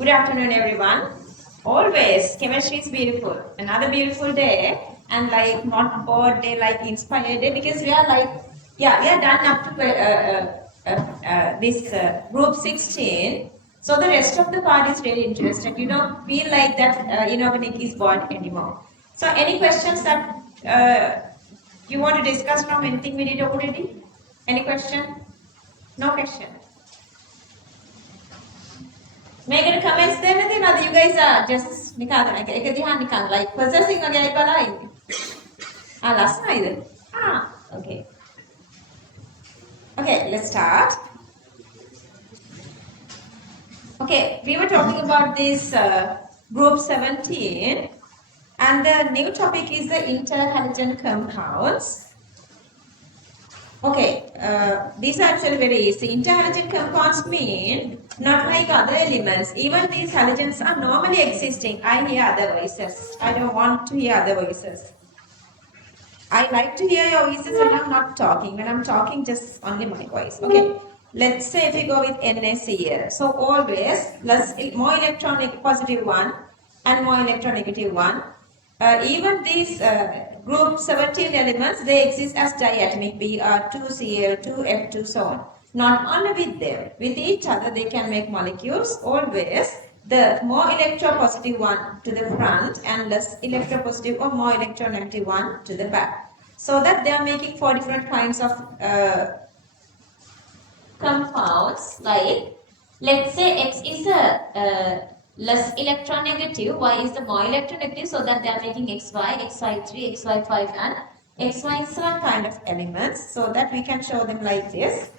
Good afternoon, everyone. Always, chemistry is beautiful. Another beautiful day, and like not bored day, like inspired day, because we are like, yeah, we are done up to this group 16. So the rest of the part is really interesting. You don't feel like that inorganic is bored anymore. So any questions that you want to discuss from anything we did already? Any question? No question. මේකට comments දෙන්න තියෙනවද? You guys are just නිකන් එක දිහා නිකන් like processing වගේ අය බලා ඉන්නේ. ලස්සනයිද? Okay. Okay, let's start. Okay, we were talking about this group 17 and the new topic is the interhalogen compounds. Okay, these are actually very easy. Interhalogen compounds mean not like other elements. Even these halogens are normally existing. I hear other voices. I don't want to hear other voices. I like to hear your voices when I'm not talking. When I'm talking, just only my voice. Okay, let's say if we go with NaCl. So always, more electron positive one and more electron negative one. Even these group 17 elements, they exist as diatomic Br2Cl, 2F2, so on. Not only with them, with each other they can make molecules. Always the more electropositive one to the front and less electropositive or more electronegative one to the back. So that they are making 4 different kinds of compounds, like let's say X is a less electronegative, Y is the more electronegative, so that they are making XY, XY3, XY5 and XY7 kind of elements, so that we can show them like this.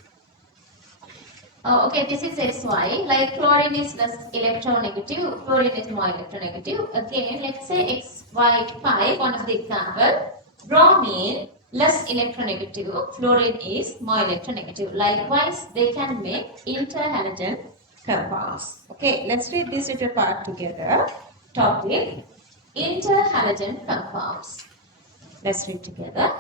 Okay, this is XY, like chlorine is less electronegative, fluorine is more electronegative. Again, let's say XY5, one of the example, bromine less electronegative, fluorine is more electronegative. Likewise, they can make interhalogen compounds. Okay, let's read this little part together. Topic: interhalogen compounds. Let's read together.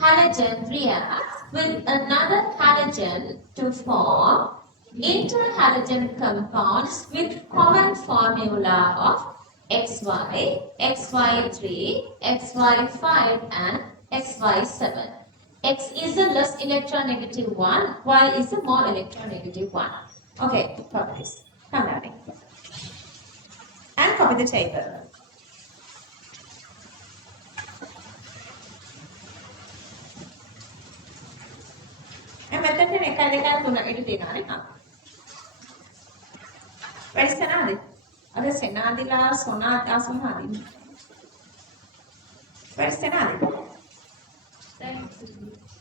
Halogen reacts with another halogen to form interhalogen compounds with common formula of XY, XY3, XY5 and XY7. X is a less electronegative one, Y is a more electronegative one. Okay, copy this. Come down. And copy the table. And method එක දෙකයි තුනකට තියෙනවා නේ. Where is Senadi? අද සෙනාදිලා සොනාදා සොනාදි. Where is Senadi?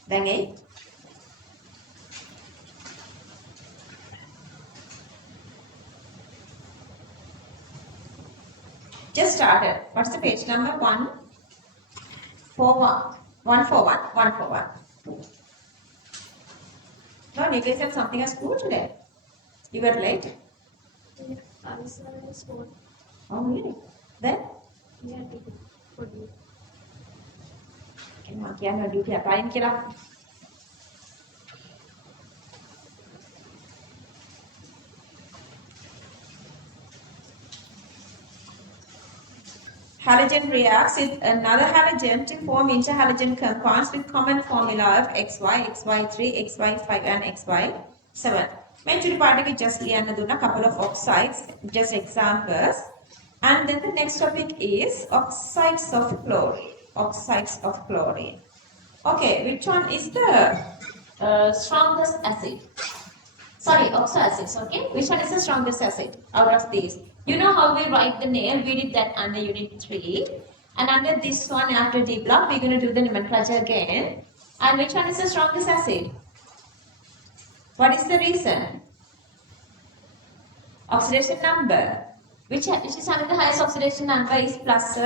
Then 8. Just started. What's the page number? 141. 141. 141. No, you guys have something at school today. You were late? I was at school. Oh, really? Then? Yeah, for you. Can you get duty applying kila? Halogen reacts with another halogen to form interhalogen compounds with common formula of XY, XY3, XY5 and XY7. Mentioned particle just ලියන්න දුන්නා couple of oxides, just examples. And then the next topic is oxides of chlorine. Oxides of chlorine. Okay, which one is the strongest acid? Sorry, oxoacids, okay? Which one is the strongest acid out of these? You know how we write the name? We did that under unit 3. And under this one, after D block, we're going to do the nomenclature again. And which one is the strongest acid? What is the reason? Oxidation number. Which is under the highest oxidation number is plus.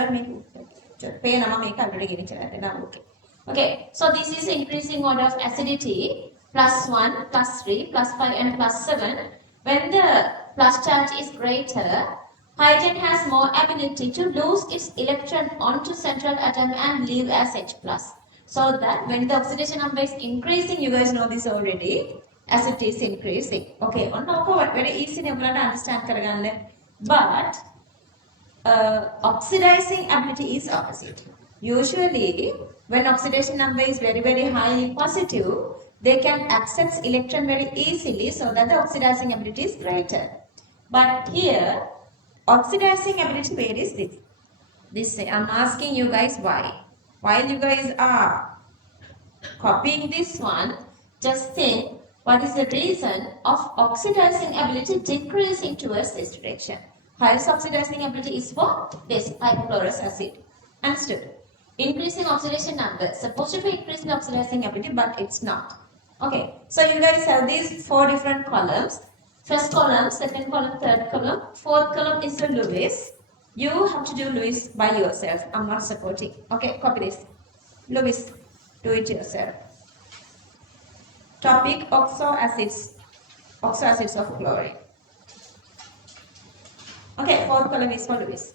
Okay, so this is increasing order of acidity. Plus 1, plus 3, plus 5 and plus 7. When the plus charge is greater, hydrogen has more ability to lose its electron onto central atom and leave as H+. So that when the oxidation number is increasing, you guys know this already, acidity is increasing. Okay, on top of it, very easy to understand. But oxidizing ability is opposite. Usually, when oxidation number is very, very highly positive, they can access electron very easily, so that the oxidizing ability is greater. But here, oxidizing ability varies this way. I'm asking you guys why. While you guys are copying this one, just think what is the reason of oxidizing ability decreasing towards this direction. Highest oxidizing ability is for this hypochlorous acid. Understood? Increasing oxidation number supposed to be increasing oxidizing ability, but it's not. Okay, so you guys have these 4 different columns. First column, second column, third column, fourth column is the Lewis. You have to do Lewis by yourself. I'm not supporting. Okay, copy this. Lewis, do it yourself. Topic oxoacids of chlorine. Okay, fourth column is for Lewis.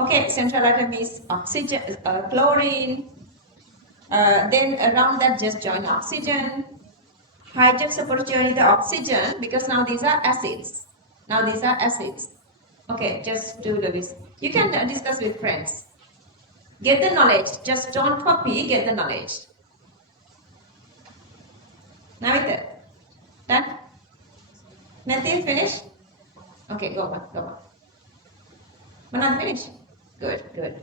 Okay, central atom is oxygen, chlorine. Then around that just join oxygen. Hydrogen supposed to join the oxygen because now these are acids. Okay, just do this. You can discuss with friends. Get the knowledge. Just don't copy, get the knowledge. Now with that. Done? Matthew, finish? Okay, go on. Manad, finish? Good.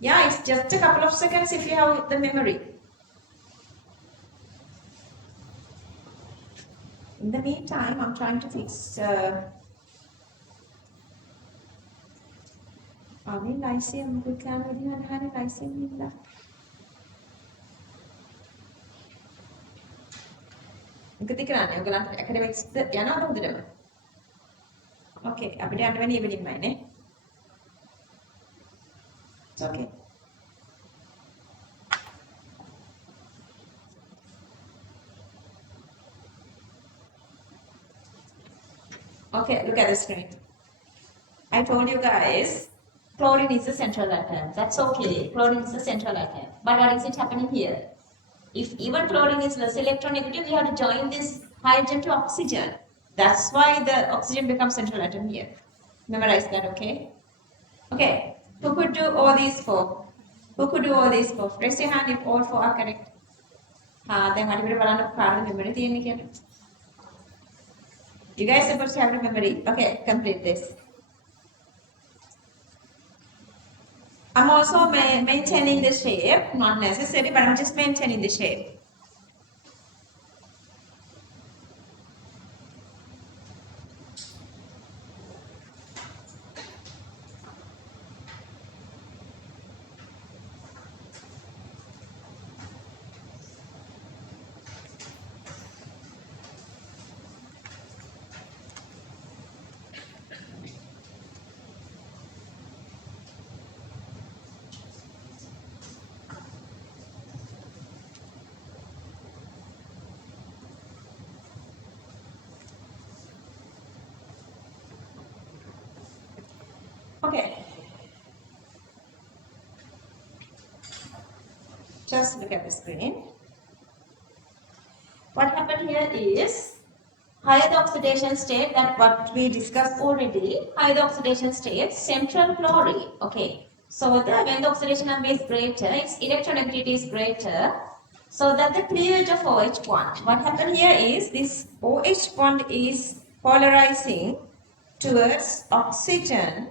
Yeah, it's just a couple of seconds if you have the memory. In the meantime, I'm trying to fix lyceum. We can have lyceum in that. මොකද කරන්නේ ඔයගලන්ට academics යනවද හොඳටම? Okay, අපිට යන්න වෙන evening නේ. It's okay. Okay, look at the screen. I told you guys, chlorine is the central atom. That's okay, chlorine is the central atom. But what is it happening here? If even chlorine is less electronegative, we have to join this hydrogen to oxygen. That's why the oxygen becomes central atom here. Memorize that, okay? Okay, who could do all these 4? Who could do all these 4? Raise your hand if all 4 are correct. Then what will you do? Memory තියෙන්නේ කියලා. You guys are supposed to have a memory. Okay, complete this. I'm also maintaining the shape. Not necessary, but I'm just maintaining the shape. Okay. Just look at the screen. What happened here is, higher the oxidation state, that what we discussed already, higher the oxidation state, central chlorine. Okay. So when the oxidation number is greater, its electronegativity is greater, so that the cleavage of OH bond. What happened here is, this OH bond is polarizing towards oxygen.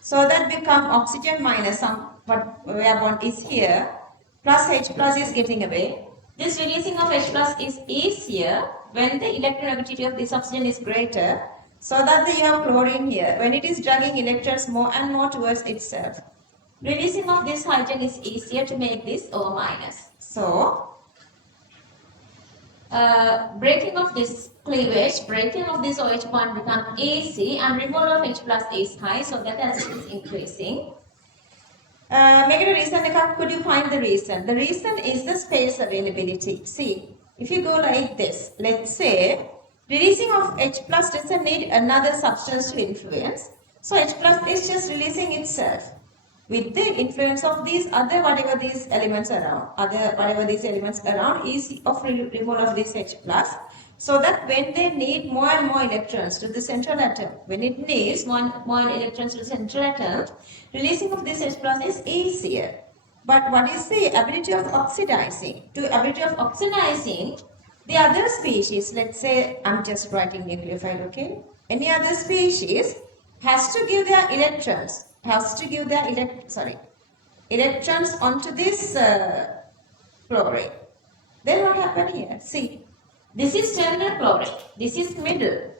So that become oxygen minus where bond is here, plus H plus is getting away. This releasing of H plus is easier when the electronegativity of this oxygen is greater, so that you have chlorine here. When it is dragging electrons more and more towards itself, releasing of this hydrogen is easier to make this O minus. So breaking of this cleavage, breaking of this OH bond become easy and removal of H plus is high, so that acidity is increasing. Make it a reason, could you find the reason? The reason is the space availability. See, if you go like this, let's say, releasing of H plus doesn't need another substance to influence. So H plus is just releasing itself with the influence of these other whatever these elements around. Is of removal of this H plus. So that when they need more and more electrons to the central atom, when it needs more electrons to the central atom, releasing of this H plus is easier. But what is the ability of oxidizing? The other species, let's say, I'm just writing nucleophile, okay? Any other species has to give their electrons, electrons onto this chlorine. Then what happened here? See, this is terminal chlorine, this is middle,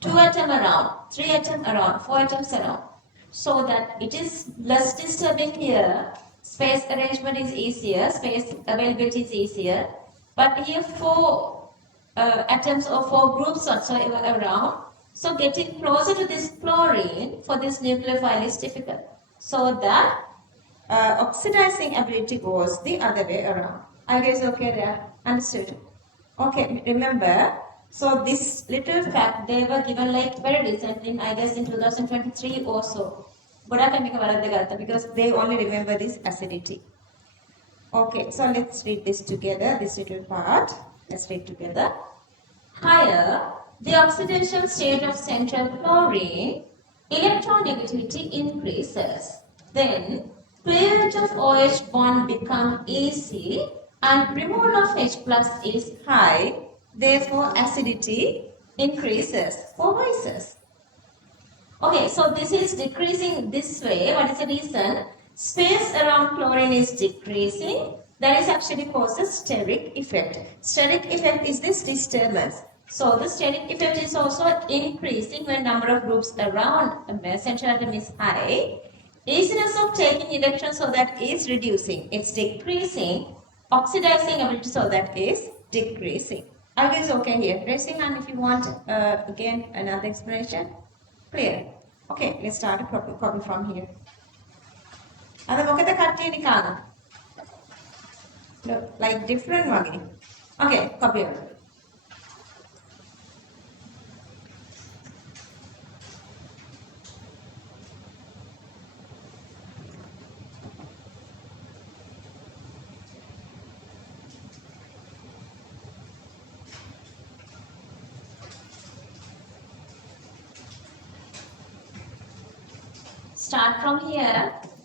2 atom around, 3 atom around, 4 atoms around. So that it is less disturbing here, space arrangement is easier, space availability is easier. But here 4 atoms or 4 groups also around. So getting closer to this chlorine for this nucleophile is difficult. So that oxidizing ability goes the other way around. Are you guys okay there? Understood? Okay, remember, so this little fact they were given like very recently, I guess in 2023 or so. Because they only remember this acidity. Okay, so let's read this together, this little part. Let's read together. Higher the oxidation state of central chlorine, electronegativity increases. Then cleavage of OH bond become easy and removal of H plus is high. Therefore, acidity increases or rises. Okay, so this is decreasing this way. What is the reason? Space around chlorine is decreasing. That is actually causes steric effect. Steric effect is this disturbance. So the steric effect is also increasing when number of groups around central atom is high. Easiness of taking electrons, so that is reducing. It's decreasing. Oxidizing ability, so that is decreasing. I guess okay here. Raising hand if you want again another explanation. Clear? Okay, let's start a copy from here. අද මොකද කට්ටිය නිකන් like different වගේ. Okay, copy it.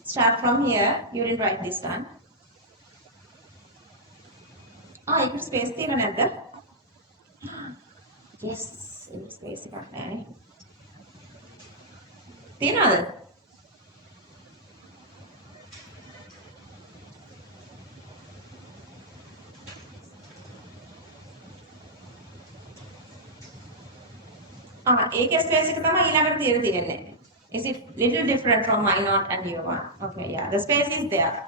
Start from here. You didn't write this one. ඒකට space තියෙනව නැද්ද? Yes, ඒක space එකක් නැහැ. තියෙනවද? ඒකේ space එක තමයි ඊළඟට තියෙන්නේ. Is it little different from my note and your one? Okay, yeah, the space is there.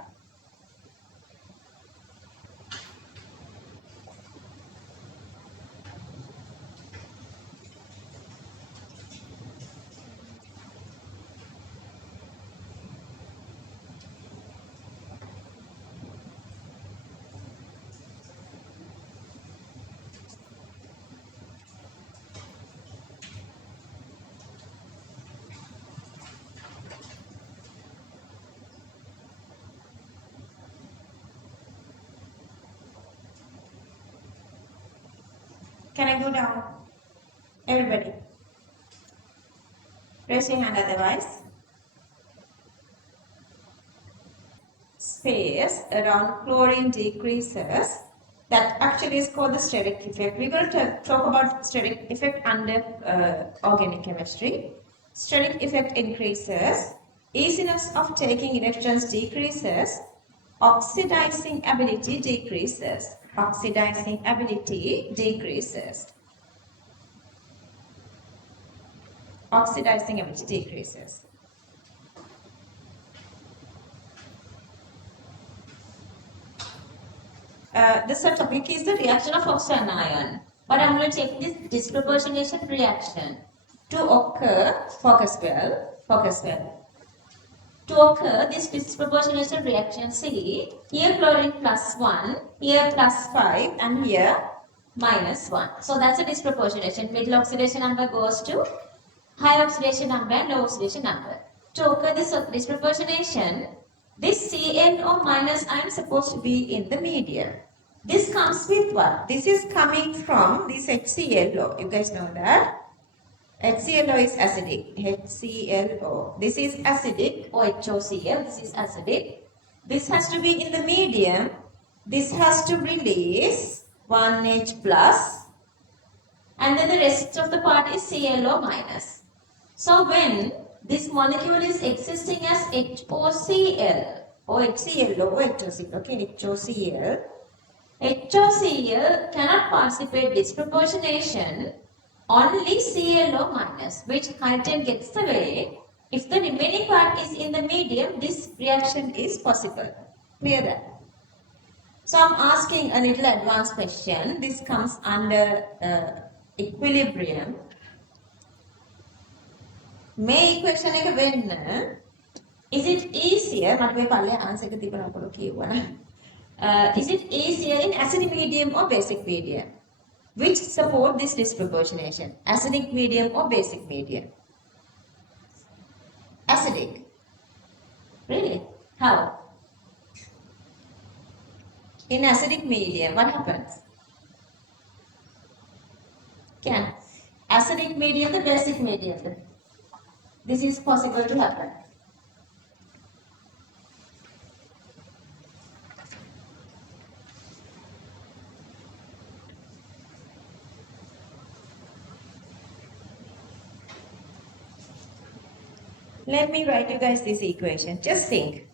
Can I go down? Everybody. Raise your hand otherwise. Space around chlorine decreases. That actually is called the steric effect. We're going to talk about steric effect under organic chemistry. Steric effect increases. Easiness of taking electrons decreases. Oxidizing ability decreases. Oxidizing ability decreases. Oxidizing ability decreases. This topic is the reaction of oxygen ion. But I'm going to take this disproportionation reaction to occur, focus well. To occur this disproportionation reaction, see, here chlorine plus 1, here plus 5 and here minus 1. So that's a disproportionation. Middle oxidation number goes to high oxidation number and low oxidation number. To occur this disproportionation, this ClO minus ion is supposed to be in the medium. This comes with what? This is coming from this HClO. You guys know that? HClO is acidic. HClO. This is acidic or HOCl. This is acidic. This has to be in the medium. This has to release 1H plus. And then the rest of the part is ClO minus. So when this molecule is existing as HOCl or HClO or HOCl, okay, HOCl. HOCl cannot participate disproportionation. Only ClO minus, which hydrogen gets away. If the remaining part is in the medium, this reaction is possible. Clear that? So I'm asking a little advanced question. This comes under equilibrium. May equation එක වෙන්න is it easier is it easier in acidic medium or basic medium? Which support this disproportionation? Acidic medium or basic medium? Acidic. Really? How? In acidic medium, what happens? Can acidic medium, the basic medium. This is possible to happen. Let me write you guys this equation. Just think.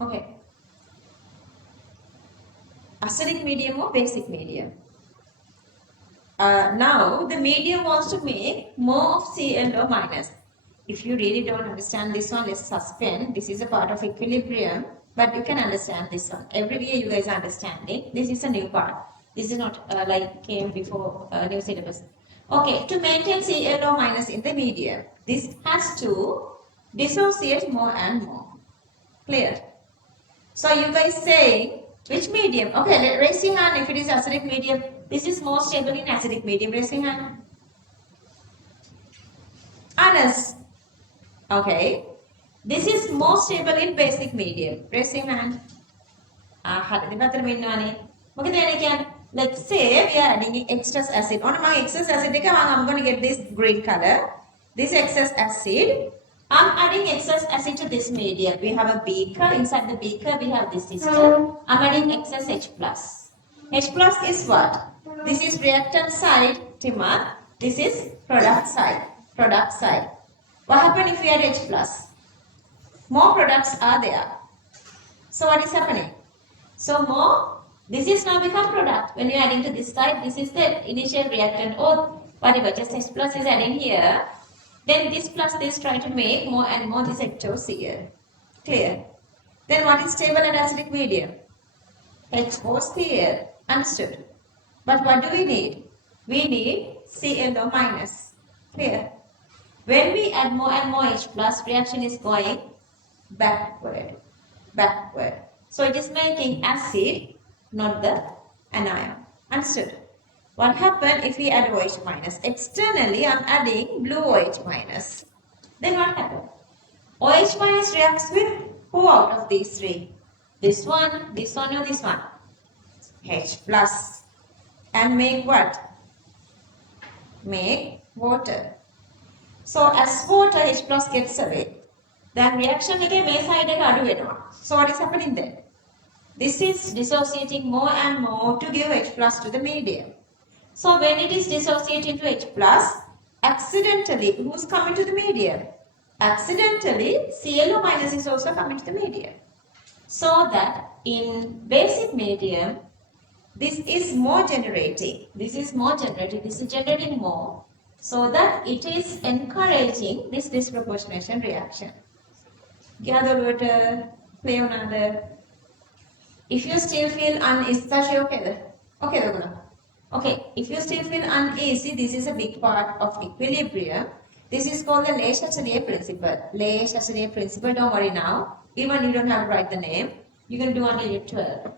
Okay. Acidic medium or basic medium? Now the medium wants to make more of ClO minus. If you really don't understand this one, let's suspend. This is a part of equilibrium, but you can understand this one. Every year you guys are understanding. This is a new part. This is not like came before new syllabus. Okay, to maintain ClO minus in the medium, this has to dissociate more and more. Clear? So you guys say, which medium? Okay, raise your hand if it is acidic medium. This is more stable in acidic medium. Raise your hand. Anas. Okay. This is more stable in basic medium. Raise your hand. Let's say we are adding excess acid. On my excess acid, I'm going to get this green color. This excess acid. I'm adding excess acid to this medium. We have a beaker. Inside the beaker, we have this system. I'm adding excess H plus. H plus is what? This is reactant side, Timur. This is product side. Product side. What happens if we add H plus? More products are there. So what is happening? So more, this is now become product. When you are adding to this side, this is the initial reactant or whatever, just H plus is adding here. Then this plus this try to make more and more this HOCl. Clear? Then what is stable at acidic medium? HOCl. Understood? But what do we need? We need ClO minus. Clear? When we add more and more H plus, reaction is going backward. Backward. So it is making acid, not the anion. Understood? What happens if we add OH minus? Externally, I am adding blue OH minus. Then what happens? OH minus reacts with who out of these three? This one, or this one? H plus. And make what? Make water. So as water H plus gets away, then reaction again may side adu. So what is happening there? This is dissociating more and more to give H plus to the medium. So when it is dissociating to H plus, accidentally, who's coming to the medium? Accidentally, ClO minus is also coming to the medium. So that in basic medium, this is more generating. This is more generating. This is generating more. So that it is encouraging this disproportionation reaction. Gather water, play on other. If you still feel uneasy, okay. Okay, if you still feel uneasy, this is a big part of equilibrium. This is called the Le-Chatelier principle. Le-Chatelier principle, don't worry now. Even you don't have to write the name. You can do until you're 12.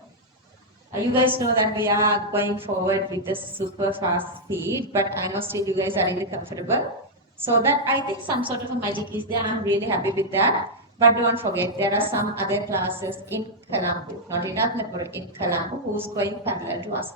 You guys know that we are going forward with this super fast speed, but I know still you guys are really comfortable. So that I think some sort of a magic is there. I'm really happy with that. But don't forget, there are some other classes in Colombo, not in Ratnapur, in Colombo, who's going parallel to us.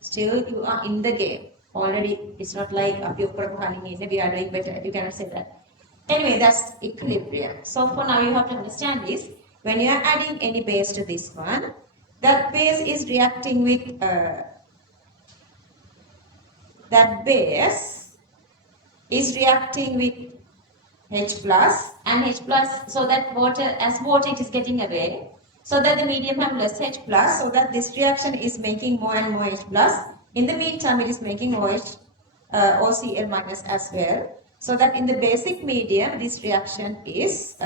Still, you are in the game. Already, it's not like we are doing better. You cannot say that. Anyway, that's equilibrium. So for now, you have to understand this. When you are adding any base to this one, that base is reacting with H plus and H plus, so that water, as water it is getting away, so that the medium have less H plus, so that this reaction is making more and more H plus. In the meantime, it is making OH, OCl minus as well. So that in the basic medium, this reaction is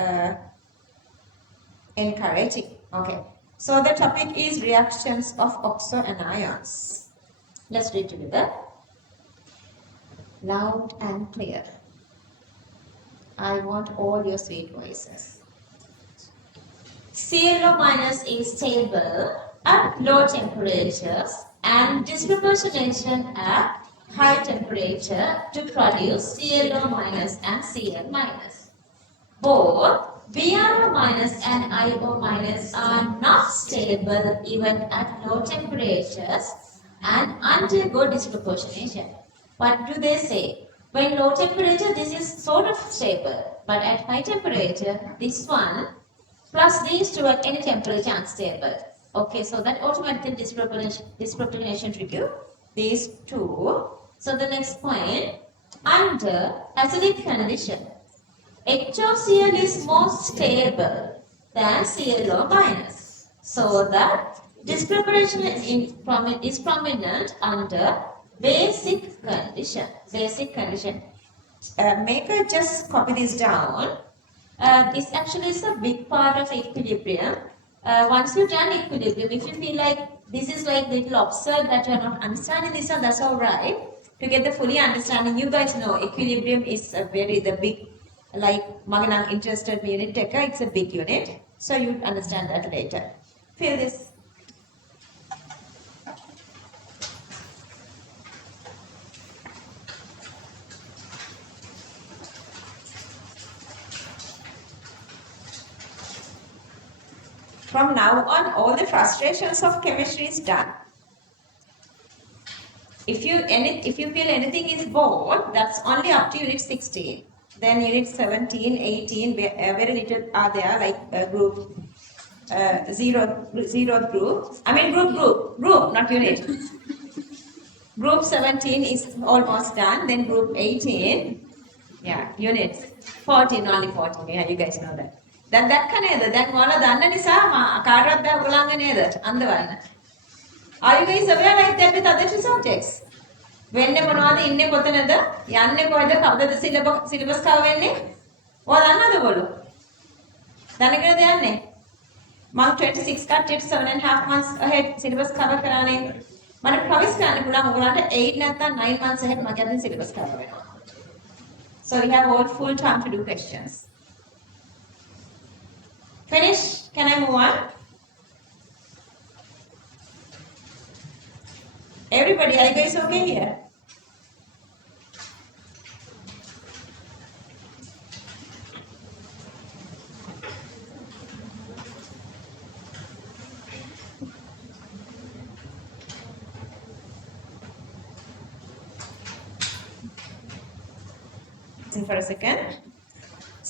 encouraging. Okay. So the topic is reactions of oxo anions. Let's read together. Loud and clear. I want all your sweet voices. ClO minus is stable at low temperatures and disproportionation at high temperature to produce ClO minus and Cl minus. Both BrO minus and IO minus are not stable even at low temperatures and undergo disproportionation. What do they say? When low temperature, this is sort of stable, but at high temperature, this one plus these two at any temperature unstable. Okay, so that automatically disproportionation tribute these two. So the next point, under acidic condition, HOCl is more stable than ClO minus. So that disproportion is prominent under basic condition. Basic condition. Maker just copy this down. This actually is a big part of equilibrium. Once you've done equilibrium, if you feel like this is like little absurd that you are not understanding this one, that's all right. To get the fully understanding, you guys know equilibrium is the big, like Maganang interested unit taker, it's a big unit. So you understand that later. Feel this. From now on, all the frustrations of chemistry is done. If you feel anything is bored, that's only up to unit 16. Then unit 17, 18, very little are there, like group, zero group. I mean group, not unit. Group 17 is almost done. Then group 18, yeah, units. 14, only 14. Yeah, you guys know that. That නේද දැන් ඔයාලා දන්න නිසා කාටවත් බෑ ඔයගොල්ලන්ගේ නේද අන්දවන්න. Are you guys aware like that with other two subjects? වෙන්නේ මොනවද ඉන්නේ කොතනද යන්නේ කොහෙද කවදද සිලබස් කව වෙන්නේ? ඔයාලා දන්නවද ඔයගොල්ලෝ? දැනගෙනද යන්නේ? මම 26 කට්ටියට 7.5 months ahead syllabus cover කරානේ. මට promise කරන්න පුළුවන් ඔයගොල්ලන්ට 8 නැත්නම් 9 months ahead මගේ අතින් syllabus cover වෙනවා. So we have all full time to do questions. Finish? Can I move on? Everybody, are you guys okay here? Listen for a second.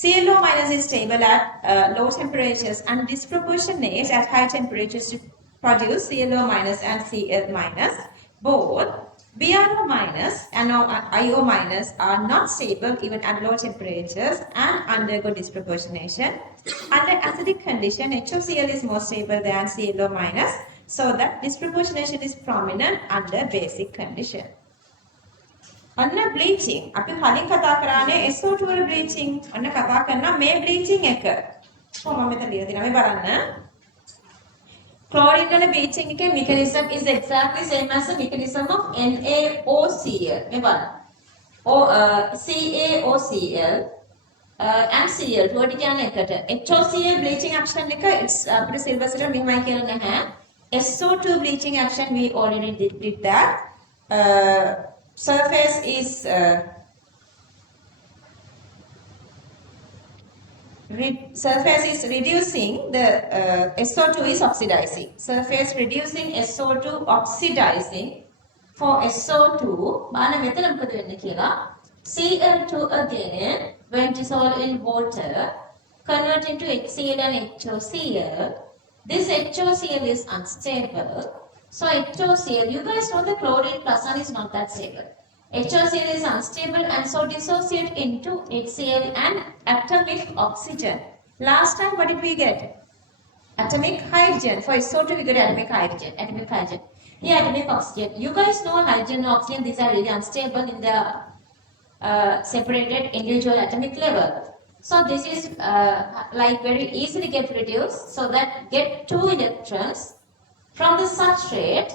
ClO minus is stable at low temperatures and disproportionate at high temperatures to produce ClO minus and Cl minus. Both BRO minus and IO minus are not stable even at low temperatures and undergo disproportionation. Under acidic condition, HOCl is more stable than ClO minus, so that disproportionation is prominent under basic condition. Under bleaching, අපි කලින් කතා කරානේ SO2 වල bleaching. අන්න කතා කරනවා මේ bleaching එක. කොහොම මෙතන ලියලා තියෙනවා මේ බලන්න. Chlorine වල bleaching එකේ mechanism is exactly same as the mechanism of NaOCl. මේ බලන්න. CaOCl and Cl2 ට කියන්නේ එකට. HOCl bleaching action එක අපිට syllabus එකට මෙහෙමයි කියලා නැහැ. SO2 bleaching action we already did that. Surface is reducing, the SO2 is oxidizing. Surface reducing, SO2 oxidizing. For SO2, බලන්න මෙතන මොකද වෙන්නේ කියලා. Cl2 again when dissolved in water convert into HCl and HOCl. This HOCl is unstable. So HOCl, you guys know the chlorine plus one is not that stable. HOCl is unstable and so dissociate into HCl and atomic oxygen. Last time what did we get? Atomic hydrogen. For SO2 we got atomic hydrogen. Here atomic oxygen. You guys know hydrogen and oxygen, these are really unstable in the separated individual atomic level. So this is like very easily get reduced, so that get 2 electrons from the substrate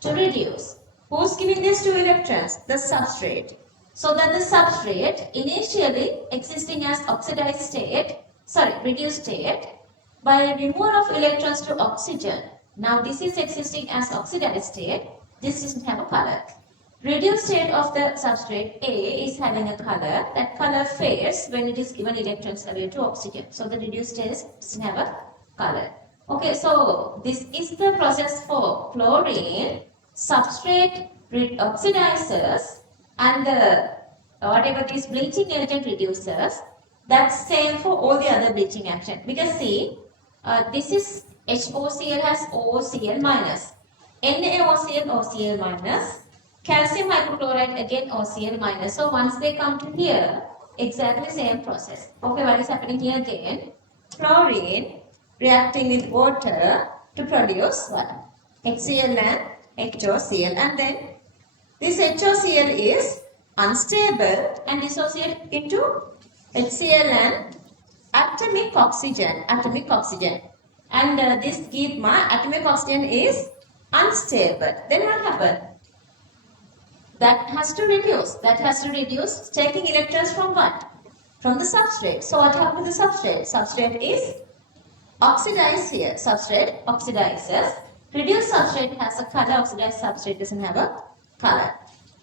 to reduce. Who's giving these 2 electrons? The substrate. So that the substrate initially existing as reduced state, by removal of electrons to oxygen. Now this is existing as oxidized state. This doesn't have a color. Reduced state of the substrate A is having a color. That color fades when it is given electrons away to oxygen. So the reduced state doesn't have a color. Okay, so this is the process for chlorine, substrate oxidizers and the whatever is bleaching agent reducers. That's same for all the other bleaching action. Because see, this is HOCl has OCl minus, NaOCl OCl minus, calcium hypochlorite again OCl minus. So once they come to here, exactly same process. Okay, what is happening here again? Chlorine reacting with water to produce what? HCl and HOCl, and then this HOCl is unstable and dissociate into HCl and atomic oxygen. And this gamma atomic oxygen is unstable. Then what happened? That has to reduce, taking electrons from what? From the substrate. So what happened to the substrate? Substrate is oxidized here. Substrate oxidizes. Reduced substrate has a color. Oxidized substrate doesn't have a color.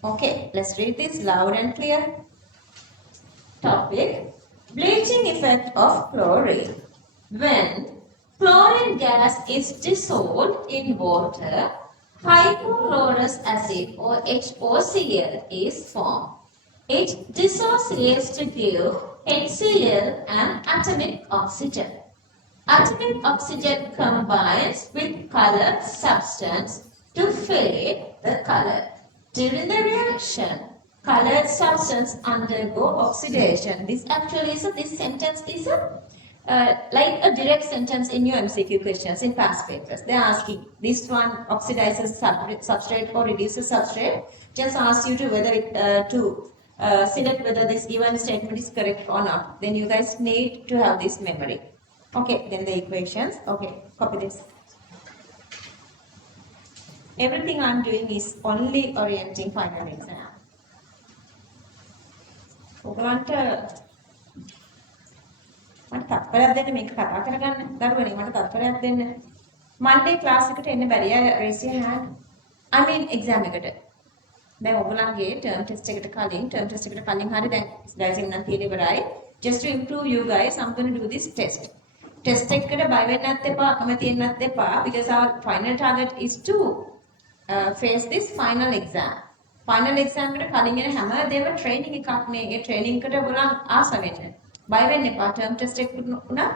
Okay, let's read this loud and clear. Topic: bleaching effect of chlorine. When chlorine gas is dissolved in water, hypochlorous acid or HOCl is formed. It dissociates to give HCl and atomic oxygen. Atomic oxygen combines with colored substance to fade the color. During the reaction, colored substance undergo oxidation. This sentence is like a direct sentence in your MCQ questions in past papers. They are asking this one oxidizes substrate or reduces substrate. Just ask you to whether select whether this given statement is correct or not. Then you guys need to have this memory. Okay, then the equations. Okay, copy this. Everything I'm doing is only orienting final exam. ඔයගලන්ට මට තත්පරයක් දෙන්න මේක කතා කරගන්න. දරුවනේ මට තත්පරයක් දෙන්න. Monday class එකට එන්න බැරිය raise your hand. I mean exam එකට. දැන් ඔයගලන්ගේ term test එකට කලින් හරි දැන් guys ඉන්නම් තියෙන්නේ ඉවරයි. Just to improve you guys, I'm going to do this test. Test එකට බය වෙන්නත් එපා, කැමති වෙන්නත් එපා, because our final target is to face this final exam. Final exam එකට කලින් එන හැමදේම training එකක් නේ. ඒ training එකට ඔයගොල්ලන් ආස වෙන්න. බය වෙන්න එපා. term test එක උනා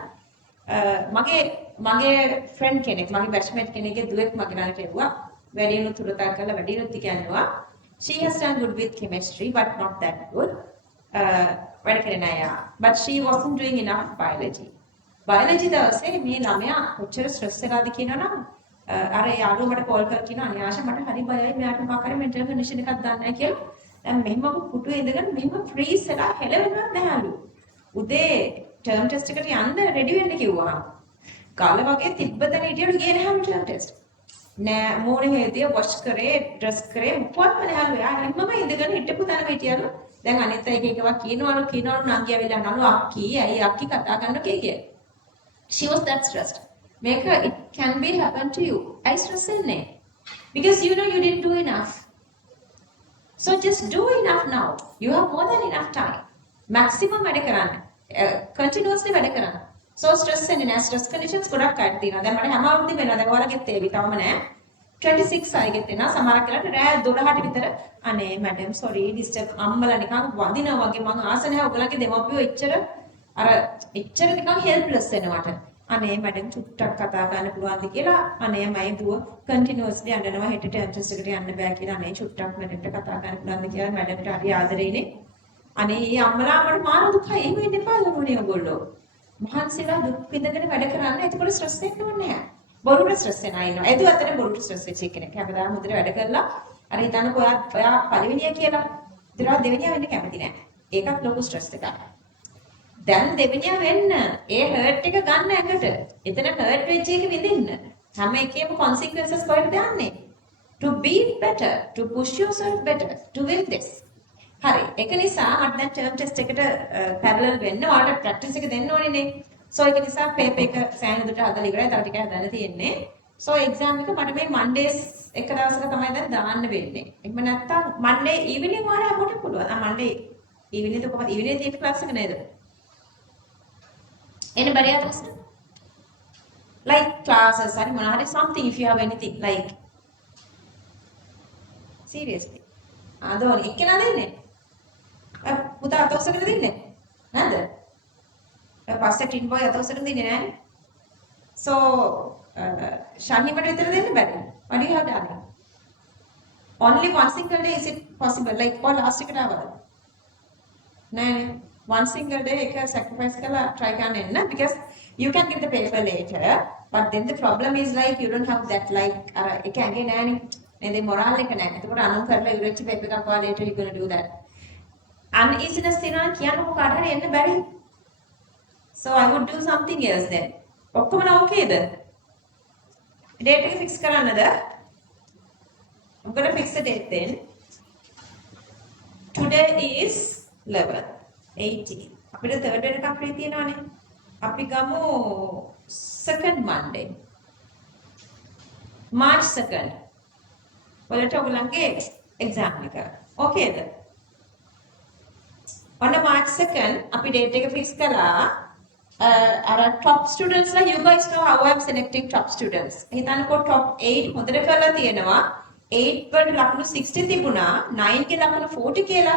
මගේ friend කෙනෙක්, මගේ batchmate කෙනෙක්ගේ දුවෙක් මගේ ළඟට එවුවා. වැඩිනුත් උරතක් කරලා වැඩිනුත් කියනවා. She has done good with chemistry, but not that good. වැඩ කරන අය. But she wasn't doing enough biology. Biology දවසේ මේ ළමයා කොච්චර ස්ට්‍රෙස් එකක්ද කියනවනම් අර යාළුවා මට කෝල් කරලා කියනවා අනේ ආශා මට හරි බයයි මෙයාට මොකක් හරි මෙන්ටල් කන්ඩිෂන් එකක් දන්නේ නැහැ කියලා. දැන් මෙහෙම පුටුවේ ඉඳගෙන මෙහෙම ෆ්‍රීස් වෙලා හෙලවෙන්නත් නැහැලු. උදේ ටර්ම් ටෙස්ට් එකට යන්න රෙඩි වෙන්න කිව්වා. කාල වගේ තිබ්බතන හිටියලු ගියේ නැහැලු ටර්ම් ටෙස්ට්. නෑ මෝනේ හේතිය වොෂ් කරේ ඩ්‍රෙස් කරේ මොකක්ද නැහැලු. යා හැමම ඉඳගෙන හිටපු තැනම හිටියලු. දැන් අනිත් අය එක එකවක් කියනවලු නංගි ඇවිල්ලා නළු අක්කී ඇයි අක්කී කතා කරන්න කියේ. She was that stressed. Make her, it can be happen to you. I stress in it. Because you know you didn't do enough. So just do enough now. You have more than enough time. Maximum වැඩ කරන්න. Continuously වැඩ කරන්න. So stress in it. Stress conditions ගොඩක් අයට තියෙනවා. දැන් මට හැම අවුරුද්දෙම වෙනවා. දැන් ඔයාලගෙත් ඒවි තවම නෑ. 26 අයගෙත් එනවා. සමහරක් වෙලාවට රෑ 12ට විතර අනේ මැඩම් sorry disturb අම්මලා නිකන් වදිනවා වගේ මං ආස නැහැ ඔයගලගේ දෙමව්පියෝ එච්චර නිකන් helpless වෙනවට. අනේ මැඩම් චුට්ටක් කතා කරන්න පුළුවන්ද කියලා අනේ මයි දුව continuously අඬනවා හෙට ටර්ම් ටෙස්ට් එකට යන්න බෑ කියලා අනේ චුට්ටක් මැඩම්ට කතා කරන්න පුළුවන්ද කියලා මැඩම්ට හරි ආදරේනේ. අනේ මේ අම්මලා අපට මාර දුකයි එහෙම වෙන්න එපා ලෝනේ ඔයගොල්ලෝ. මහන්සිලා දුක් විඳගෙන වැඩ කරන්න එතකොට ස්ට්‍රෙස් වෙන්න ඕනේ නැහැ. බොරුට ස්ට්‍රෙස් වෙනා ඉන්නවා. ඒතු අතර බොරුට ස්ට්‍රෙස් වෙච්ච කෙනෙක්. හැබැයි හොඳට වැඩ කරලා අර හිතන්නකෝ ඔයා පළවෙනිය කියලා. ඊට දෙවෙනිය වෙන්න කැමති නැහැ. ඒකත් ලොකු ස්ට්‍රෙස් එකක්. දැන් දෙවෙනිය වෙන්න ඒ හර්ට් එක ගන්න එකට. එතන හර්ට් වෙච්ච එක විඳින්න. හැම එකේම consequences කොහෙද යන්නේ? To be better, to push yourself better, to will this. හරි. ඒක නිසා මට දැන් ටර්ම් ටෙස්ට් එකට parallel වෙන්න ඔයාලට ප්‍රැක්ටිස් එක දෙන්න ඕනේ නේ. So ඒක නිසා පේපර් එක සෑහෙන දුරට හදලා ඉවරයි. තව ටිකක් හදන්න තියෙන්නේ. So exam එක මට මේ Mondays එක දවසක තමයි දැන් දාන්න වෙන්නේ. එහෙම නැත්නම් Monday evening වල අපට පුළුවන්. Monday evening එක කොහොමද evening තියෙන ක්ලාස් එක නේද? Anybody else? Like classes or මොනවා something if you have anything like seriously. ආදෝන එක්කෙනා දෙන්නේ. පුතා අතවසකට දෙන්නේ. නේද? පස්සේ ටින් බොයි අතවසකට දෙන්නේ නැහැ. So ශාහිමට විතර දෙන්න බැරි. What do you have done? Only one single day is it possible? Like for last එකට ආවද? නෑ. One single day එක sacrifice කරලා try කරන්න එන්න because you can get the paper later but then the problem is like you don't have that like අර එක ඇඟේ නෑනේ. නේද මොරාල් එක නෑ. එතකොට අනුන් කරලා ඉවරෙච්ච paper එකක් ඔයා later you gonna do that. Uneasiness තියෙනවා කියන්නකො කාට හරි එන්න බැරි. So I would do something else then. ඔක්කොම ඕකේද? Date එක fix කරන්නද? I'm going to fix the date then. Today is 11, 18. අපිට third day එකක් free තියෙනවානේ. අපි ගමු second Monday. March 2nd. වලට ඔයගලන්ගේ exam එක. ඕකේද? on March 2nd අපි date එක fix කරලා our top students like you guys know how I'm selecting top students. හිතන්නකෝ top 8 හොඳට කරලා තියෙනවා. 8 වලට ලකුණු 60 තිබුණා. 9 ගේ ලකුණු 40 කියලා.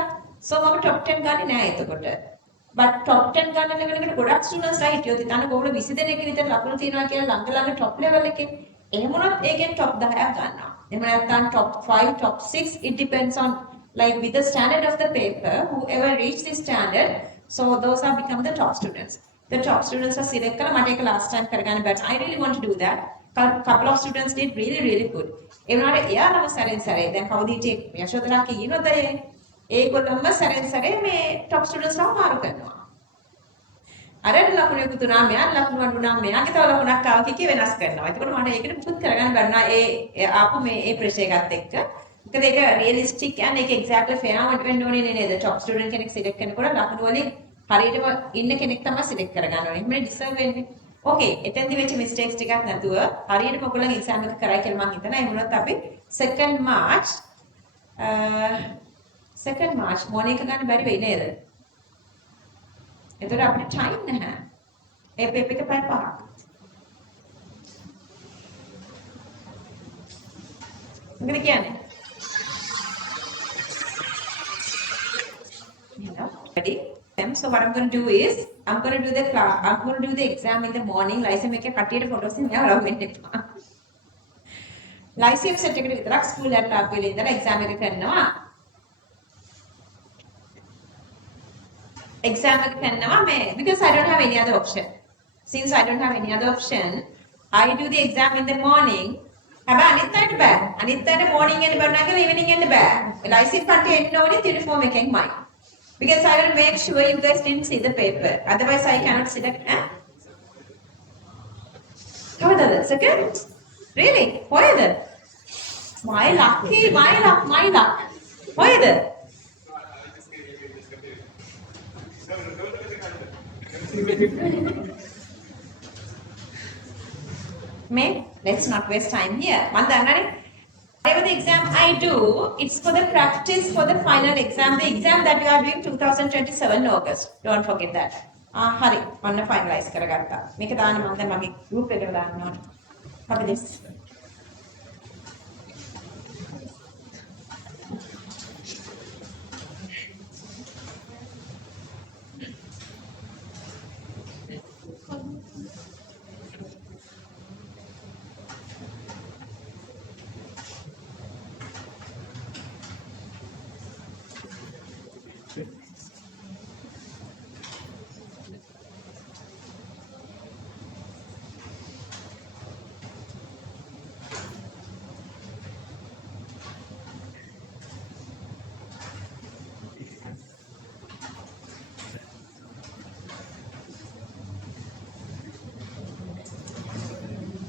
So මම top 10 ගන්නේ නැහැ එතකොට. but top 10 ගන්න level එකට ගොඩක් students ලා හිටියොත් හිතන්නකෝ ඔයගොල්ලෝ 20 දෙනෙක් විතර ලකුණු තියනවා කියලා ළඟ top level එකේ. එහෙම වුණොත් ඒකෙන් top 10ක් ගන්නවා. එහෙම නැත්නම් top 5, top 6 it depends on like with the standard of the paper whoever reach this standard so those are become the top students. The top students are select කරලා මට ඒක last time කරගන්න but I really want to do that. Couple of students did really good. ඒ වුණාට එයාලම සැරෙන් සැරේ දැන් කවුද හිටියේ යශෝදරා කියනොත් ඒගොල්ලොම සැරෙන් සැරේ මේ top students ලා මාරු කරනවා. අරට ලකුණු එකතුනා මෙයා ලකුණු අඩුනා මෙයාගේ තව ලකුණක් ආවා කිය වෙනස් කරනවා. ඒකෝට මට ඒකට පුත් කරගන්න බැන්නා ඒ ආපු මේ ඒ ප්‍රෙෂර් එකත් එක්ක. මොකද ඒක රියලිස්ටික් and ඒක exactly fair වෙන්න ඕනේ නේද? top student කෙනෙක් select කරනකොට ලකුණු වලින් හරියටම ඉන්න කෙනෙක් තමයි select කරගන්න ඕනේ. එහෙම deserve වෙන්නේ. Okay, එතෙන්දි වෙච්ච mistakes ටිකක් නැතුව හරියටම ඔයගොල්ලන් exam එක කරයි කියලා මම හිතනවා. ඒ වුණත් අපි 2nd March morning එක ගන්න බැරි වෙයි නේද? එතකොට අපිට time නැහැ. ඒ paper එක පැය 5ක්. මොකද කියන්නේ? Ready? So what I'm going to do is I'm going to do the exam in the morning. License make a කටියට photos එකක් අරන් වෙන්න එපා. License set එකට විතරක් school laptop එකේ ඉඳලා exam එක කරනවා. exam එක කරනවා මේ because I don't have any other option. Since I don't have any other option, I do the exam in the morning. හැබැයි අනිත් අයට බෑ. අනිත් අයට morning එන්න බෑ නේද evening එන්න බෑ. ලයිසන් පට්ටිය එන්න ඕනේ uniform එකෙන්මයි. Because I will make sure you guys didn't see the paper. Otherwise I cannot select. කවදාද? Second? Really? කොහෙද? My lucky, my luck, my luck. කොහෙද? May, let's not waste time here. Whatever the exam I do, it's for the practice for the final exam. The exam that you are doing 2027 August. Don't forget that. Hari, on finalize karagatta. Make it an among the group. Copy this.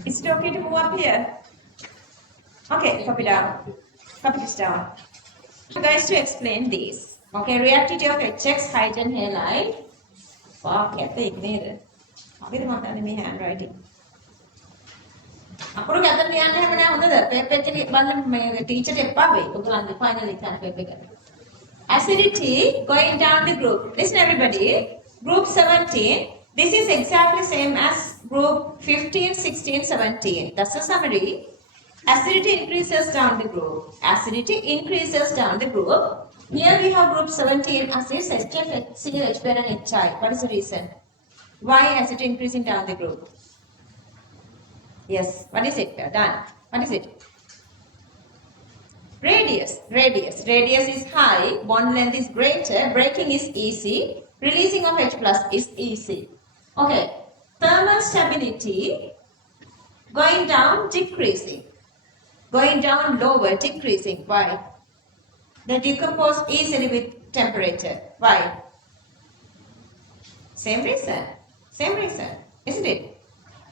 Is it okay to move up here? Okay, copy down. Copy this down. You guys to explain this. Okay, reactivity of HX hydrogen halide. Fuck, I think neither. Abi the mata me handwriting. අපුරු ගැතන ලියන්න හැම නෑ හොඳද? Paper එකේ බලන්න මේ teacher එපා වෙයි. ඔයගොල්ලන්ගේ final exam paper එක. Acidity going down the group. Listen everybody. Group 17. This is exactly same as group 15, 16, 17. That's a summary. Acidity increases down the group. Acidity increases down the group. Here we have group 17 acids HF, HCl, HBr and HI. What is the reason? Why acidity increasing down the group? Yes. What is it? Done. What is it? Radius. Radius is high. Bond length is greater. Breaking is easy. Releasing of H plus is easy. Okay. Thermal stability going down, decreasing. Going down, lower, decreasing. Why? They decompose easily with temperature. Why? Same reason. Isn't it?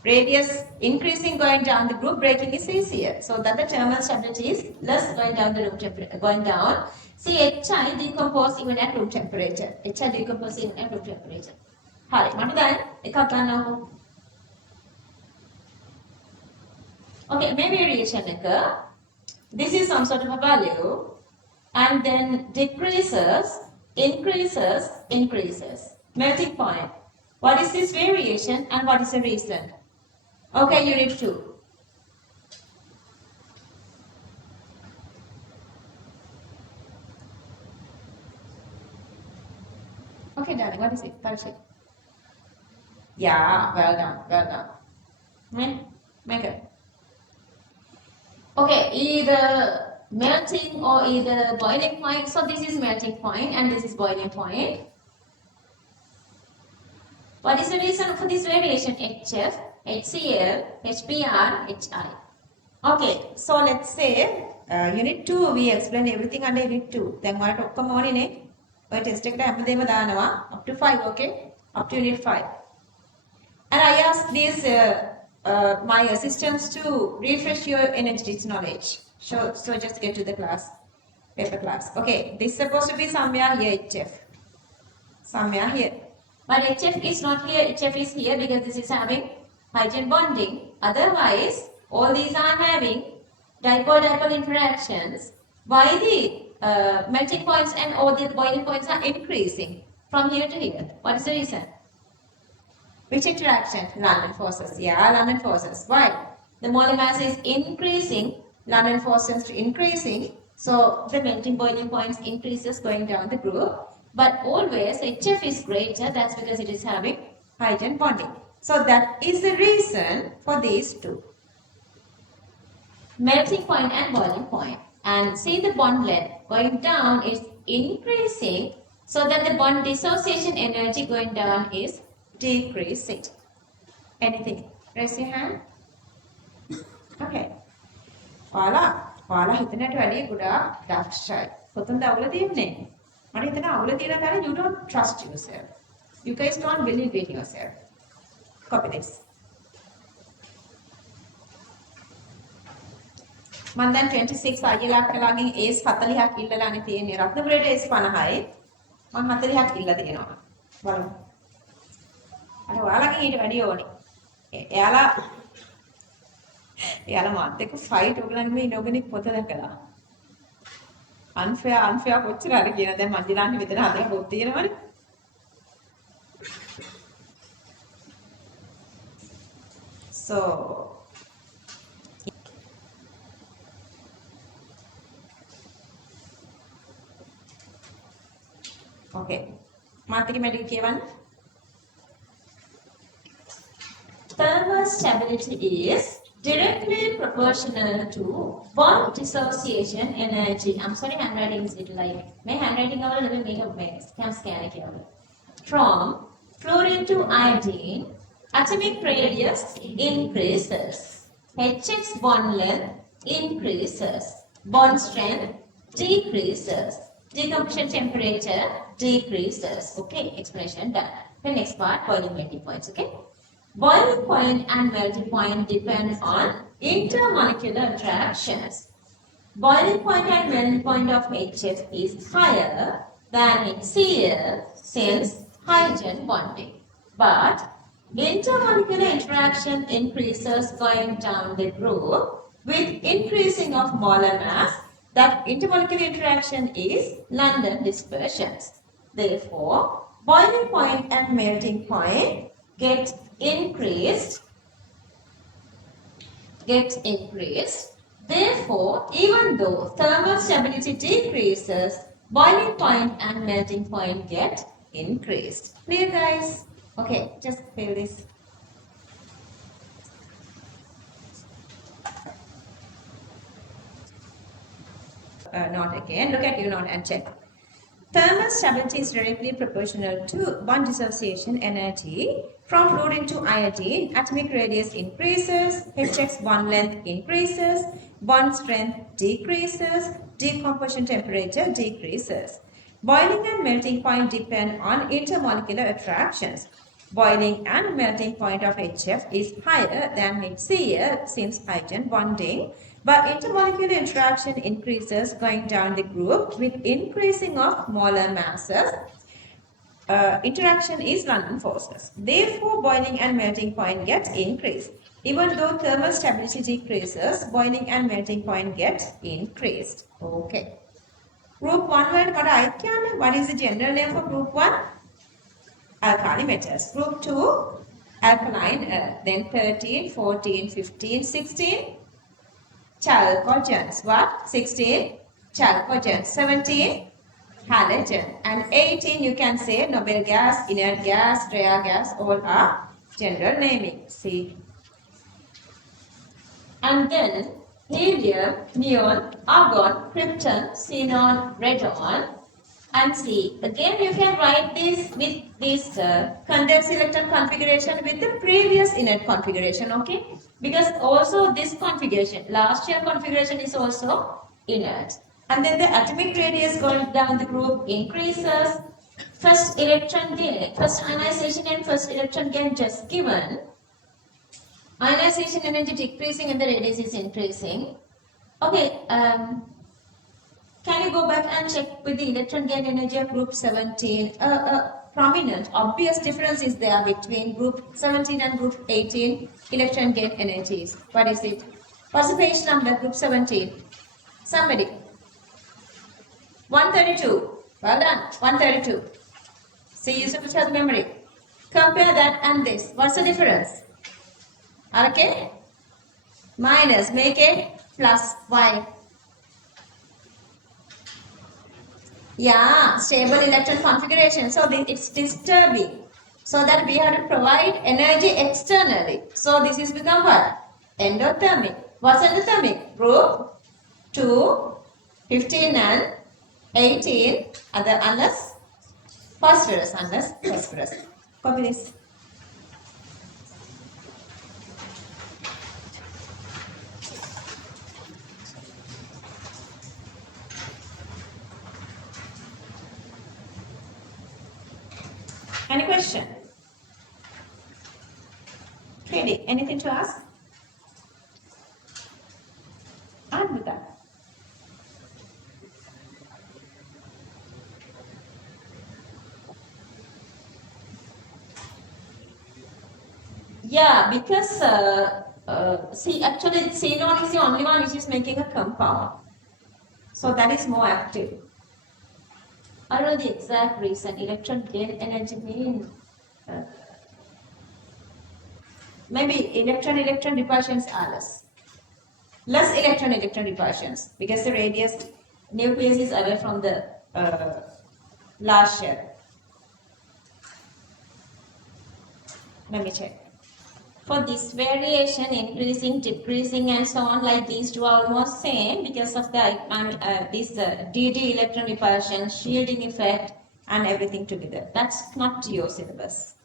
Radius increasing going down the group, breaking is easier. So that the thermal stability is less going down the room temperature. Going down. See, HI decompose even at room temperature. HI decompose even at room temperature. Hi, what is that? Okay, maybe variation occur. This is some sort of a value and then decreases, increases. Melting point. What is this variation and what is the reason? Okay, unit 2. Okay, darling, what is it? Parashik. Yeah, well done. Make it. Okay, either melting or either boiling point. So this is melting point and this is boiling point. What is the reason for this variation? HF, HCl, HBr, HI. Okay, so let's say unit 2 we explain everything under unit 2. Then what ඔක්කොම ඕනේ නේ. ඔය test එකට හැමදේම දානවා up to 5, okay? Up to unit 5. And I asked these my assistants to refresh your energetics knowledge. So just get to the class, paper class. Okay, this is supposed to be somewhere here, HF. Somewhere here. But HF is not here, HF is here because this is having hydrogen bonding. Otherwise, all these are having dipole-dipole interactions. Why the melting points and all the boiling points are increasing from here to here? What is the reason? Which interaction? London forces. Yeah, London forces. Why? The molar mass is increasing, London forces increasing. So the melting boiling points increases going down the group. But always HF is greater. That's because it is having hydrogen bonding. So that is the reason for these two. Melting point and boiling point. And see the bond length going down is increasing So then the bond dissociation energy going down is decreasing. Anything? Raise your hand. Okay. ඔයාලා හිතනට වැඩිය ගොඩාක් දක්ෂයි. කොතනද අවුල තියෙන්නේ? මට හිතෙනවා අවුල තියෙන තැන you don't trust yourself. You guys don't believe in yourself. Copy this. මම දැන් 26 අයියලාක්කලාගෙන් A's 40ක් ඉල්ලලානේ තියෙන්නේ. රත්නපුරේට A's 50යි. මම 40ක් ඉල්ලලා තියෙනවා. බලමු. අර ඔයාලගෙන් ඊට වැඩිය ඕනේ. එයාලා මාත් එක්ක ෆයිට් ඔයගලන් මේ ඉනෝගනික් පොත දැකලා. unfair කොච්චර හරි කියන දැන් මංජිලාන්නේ මෙතන හදලා පොත් තියෙනවනේ. So okay. මාත් එක්ක මෙඩික කියවන්න. Thermal stability is directly proportional to bond dissociation energy. I'm sorry, handwriting is little like my handwriting our little makeup makes. Can scan it here. From fluorine to iodine, atomic radius increases. HX bond length increases. Bond strength decreases. Decomposition temperature decreases. Okay, explanation done. The next part, boiling melting points. Okay. Boiling point and melting point depend on intermolecular interactions. Boiling point and melting point of HF is higher than in Cl since hydrogen bonding. But intermolecular interaction increases going down the group with increasing of molar mass. That intermolecular interaction is London dispersions. Therefore, boiling point and melting point get increased. Therefore, even though thermal stability decreases, boiling point and melting point get increased. Clear, guys? Okay, just fill this. Not again. Look at you note and check. Thermal stability is directly proportional to bond dissociation energy. From fluorine to iodine, atomic radius increases, HX bond length increases, bond strength decreases, decomposition temperature decreases. Boiling and melting point depend on intermolecular attractions. Boiling and melting point of HF is higher than HCl since hydrogen bonding, but intermolecular interaction increases going down the group with increasing of molar masses. Interaction is London forces. Therefore, boiling and melting point gets increased. Even though thermal stability decreases, boiling and melting point gets increased. Okay. Group 1 word, what is the general name for group 1? Alkali metals. Group 2, alkaline earth. Then 13, 14, 15, 16, chalcogens. What? 16, chalcogens. 17, halogen. And 18, you can say noble gas, inert gas, rare gas, all are general naming. See. And then helium, neon, argon, krypton, xenon, radon. And see, again you can write this with this condensed electron configuration with the previous inert configuration, okay? Because also this configuration, last year configuration is also inert. And then the atomic radius going down the group increases. First ionization and first electron gain just given. Ionization energy decreasing and the radius is increasing. Okay, can you go back and check with the electron gain energy of group 17? Prominent, obvious difference is there between group 17 and group 18 electron gain energies. What is it? What's the page number, group 17? Somebody. 132. Well done. 132. See, you should have memory. Compare that and this. What's the difference? Okay? Minus. Make it plus. Why? Yeah, stable electron configuration. So it's disturbing. So that we have to provide energy externally. So this is become what? Endothermic. What's endothermic? Group 2, 15 and 18 unless Phosphorus unless phosphorus. Copy this. Any question? Really, anything to ask? I'm with that. Yeah, because see, actually, xenon is the only one which is making a compound. So that is more active. I don't know the exact reason. Electron gain energy mean maybe electron repulsions are less. Less electron repulsions because the radius nucleus is away from the last shell. Let me check. For this variation, increasing, decreasing, and so on, like these two are almost same because of the this DD electron repulsion, shielding effect, and everything together. That's not your syllabus.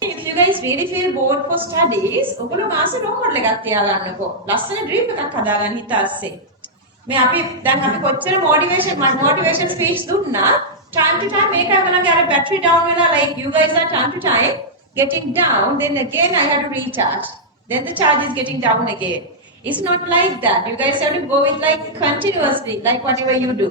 If you guys really feel bored for studies, ඔගොල්ලෝ මාසෙ roll එකක් තියාගන්නකෝ. ලස්සන dream එකක් හදාගන්න හිත ASCII. මේ අපි දැන් අපි කොච්චර motivation speech දුන්නා, time to time මේක ඔයගොල්ලන්ගේ අර battery down වෙලා like you guys are time to time getting down, then again I have to recharge. Then the charge is getting down again. It's not like that. You guys have to go with like continuously, like whatever you do.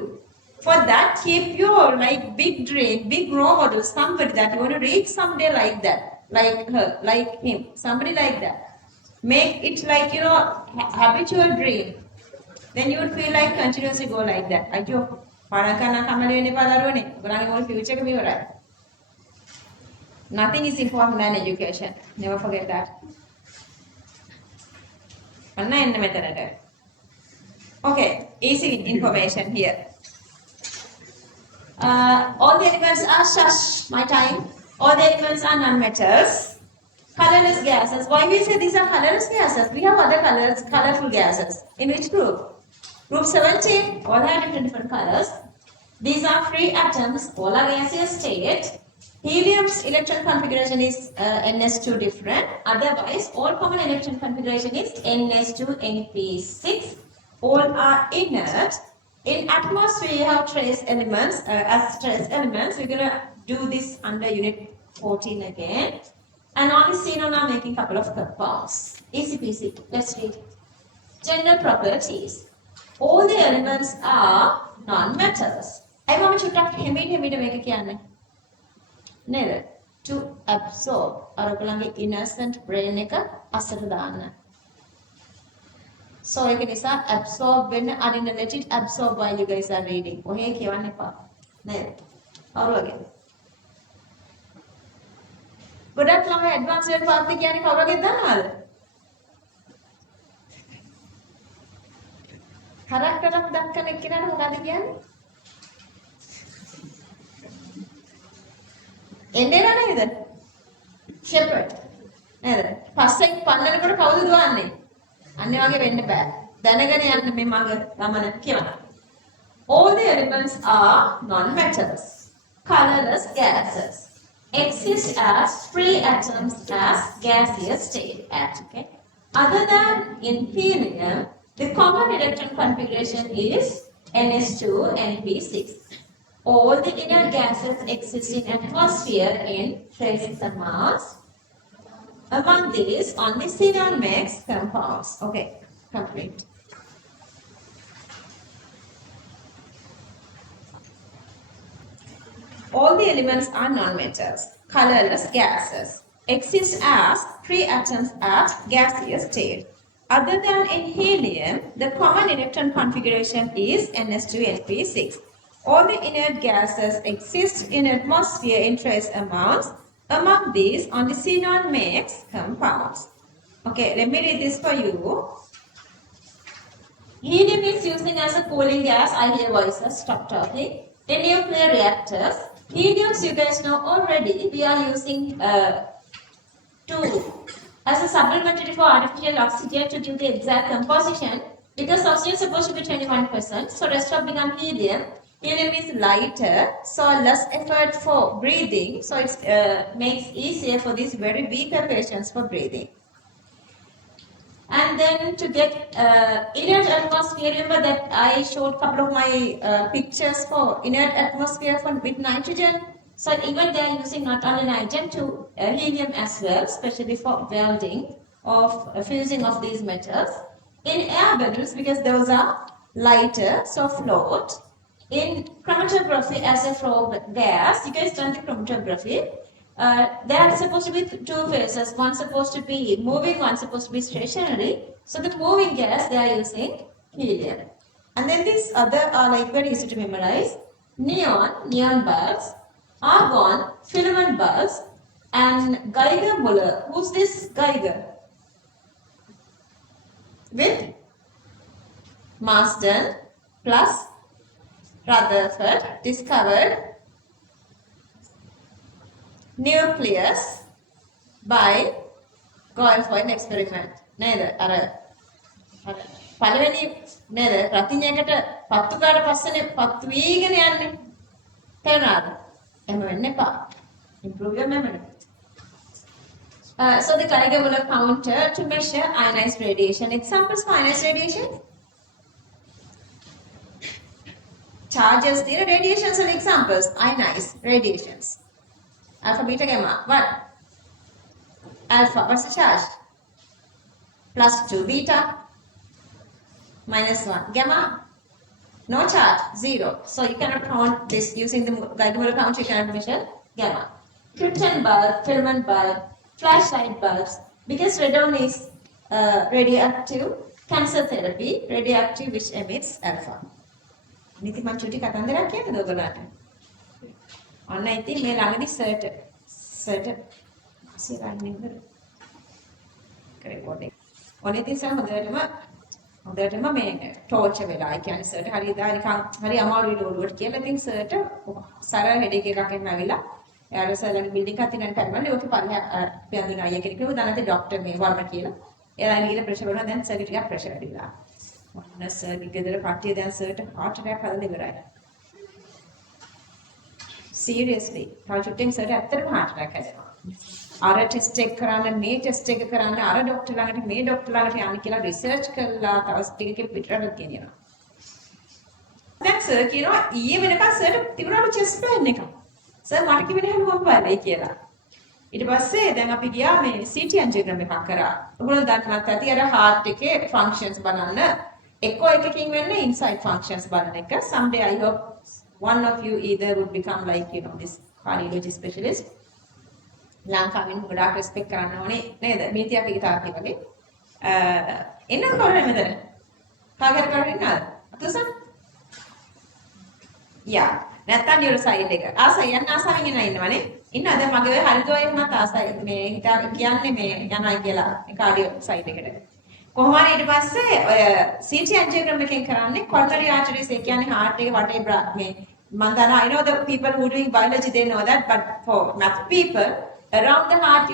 For that, keep your like big dream, big role model, somebody that you want to reach someday like that, like her, like him, somebody like that. Make it like, you know, habitual dream. Then you would feel like continuously go like that. Ayo, parakana kamali ni palarone, kurang mo future kami orai. Nothing is important than education. Never forget that. Okay, easy information here. All the elements are shush, my time. All the elements are non-metals. Colorless gases. Why we say these are colorless gases? We have other colors, colorful gases. In which group? Group 17, all have different colors. These are free atoms, all are gaseous state. Helium's electron configuration is NS2 different. Otherwise, all common electron configuration is NS2NP6. All are inert. In atmosphere, you have trace elements. As trace elements, we're going to do this under unit 14 again. And only xenon are making a couple of compounds. Easy peasy. Let's read. General properties. All the elements are non-metals. I want you to make a Neither to absorb our innocent brain asada. So you can absorb when I didn't let it absorb while you guys are reading. Oh hey kiwanepa. Neither. Or again. But at long advanced level path කියන්නේ කවුරුගේ දන්නවද? හරක්කටක් දක්කන එක්කෙනාට මොකද කියන්නේ? එන්නේ නේද? shepherd. නේද? පස්සෙන් පන්නනකොට කවුද දුවන්නේ? අන්නේ වගේ වෙන්න බෑ. දැනගෙන යන්න මේ මග ගමන කියවන්න. All the elements are non-metals, colorless gases. Exist as free atoms as gaseous state at, okay? Other than in helium, the common electron configuration is NS2NP6. All the inert gases exist in atmosphere in trace amounts. Among these, only xenon makes compounds. Okay, complete. All the elements are non-metals, colorless gases, exist as free atoms at gaseous state. Other than in helium, the common electron configuration is NS2NP6. All the inert gases exist in atmosphere in trace amounts. Among these, only xenon makes compounds. Okay, let me read this for you. Helium is using as a cooling gas. I hear voices. Stop talking. In nuclear reactors, heliums, you guys know already, we are using as a supplementary for artificial oxygen to give the exact composition. Because oxygen is supposed to be 21%, so rest of become helium. Helium is lighter, so less effort for breathing. So it makes easier for these very weaker patients for breathing. And then to get inert atmosphere, remember that I showed a couple of my pictures for inert atmosphere with nitrogen. So even they are using not only nitrogen to helium as well, especially for welding of fusing of these metals. In air bubbles, because those are lighter, so float. In chromatography as a flow gas, you guys done the chromatography. There are supposed to be two phases. One supposed to be moving, one supposed to be stationary. So the moving gas, they are using helium. And then these other are like very easy to memorize. Neon bulbs, argon, filament bulbs, and Geiger-Müller. Who's this Geiger? With Marsden plus Rutherford discovered nucleus by Goldfein experiment. නේද? අර පළවෙනි නේද? රතිඤ්ඤයකට පත්තු කාට පස්සේනේ පත්තු වීගෙන යන්නේ. තේරුණාද? එහෙම වෙන්න එපා. Improve your memory. So the Geiger-Müller counter to measure ionized radiation. Examples for ionized radiation? Charges, there are radiations and examples. Ionized radiations. Alpha, beta, gamma. What? Alpha, what's the charge? +2. Beta, -1. Gamma, no charge, 0. So you cannot count this using the Geiger-Müller counter, you cannot measure gamma. Krypton bulb, filament bulb, flashlight bulbs. Because radon is radioactive, cancer therapy, radioactive which emits alpha. Niti man chuti katandara කියන්නද ඔයගොල්ලන්ට? ඔන්න ඉතින් මේ ළඟදී cert සිරන්නේ recording. ඔන්න ඉතින් sir හොඳටම මේ ටෝච් වෙලා. ඒ කියන්නේ සර්ට් හරි දා නිකන් හරි අමාරුයි ලෝඩුවට කියලා. ඉතින් සර්ට් සරල හෙඩේක් එකක් එන්න ඇවිල්ලා එයාට සර්ලගේ බිල්ඩින් එකක් තියෙනවා පරිවන්නේ. ඕකේ පරිහා පියන්දින අයියා කෙනෙක් කිව්වා දානතේ ડોක්ටර් මේ වර්ම කියලා. එයාලා ගිහලා ප්‍රෙෂර් බලනවා. දැන් සර්ගේ ටිකක් ප්‍රෙෂර් වැඩිලා. ඔන්න සර්ගේ ගෙදර කට්ටිය දැන් සර්ට heart attack හදලා ඉවරයි. Seriously. තව චුට්ටෙන් සර්ට ඇත්තටම heart attack හැදෙනවා. අර ටෙස්ට් එක කරන්න මේ ටෙස්ට් එක කරන්න අර ડોක්ටර් ළඟට මේ ડોක්ටර් ළඟට යන්න කියලා රිසර්ච් කරලා තව ටිකකින් පිටරට ගෙනියනවා. දැන් සර් කියනවා ඊයේ වෙනකන් සර්ට තිබුණාලු චෙස්ට් ප්ලෑන් එකක්. සර් මට කිව්වේ නැහැ මම බලයි කියලා. ඊට පස්සේ දැන් අපි ගියා මේ CT angiogram එකක් කරා. ඔයගොල්ලෝ දන්නත් ඇති අර heart එකේ functions බලන්න. Echo එකකින් වෙන්නේ inside functions බලන එක. Someday I hope one of you either would become like this cardiology specialist. ලංකාවෙන් ගොඩාක් respect කරන්න ඕනේ නේද? මේතියක් එක තාක්කේ වගේ. එන්නද කවුරුද මෙතන? කාගෙර කවුරු ඉන්නවද? අතසන්? යා. නැත්තම් ඩියුර සයිඩ් එක. ආසයි යන්න ආසාවෙන් එන ඉන්නවනේ. ඉන්නවද? මගේ ඔය හරිදෝයේ වුණත් ආසයි මේ හිතා කියන්නේ මේ යනයි කියලා කාඩියෝ සයිඩ් එකට. කොහොම හරි ඊට පස්සේ ඔය CT angiogram එකෙන් කරන්නේ coronary arteries ඒ කියන්නේ heart එකේ වටේ මේ මම දන්නවා I know the people who doing biology they know that but for math people around the heart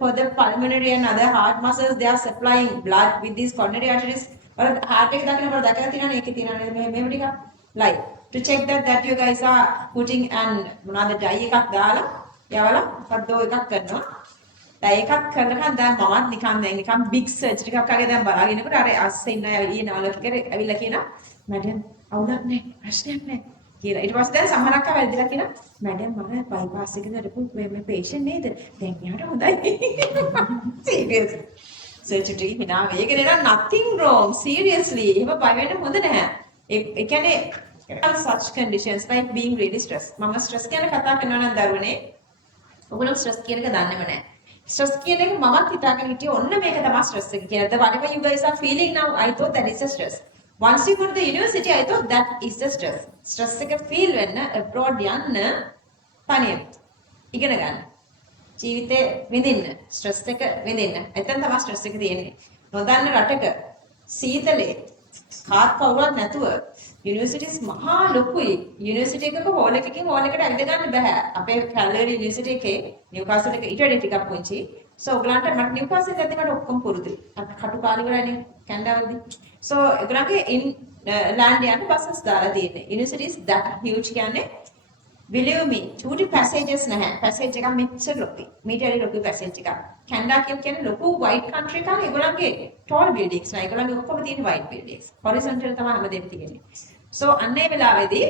for the pulmonary and other heart muscles they are supplying blood with these coronary arteries or heart එක දකින්නකොට දැකලා තියෙනවනේ ඒකේ තියෙනවනේ මෙහෙම ටිකක් like to check that you guys are putting and මොනවාද dye එකක් දාලා යවලා මොකක්ද එකක් කරනවා දැන් ඒකත් කරනකන් දැන් මමත් නිකන් big surgery එකක් වගේ දැන් බලාගෙන ඉන්නකොට අර අස්සේ ඉන්න අය ඊනවල ඇවිල්ලා කියනවා මැඩම් අවුලක් නැහැ ප්‍රශ්නයක් නැහැ කියලා. ඊට පස්සේ දැන් සමහරක් අය වැරදිලා කියනවා මැඩම් මම බයිපාස් එකේ දරපු මේ patient නේද? දැන් යාට හොඳයි. serious. surgery හිනා වේගෙන යන nothing wrong seriously. එහෙම බය වෙන්න හොඳ නැහැ. ඒ කියන්නේ such conditions like being really stressed. මම stress ගැන කතා කරනවා නම් දරුවනේ. ඔයගොල්ලෝ stress කියන එක දන්නේම නැහැ. Stress කියන එක මමත් හිතාගෙන හිටියේ ඔන්න මේක තමයි stress එක කියලා. The whatever you guys are feeling now, I thought that is a stress. Once you go to the university, I thought that is the stress. Stress එක feel වෙන්න abroad යන්න තනියම ඉගෙන ගන්න. ජීවිතේ විඳින්න. stress එක විඳින්න. එතන තමයි stress එක තියෙන්නේ. නොදන්න රටක සීතලේ කාත් කවුරුවත් නැතුව යුනිවර්සිටිස් මහා ලොකුයි. යුනිවර්සිටි එකක හෝල් එකකින් හෝල් එකට ඇවිද ගන්න බෑ. අපේ කැලරි යුනිවර්සිටි එකේ නිව්කාසල් එක ඊට වඩා ටිකක් පුංචි. So ඔයගලන්ට මට නිව්කාසල් එකත් මට ඔක්කොම පුරුදුයි. අර කටු කාලේ වලනේ කැනඩාවලදී. So ඒගොල්ලන්ගේ in land යන buses දාලා තියෙන්නේ. University is that huge කියන්නේ believe me චූටි passages නැහැ. passage එක මෙච්චර ලොකුයි. මීටරේ ලොකු passage එකක්. කැනඩා කියන්නේ ලොකු white country එකක්. ඒගොල්ලන්ගේ tall buildings නෑ. ඒගොල්ලන්ගේ ඔක්කොම තියෙන white buildings. horizontal තමයි හැමදේම තියෙන්නේ. so අන්න ඒ වෙලාවේදී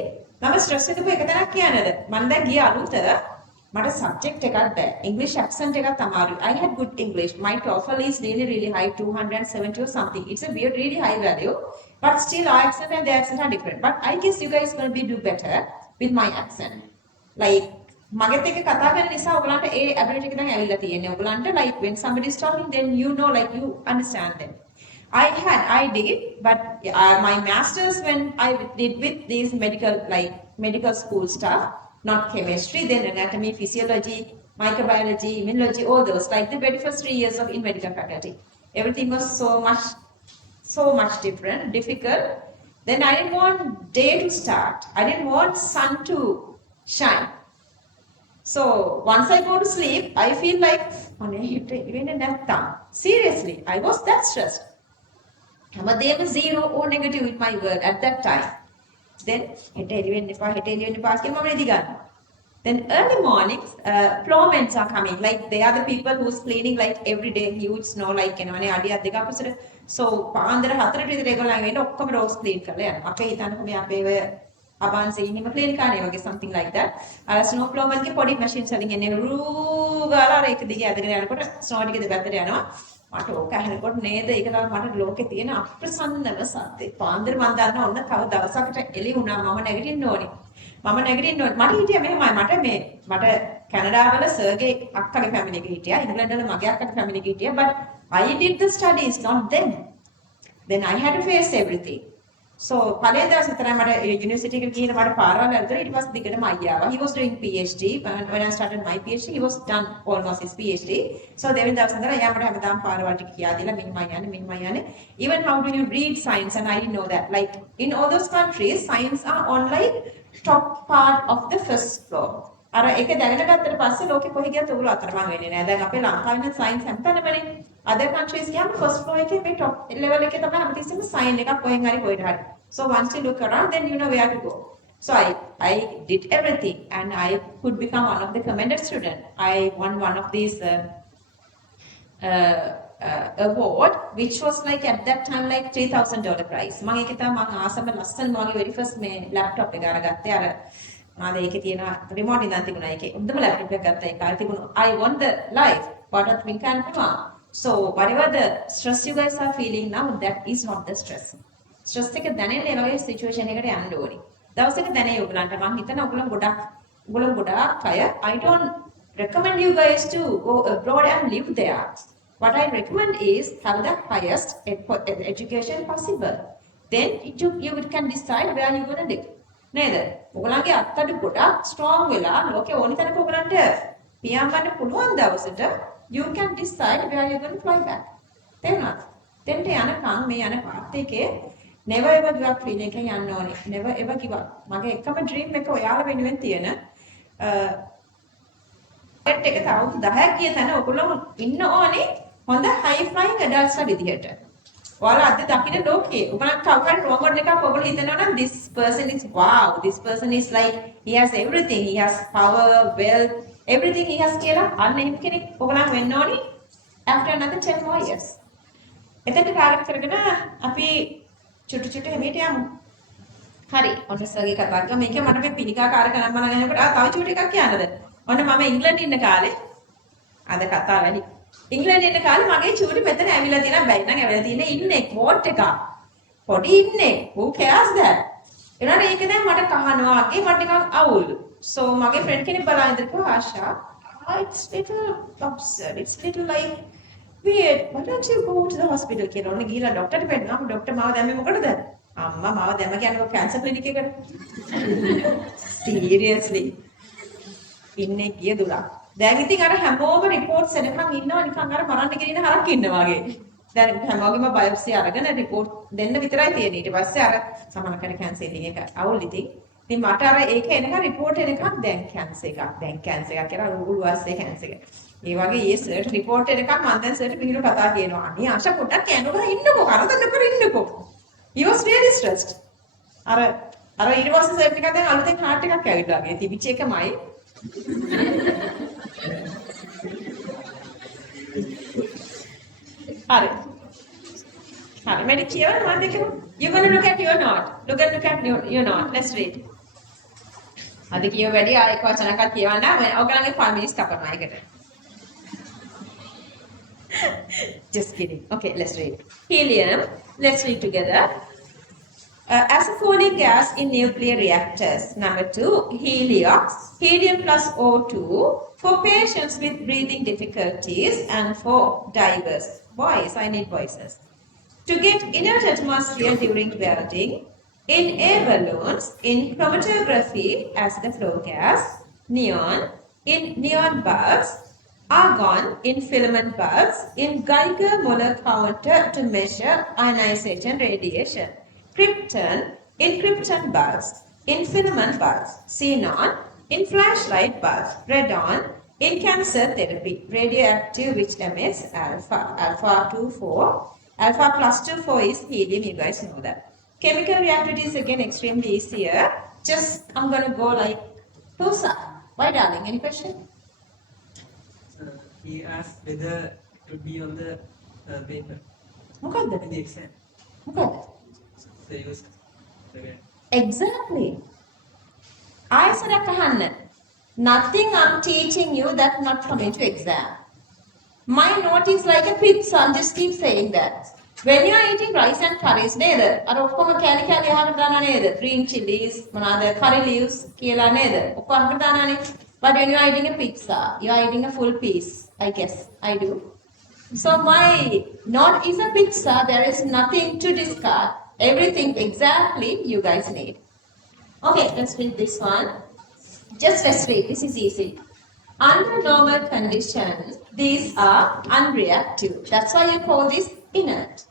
මම stress එකක එක තැනක් කියන්නද? මම දැන් ගිය අලුත මට subject එකක් බෑ. English accent එකක් අමාරුයි. I had good English. My TOEFL is really high, 270 or something. It's a weird, really high value. But still our accent and their accent are different. But I guess you guys will do better with my accent. Like මගෙත් එක්ක කතා කරන නිසා ඔයගලන්ට ඒ ability එක දැන් ඇවිල්ලා තියෙන්නේ. ඔයගලන්ට like when somebody is talking then you know like you understand them. I did, but my masters when I did with these medical school stuff, not chemistry, then anatomy, physiology, microbiology, immunology, all those, like the very first 3 years of in medical faculty. Everything was so much different, difficult. Then I didn't want day to start. I didn't want sun to shine. So once I go to sleep, I feel like, seriously, I was that stressed. හැමදේම 0 or negative with my word at that time. Then හෙට එළිවෙන්න එපා කියලා මම නිදි ගන්නවා. Then early mornings, plowmen are coming. Like they are the people who's cleaning like every day, huge snow like එනවනේ අඩියක් දෙකක් විතර. So පාන්දර 4ට විතර ඒගොල්ලන් වෙන්න ඔක්කොම roads clean කරලා යනවා. අපේ හිතන්නකො මේ අපේ ඔය අබාන්සේ ඉන්නම clean කරන්නේ වගේ something like that. අර snow plowman ගේ පොඩි machines වලින් එන්නේ රූ ගාලා අර ඒක දිගේ ඇදගෙන යනකොට snow ටික දෙපැත්තට යනවා. මට ඕක ඇහෙනකොට නේද ඒක තමයි මට ලෝකේ තියෙන අප්‍රසන්නම සත්‍යය. පාන්දර මම දන්නා ඔන්න තව දවසකට එළි වුණා මම නැගිටින්න ඕනේ. මට හිටියා මෙහෙමයි මට කැනඩාවල සර්ගේ අක්කගේ ෆැමිලි එක හිටියා. ඉංග්‍රීසි වල මගේ අක්කගේ ෆැමිලි එක හිටියා. But I did the studies, not them. Then I had to face everything. So පළවෙනි දවස් විතරයි මට යුනිවර්සිටි එකට ගිහින් මට පාරවල් ඇද්දලා ඊට පස්සේ දිගටම අයියාව. He was doing PhD when I started my PhD he was done almost his PhD. So දෙවෙනි දවස් ඉඳලා එයා මට හැමදාම පාරවල් ටික කියා දීලා මෙහෙමයි යන්නේ. Even how do you read science and I didn't know that. Like in all those countries science are on like top part of the first floor. අර ඒක දැනගෙන ගත්තට පස්සේ ලෝකෙ කොහෙ ගියත් උගල අතරමං වෙන්නේ නැහැ. දැන් අපේ ලංකාවේ සයන්ස් හැමතැනමනේ. other countries කියන්න first floor එකේ මේ top level එකේ තමයි හැමතිස්සෙම sign එකක් කොහෙන් හරි කොහෙට හරි. So once you look around then you know where to go. So I did everything and I could become one of the commended student. I won one of these award which was like at that time like $3,000 prize. මම ඒකේ තමයි මම ආසම ලස්සන මගේ very first මේ laptop එක අරගත්තේ අර මාද ඒකේ තියෙන remote ඉඳන් තිබුණා ඒකේ. උඩම laptop එකක් ගත්තා ඒ කාලේ තිබුණා. I won the life part of me can come. So whatever the stress you guys are feeling now that is not the stress. Stress එක දැනෙන්නේ ඒ වගේ situation එකකට යන්න ඕනේ. දවසක දැනේ ඔයගලන්ට මම හිතන ඔයගලන් ගොඩාක් අය I don't recommend you guys to go abroad and live there. What I recommend is have the highest education possible. Then you can decide where you going to live. නේද? ඔයගලන්ගේ අත්තඩු ගොඩාක් strong වෙලා ලෝකේ ඕනි තැනක ඔයගලන්ට පියාඹන්න පුළුවන් දවසට you can decide where you going to fly back. තේරුණාද? දෙන්න යනකම් මේ යන පාත් එකේ never ever give up feeling එකෙන් යන්න ඕනේ. Never ever give up. මගේ එකම dream එක ඔයාලා වෙනුවෙන් තියෙන එක තවුරුදු 10ක් ගිය තැන ඔයගොල්ලෝ ඉන්න ඕනේ හොඳ high flying adults විදිහට. ඔයාලා අද දකින්න ලෝකේ ඔයගොල්ලන් කවුරුහරි රෝල් මොඩල් එකක් ඔයගොල්ලෝ හිතනවා නම් this person is wow, this person is like he has everything, he has power, wealth, everything he has කියලා අන්න එහෙම කෙනෙක් ඔයගොල්ලන් වෙන්න ඕනේ after another 10 more years. එතෙන්ට target කරගෙන අපි චුට්ටු හැමීට යමු. හරි. ඔන්න සර්ගේ කතා කරා මේක මට මේ පිළිකා කාර්යකරම් බලන් යනකොට තව චූටි එකක් කියන්නද? ඔන්න මම ඉංග්‍රීසි ඉන්න කාලේ අද කතා වැඩි. ඉංග්‍රීසි ඉන්න කාලේ මගේ චූටි මෙතන ඇවිල්ලා තියෙනවා බැරි නම් ඇවිල්ලා තියෙන ඉන්නේ බෝට් එකක්. පොඩි ඉන්නේ. Who cares that? ඒනට ඒක දැන් මට කහනවා වගේ මට නිකන් අවුල්. So මගේ friend කෙනෙක් බලන් ඉඳලා Asha, it's little absurd. It's little like weird. Why don't you go to the hospital කියලා ඔන්න ගිහලා ડોක්ටර්ට පෙන්නනවා. ડોක්ටර් මාව දැම්මේ මොකටද? අම්මා මාව දැම්ම කියන්නේ කැන්සර් ක්ලිනික් එකට. Seriously. ඉන්නේ ගිය දුරක්. දැන් ඉතින් අර හැමෝම රිපෝට්ස් එනකන් ඉන්නවා නිකන් අර මරන්න ගෙනින හරක් ඉන්නවා වගේ. දැන් හැමෝගෙම බයොප්සි අරගෙන රිපෝට් දෙන්න විතරයි තියෙන්නේ. ඊට පස්සේ අර සමහර කෙනෙක් කැන්සර් එක අවුල් ඉතින්. ඉතින් මට අර ඒක එනකන් රිපෝට් එනකන් දැන් කැන්සර් එකක් කියලා උගුරු වාස්සේ කැන්සර් එක. ඒ වගේ ඒ සර්ට් රිපෝට් එකක් මම දැන් සර්ට් පිළිගන්න කතා කියනවා. අනේ ආශා පොඩ්ඩක් කැනෝගා ඉන්නකෝ කරදර නොකර ඉන්නකෝ. He was really stressed. අර ඊට පස්සේ සර්ට් එකක් දැන් අලුතෙන් හાર્ට් එකක් ඇවිල්ලා වගේ තිබිච්ච එකමයි. හරි. හරි. මෙඩි කියවන්න මම දෙකම. You gonna look at your note. Look at your note. Let's read. අද කියව වැඩි ආ එක වචනයක් කියවන්න. ඔයගලගේ 5 minutes කපනවා ඒකට. Just kidding. Okay, let's read. Helium. Let's read together. Acetonic gas in nuclear reactors. Number 2, helium plus O2 for patients with breathing difficulties and for divers. Boys, I need voices. To get inert atmosphere during welding, in air balloons, in chromatography as the flow gas, neon, in neon bulbs, argon in filament bulbs, in Geiger-Müller counter to measure ionization radiation. Krypton in krypton bulbs, in filament bulbs, xenon in flashlight bulbs, radon in cancer therapy, radioactive which emits alpha plus 2,4 is helium, you guys know that. Chemical reactivities again extremely easier. Just I'm gonna go like Tosa. Why darling? Any question? He asked whether it would be on the paper මොකද්ද? in the exam. මොකද්ද? So he was again. Exactly. ආයසරයක් අහන්න. Nothing I'm teaching you that not coming to exam. My note is like a pizza. I'm just keep saying that. When you are eating rice and curries නේද? අර ඔක්කොම කැලි කැලි අහකට දානවා නේද? Green chilies, මොනවාද? Curry leaves කියලා නේද? ඔක්කොම අහකට දානවානේ. But when you are eating a pizza, you are eating a full piece. I guess I do. So my note is a pizza. There is nothing to discard. Everything exactly you guys need. Okay, let's read this one. Just let's read. This is easy. Under normal conditions, these are unreactive. That's why you call this inert.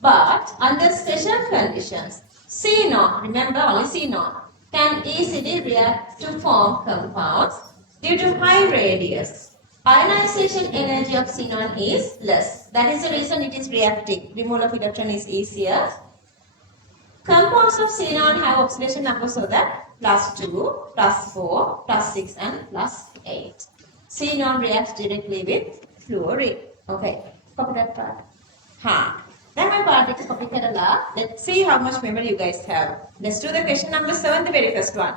But under special conditions, xenon, remember only xenon, can easily react to form compounds due to high radius. Ionization energy of xenon is less. That is the reason it is reacting. Removal of electron is easier. Compounds of xenon have oxidation number so that +2, +4, +6 and +8. Xenon reacts directly with fluorine. Okay, copy that part. Then my part is copy karala. Let's see how much memory you guys have. Let's do the question number 7, the very first one.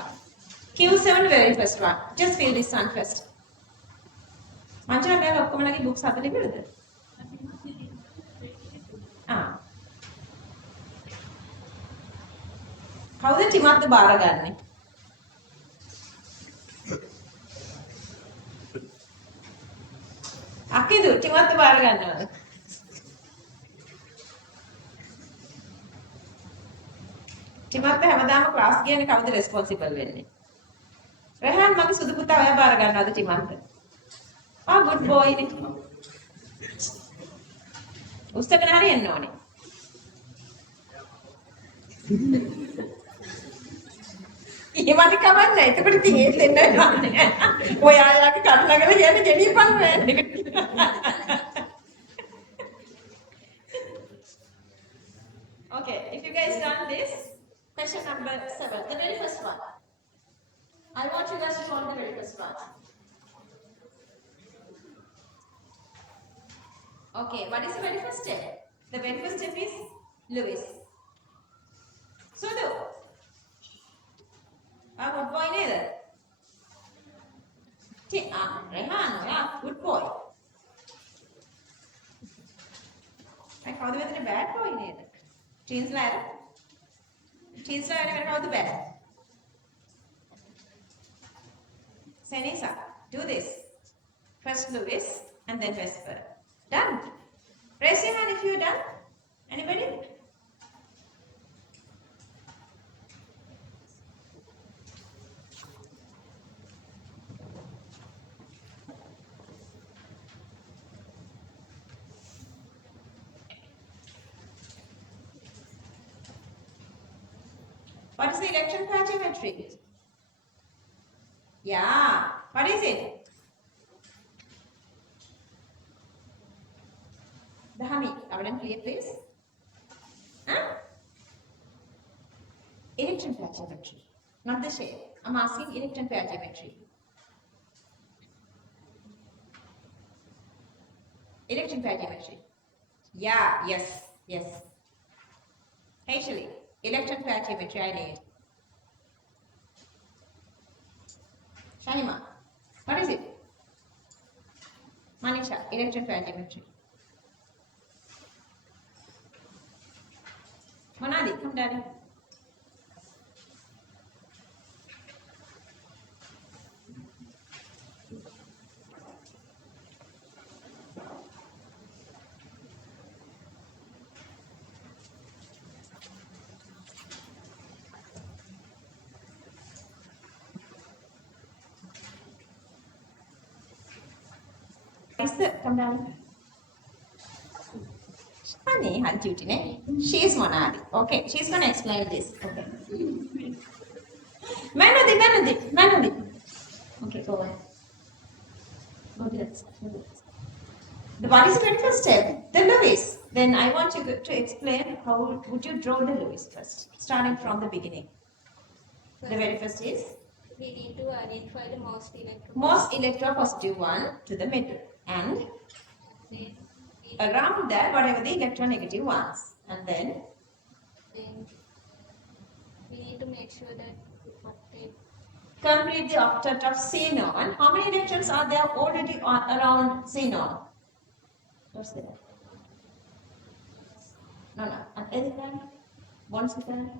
Q7, the very first one. Just fill this one first. Manchana mela okkomalage books hadala ibarada? කවුද ටිමත්ද බාරගන්නේ? අකිදු ටිමත්ද බාරගන්නවද? ටිමත්ද හැමදාම class ගියනේ කවුද responsible වෙන්නේ? රහන් මගේ සුදු පුතා ඔයා බාරගන්නවද ටිමත්ද? good boy නේ. උස්සගෙන හරියන්න ඕනේ. එහෙමද කවන්නේ? එතකොට ඉතින් ඒත් දෙන්න නෑ. ඔයාලගේ කටනගල කියන්නේ ගෙනියපන් වෑන් එකට. Okay, if you guys done this, question number 7, the very first one. I want you guys to solve the very first one. Okay, what is the very first step? The very first step is Lewis. Sudu. Good boy neither. Rehan, yeah, good boy. I call the weather a bad boy neither. Teens ladder. Teens ladder, I call the bad. Senisa, do this. First Lewis and then Vesper. Done. Raise your hand if you're done. Anybody? What is the electron patchometry? Yeah. What is it? Dahami, loud and clear, please. Electron geometry, not the shape. I'm asking electron pair geometry. Electron pair geometry. Yeah, yes. Actually, electron pair geometry I need. Shanima, what is it? Manisha, electron pair geometry. Manali, come daddy. Come down. Honey, her duty, ne? She is Monadi. Okay, she's gonna explain this. Okay. Manadi. Okay, go ahead. Go to that side. What is the very first step? The Lewis. Then I want you to explain how would you draw the Lewis first, starting from the beginning. The very first is? We need to identify the most Electropositive one to the middle. And around that, whatever the electronegative ones. And then we need to make sure that octet complete the octet of xenon. How many electrons are there already around xenon? What's there? No. And anything? Bonds with that?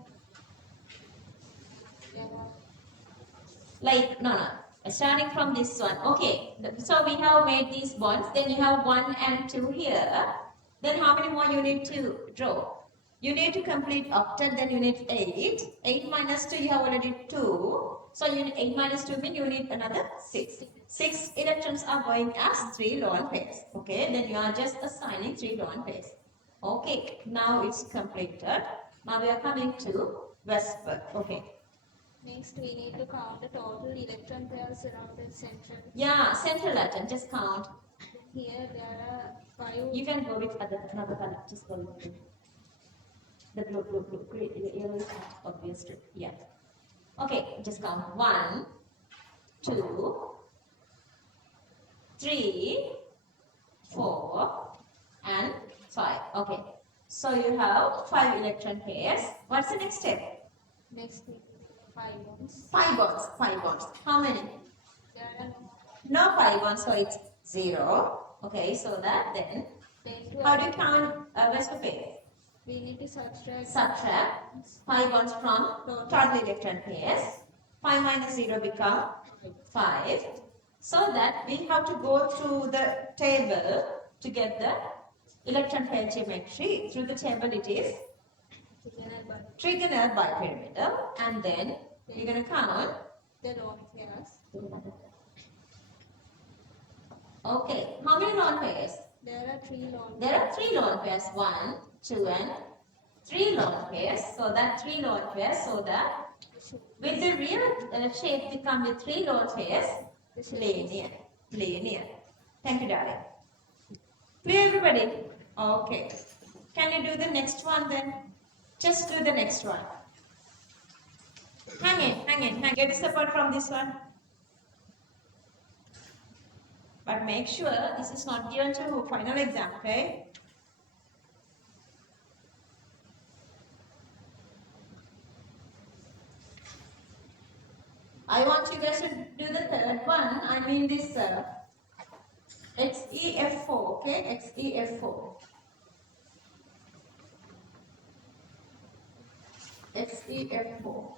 Like, no. Starting from this one. Okay. So we have made these bonds. Then you have 1 and 2 here. Then how many more you need to draw? You need to complete octet, then you need 8. 8 minus 2, you have already 2. So you need 8 minus 2 means you need another 6. 6 electrons are going as 3 lone pairs. Okay, then you are just assigning 3 lone pairs. Okay, now it's completed. Now we are coming to Vesper. Okay. Next, we need to count the total electron pairs around the central. Yeah, central atom, just count. Here there are 5. You can go with another color, just go with blue. The blue, green, the yellow is obviously, yeah. Okay, just count 1, 2, 3, 4, and 5. Okay, so you have 5 electron pairs. What's the next step? Next, we need 5 bonds. 5 bonds. How many? There are No 5 bonds, so it's 0. Okay, so that then, how do you count Vesper pair? we need to subtract 5 bonds from total electron pairs. 5 minus 0 become 5. So that we have to go through the table to get the electron pair geometry. Through the table it is trigonal bipyramidal, and then we're going to count the lone pairs. Okay, how many lone pairs? There are 3 lone There are 3 lone pairs. 1, 2 and 3 lone pairs. So that 3 lone pairs, so that with the real shape become with 3 lone pairs, linear. Thank you, darling. Clear, everybody? Okay. Can you do the next one then? Just do the next one. Hang in. Get separate from this one. But make sure this is not given to final exam, okay? I want you guys to do the third one. I mean this XEF4, okay? XEF4. XEF4.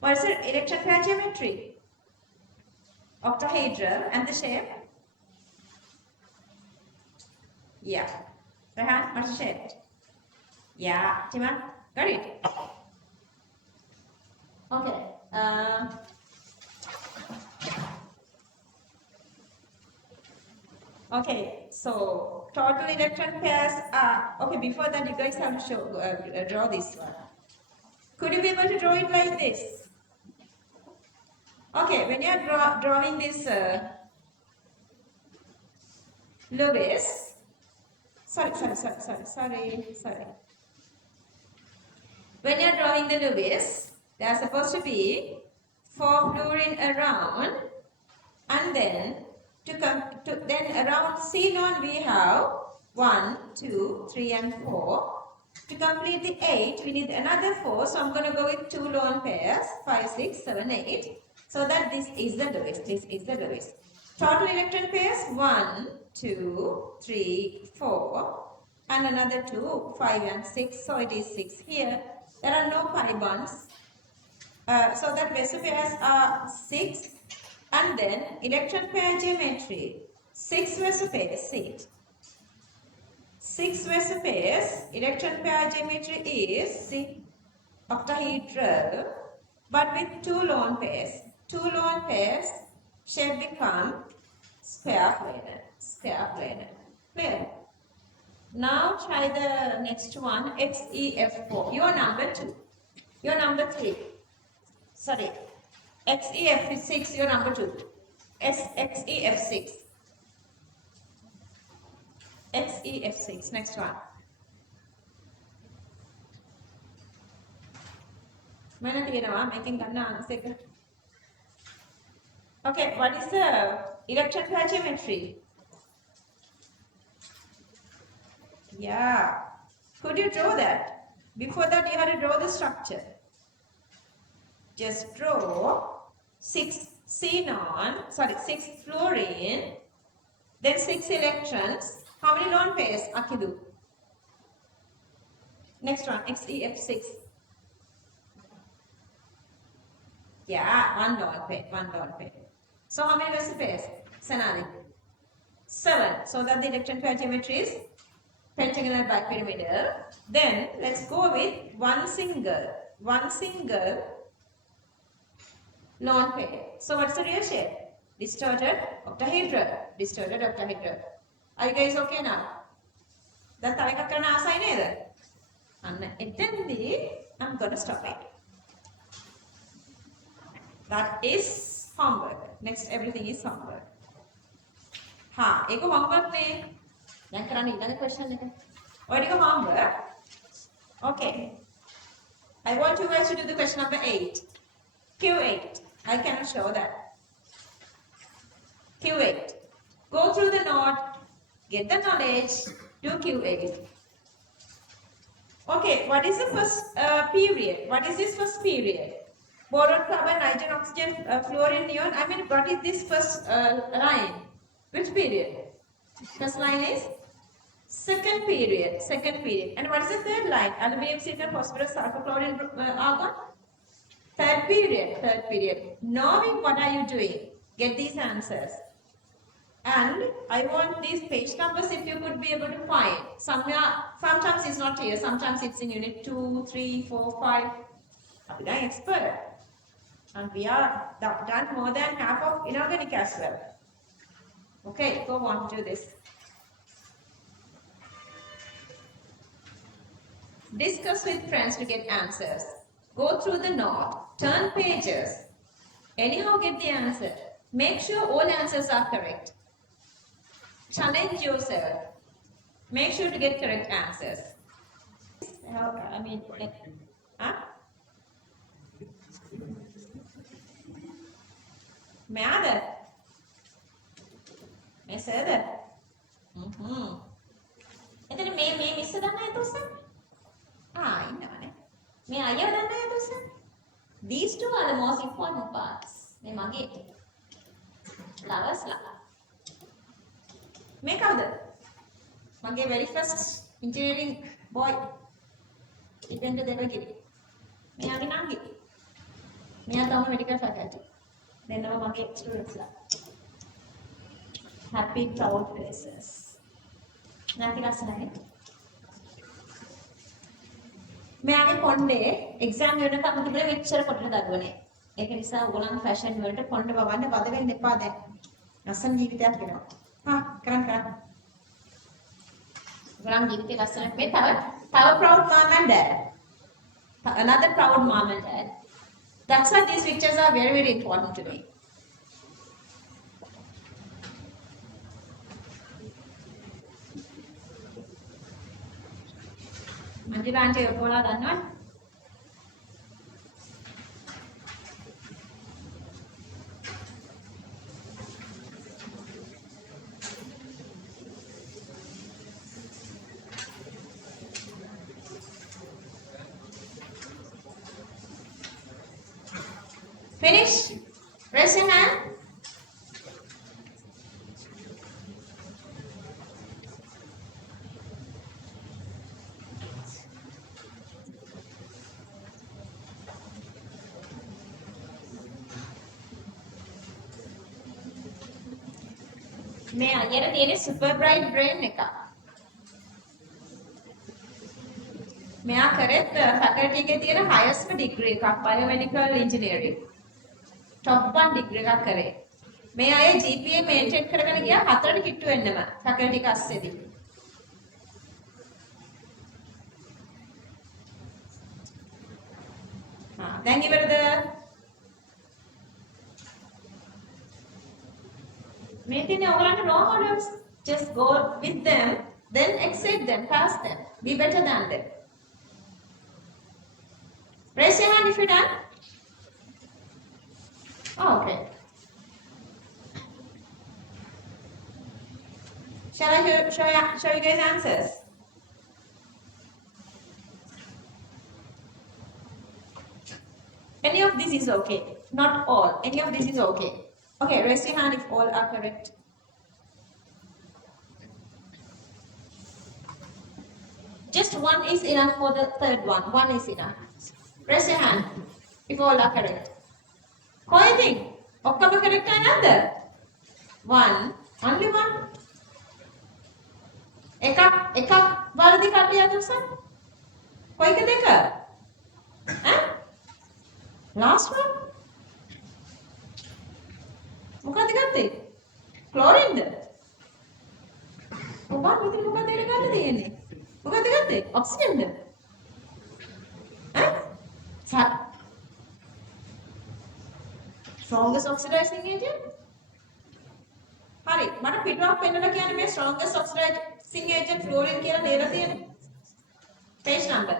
What is the electron pair geometry? Octahedral, and the shape? Yeah. Rehan, what's the shape? Yeah. Timon, got it? Okay. Okay, so total electron pairs are, okay, before that you guys have to show, draw this one. Could you be able to draw it like this? Okay, when you are drawing this Lewis. Sorry. When you're drawing the Lewis, there are supposed to be 4 fluorine around, and then then around xenon we have 1, 2, 3 and 4. To complete the 8, we need another 4. So I'm going to go with 2 lone pairs, 5, 6, 7, 8. So that this is the Lewis. This is the Lewis. Total electron pairs 1, 2, 3, 4. And another 2, 5 and 6. So it is 6 here. There are no pi bonds. So that vessel pairs are 6. And then electron pair geometry. 6 vessel pairs, sit. 6 vessel pairs, electron pair geometry is octahedral, but with 2 lone pairs. 2 lone pairs shape become square planar. Clear? Now try the next one, XEF4. Your number 2. Your number 3. Sorry. XEF6, your number 2. XEF6. XEF6. Next one. Making answer. Okay, what is the electron pair geometry? Yeah. Could you draw that? Before that, you had to draw the structure. Just draw 6 fluorine, then 6 electrons. How many lone pairs? Akidu. Next one, XEF6. Yeah, 1 lone pair. So how many vessel pairs? Senali. 7. So that the electron pair geometry is pentagonal bipyramidal. Then let's go with one single lone pair. So what's the real shape? Distorted octahedral. Are you guys okay now? That's how I can assign either. And then I'm going to stop it. That is homework. Next, everything is homework. Eko homework ne. Then karani another question. What is homework? Okay. I want you guys to do the question number 8. Q8. I cannot show that. Q8. Go through the note. Get the knowledge. Do Q8. Okay. What is the first period? What is this first period? Boron, carbon, nitrogen, oxygen, fluorine, neon. I mean, what is this first line? Which period? First line is second period. And what is the third line? Aluminium, silicon, phosphorus, sulfur, chlorine, argon. Third period. Knowing what are you doing? Get these answers. And I want these page numbers if you could be able to find. Sometimes it's not here. Sometimes it's in unit 2, 3, 4, 5. We are expert. And we are done more than half of inorganic as well. Okay, go on to do this. Discuss with friends to get answers. Go through the note. Turn pages. Anyhow get the answer. Make sure all answers are correct. Challenge yourself. Make sure to get correct answers. I mean, මෙයාද? මේ සර්ද? එතන මේ miss දන්න අය තොස්සන්? ඉන්නවනේ. මේ අයව දන්න අය තොස්සන්? These two are the most important parts. මේ මගේ lovers ලා. මේ කවුද? මගේ very first engineering boy. ඉබෙන්ද දෙවගිරි. මෙයාගේ නංගි. මෙයා තමයි medical faculty. දෙන්නම මගේ students ලා. Happy proud faces. නැති ලස්සනයි. මෙයාගේ කොණ්ඩේ exam වෙනකම් තිබුණේ මෙච්චර කොටට දරුවනේ. ඒක නිසා ඕගොල්ලන් fashion වලට කොණ්ඩ වවන්න බද වෙන්න එපා දැන්. ලස්සන ජීවිතයක් වෙනවා. කරන්න. ගොඩක් ජීවිතේ ලස්සනක් මේ තව proud mom and dad. another proud mom and dad. That's why these pictures are very, very important to me. Manjula aunty ඔයාලා දන්නවද? Finish? Raise your hand. මේ අයියට තියෙන super bright brain එක. මෙයා කරෙත් faculty එකේ තියෙන highest degree එකක් biomedical engineering. top 1 degree එකක් කරේ. මේ අය GPA maintain කරගෙන ගියා 4ට කිට්ටු වෙන්නම faculty එක අස්සේදී. දැන් ඉවරද? මේ තියෙන ඔයගලන්ට role models. Just go with them, then accept them, pass them, be better than them. Raise your hand if you're done. Oh, okay. Shall I show you guys answers? Any of this is okay. Not all. Any of this is okay. Okay, raise your hand if all are correct. Just one is enough for the third one. One is enough. Raise your hand if all are correct. කොයිද? ඔක්කොම correct නැද්ද? One, only one. එකක් වලදී කඩිය අතුසන්. කොයික දෙක? ඈ? Last one. මොකද ගත්තේ? ක්ලෝරින්ද? ඔබ මෙතන මොකද ගන්න තියෙන්නේ? මොකද ගත්තේ? ඔක්සිජන්ද? ඈ? strongest oxidizing agent? හරි මට පිටුවක් පෙන්නලා කියන්න මේ strongest oxidizing agent fluorine කියලා ලියලා තියෙන page number.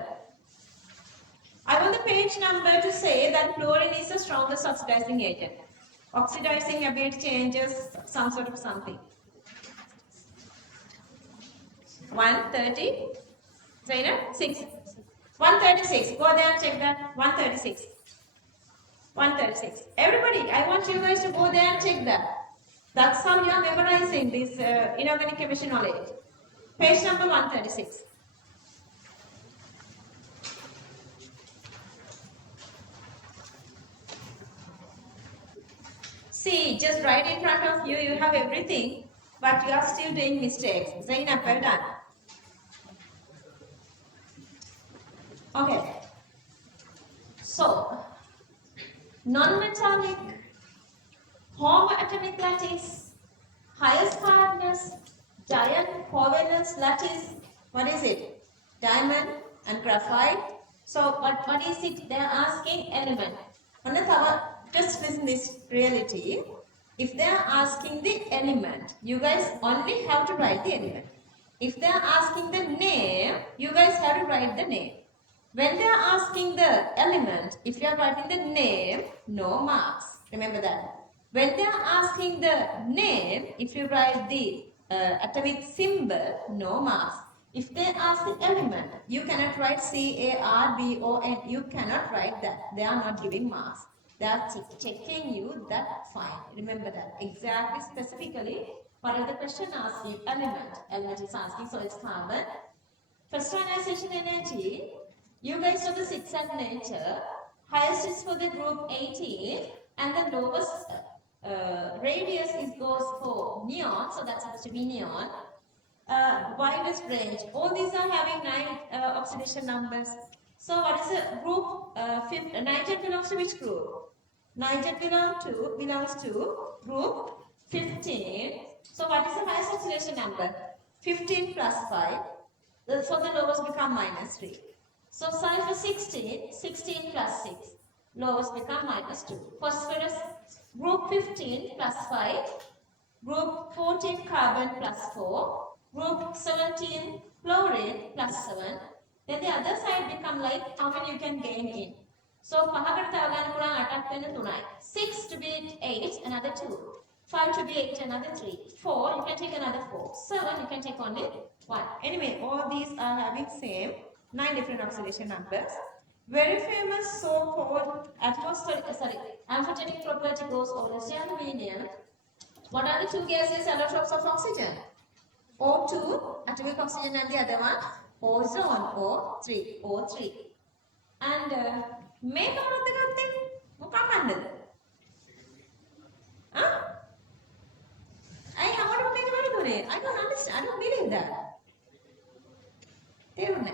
I want the page number to say that fluorine is the strongest oxidizing agent. Oxidizing a bit changes some sort of something. 130 Zainab 6 136. Go there and check that. 136. 136. Everybody, I want you guys to go there and check that. That's how you are memorizing this inorganic chemistry knowledge. Page number 136. See, just right in front of you, you have everything, but you are still doing mistakes. Zainab, well done. Okay. So, non-metallic, homoatomic lattice, highest hardness, giant covalence lattice. What is it? Diamond and graphite. So what is it? They are asking element. Just listen this reality. If they are asking the element, you guys only have to write the element. If they are asking the name, you guys have to write the name. When they are asking the element, if you are writing the name, no marks. Remember that. When they are asking the name, if you write the atomic symbol, no marks. If they ask the element, you cannot write CARBON. You cannot write that. They are not giving marks. They are checking you that fine. Remember that. Exactly, specifically, whatever the question asks you, element. Element is asking, so it's carbon. First ionization energy. You guys know the 6 and nature. Highest is for the group 18 and the lowest radius goes for neon, so that's supposed to be neon. Widest range. All these are having 9 oxidation numbers. So what is the group? Nitrogen belongs to which group? Nitrogen belongs to group 15. So what is the highest oxidation number? 15 plus 5. So the lowest become minus 3. So sulfur 16 plus 6. Lowest become minus 2. Phosphorus group 15 plus 5. Group 14 carbon plus 4. Group 17 fluorine plus 7. Then the other side become like how many you can gain in. So 5කට තව ගන්න පුළුවන් 8ක් වෙන 3යි. 6 to be 8, another 2. 5 to be 8, another 3. 4, you can take another 4. 7, you can take only 1. Anyway, all these are having same 9 different oxidation numbers. Very famous so-called amphoteric property goes always to aluminium. What are the two gases allotropes of oxygen? O2, atomic oxygen, and the other one, ozone, O3, O3. And make out of the good thing. Huh? I don't understand. I don't believe that. තේරුණා?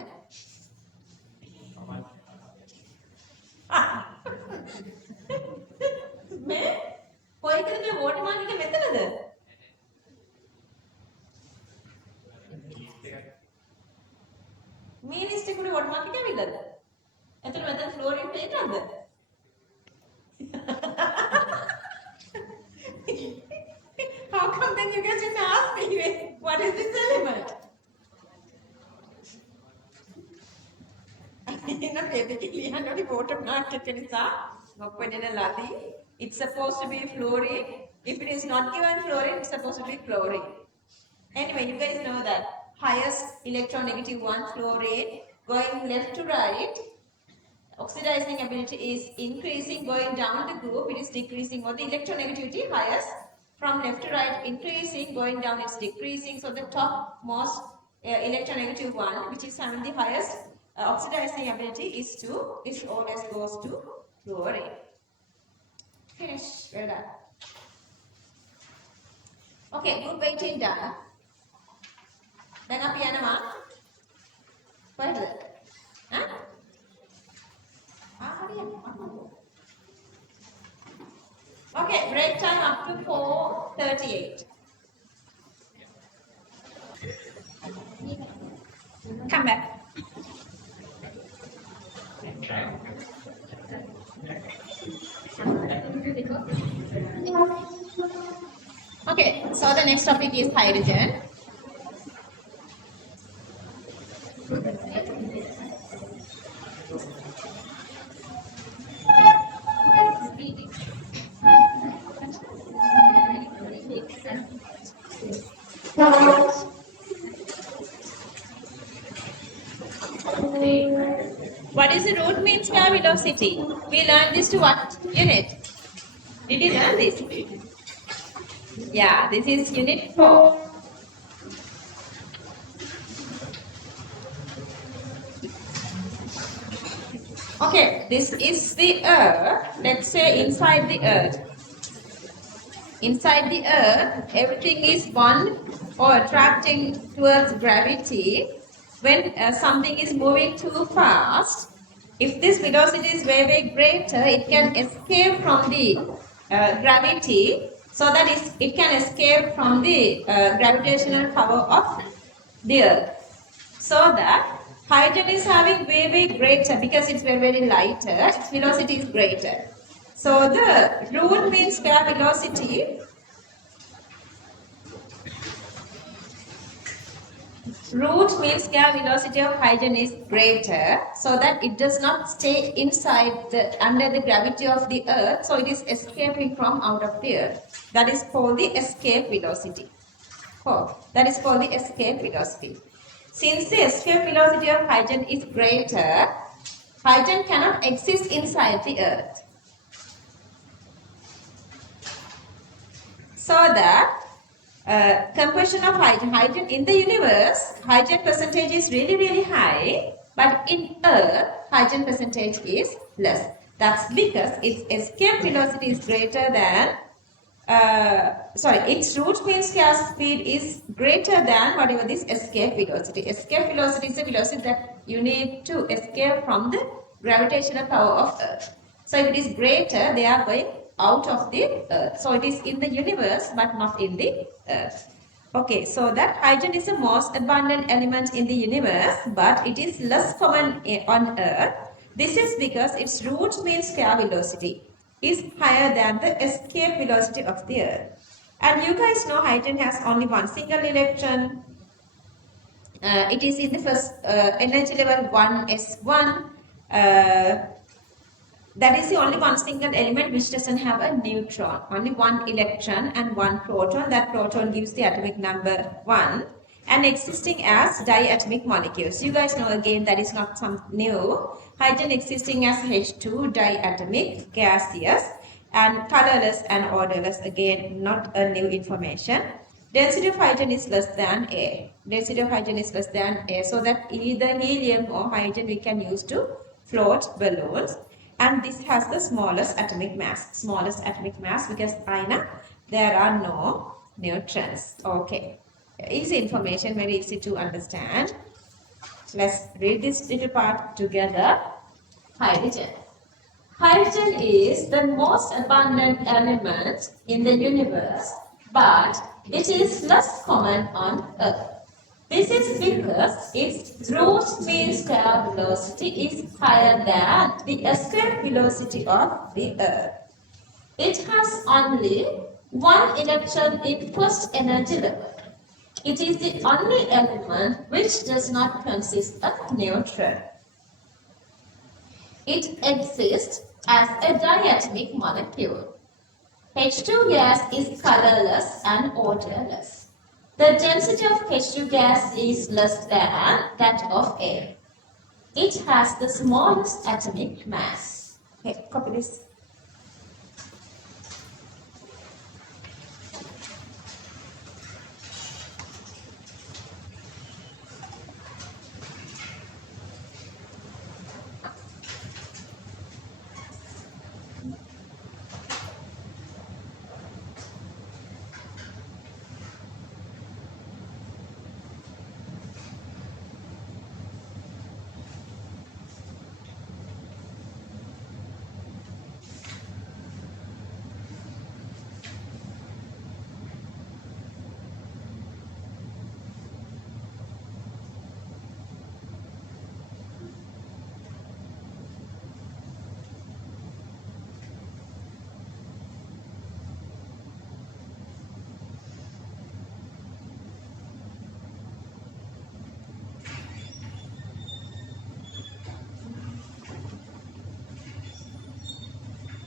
මේ කොයිකද මේ water Mark එක මෙතනද? මේ list එකේ water Mark එක ඇවිල්ලාද? එතකොට මෙතන fluorine පේනවද? How come then you guys didn't ask me what is this element? It's supposed to be fluorine. If it is not given fluorine, it's supposed to be chlorine. Anyway, you guys know that highest electronegative one, fluorine, going left to right, oxidizing ability is increasing, going down the group, it is decreasing, or the electronegativity highest, from left to right increasing, going down it's decreasing. So the top most electronegative one, which is having the highest oxidizing ability, is always goes to fluorine. Finish. Well done. Okay, group 18 done. Then up here, what is it? Huh? Okay, break time up to 4:38. Come back. Okay, so the next topic is hydrogen. What is the root mean square velocity? We learned this to what unit? Did you learn this? Yeah, this is unit 4. Okay, this is the earth. Let's say inside the earth. Inside the earth, everything is one or attracting towards gravity. When something is moving too fast, if this velocity is very, very greater, it can escape from the gravity, so that it can escape from the gravitational power of the earth. So that hydrogen is having very, very greater, because it's very, very lighter, its velocity is greater. So the root mean square velocity of hydrogen is greater, so that it does not stay inside under the gravity of the earth, so it is escaping from out of the earth. That is called the escape velocity. That is called the escape velocity. Since the escape velocity of hydrogen is greater, hydrogen cannot exist inside the earth. So that composition of hydrogen in the universe, hydrogen percentage is really, really high, but in earth, hydrogen percentage is less. That's because its escape velocity is greater than, its root mean square speed is greater than whatever this escape velocity. Escape velocity is the velocity that you need to escape from the gravitational power of earth. So if it is greater, they are going out of the earth. So it is in the universe but not in the earth. Okay, so that hydrogen is the most abundant element in the universe, but it is less common on earth. This is because its root mean square velocity is higher than the escape velocity of the earth. And you guys know hydrogen has only one single electron. it is in the first energy level 1s1. That is the only one single element which doesn't have a neutron. Only one electron and one proton. That proton gives the atomic number 1 and existing as diatomic molecules. You guys know again that is not some new. Hydrogen existing as H2, diatomic, gaseous, and colorless and odorless. Again, not a new information. Density of hydrogen is less than A. Density of hydrogen is less than A, so that either helium or hydrogen we can use to float balloons. And this has the smallest atomic mass. Smallest atomic mass because Aina, there are no neutrons. Okay. Easy information, very easy to understand. Let's read this little part together. Hydrogen. Hydrogen is the most abundant element in the universe, but it is less common on Earth. This is because its root mean square velocity is higher than the escape velocity of the Earth. It has only one electron in first energy level. It is the only element which does not consist of neutron. It exists as a diatomic molecule. H2 gas is colorless and odorless. The density of H2 gas is less than that of air. It has the smallest atomic mass. Okay, copy this.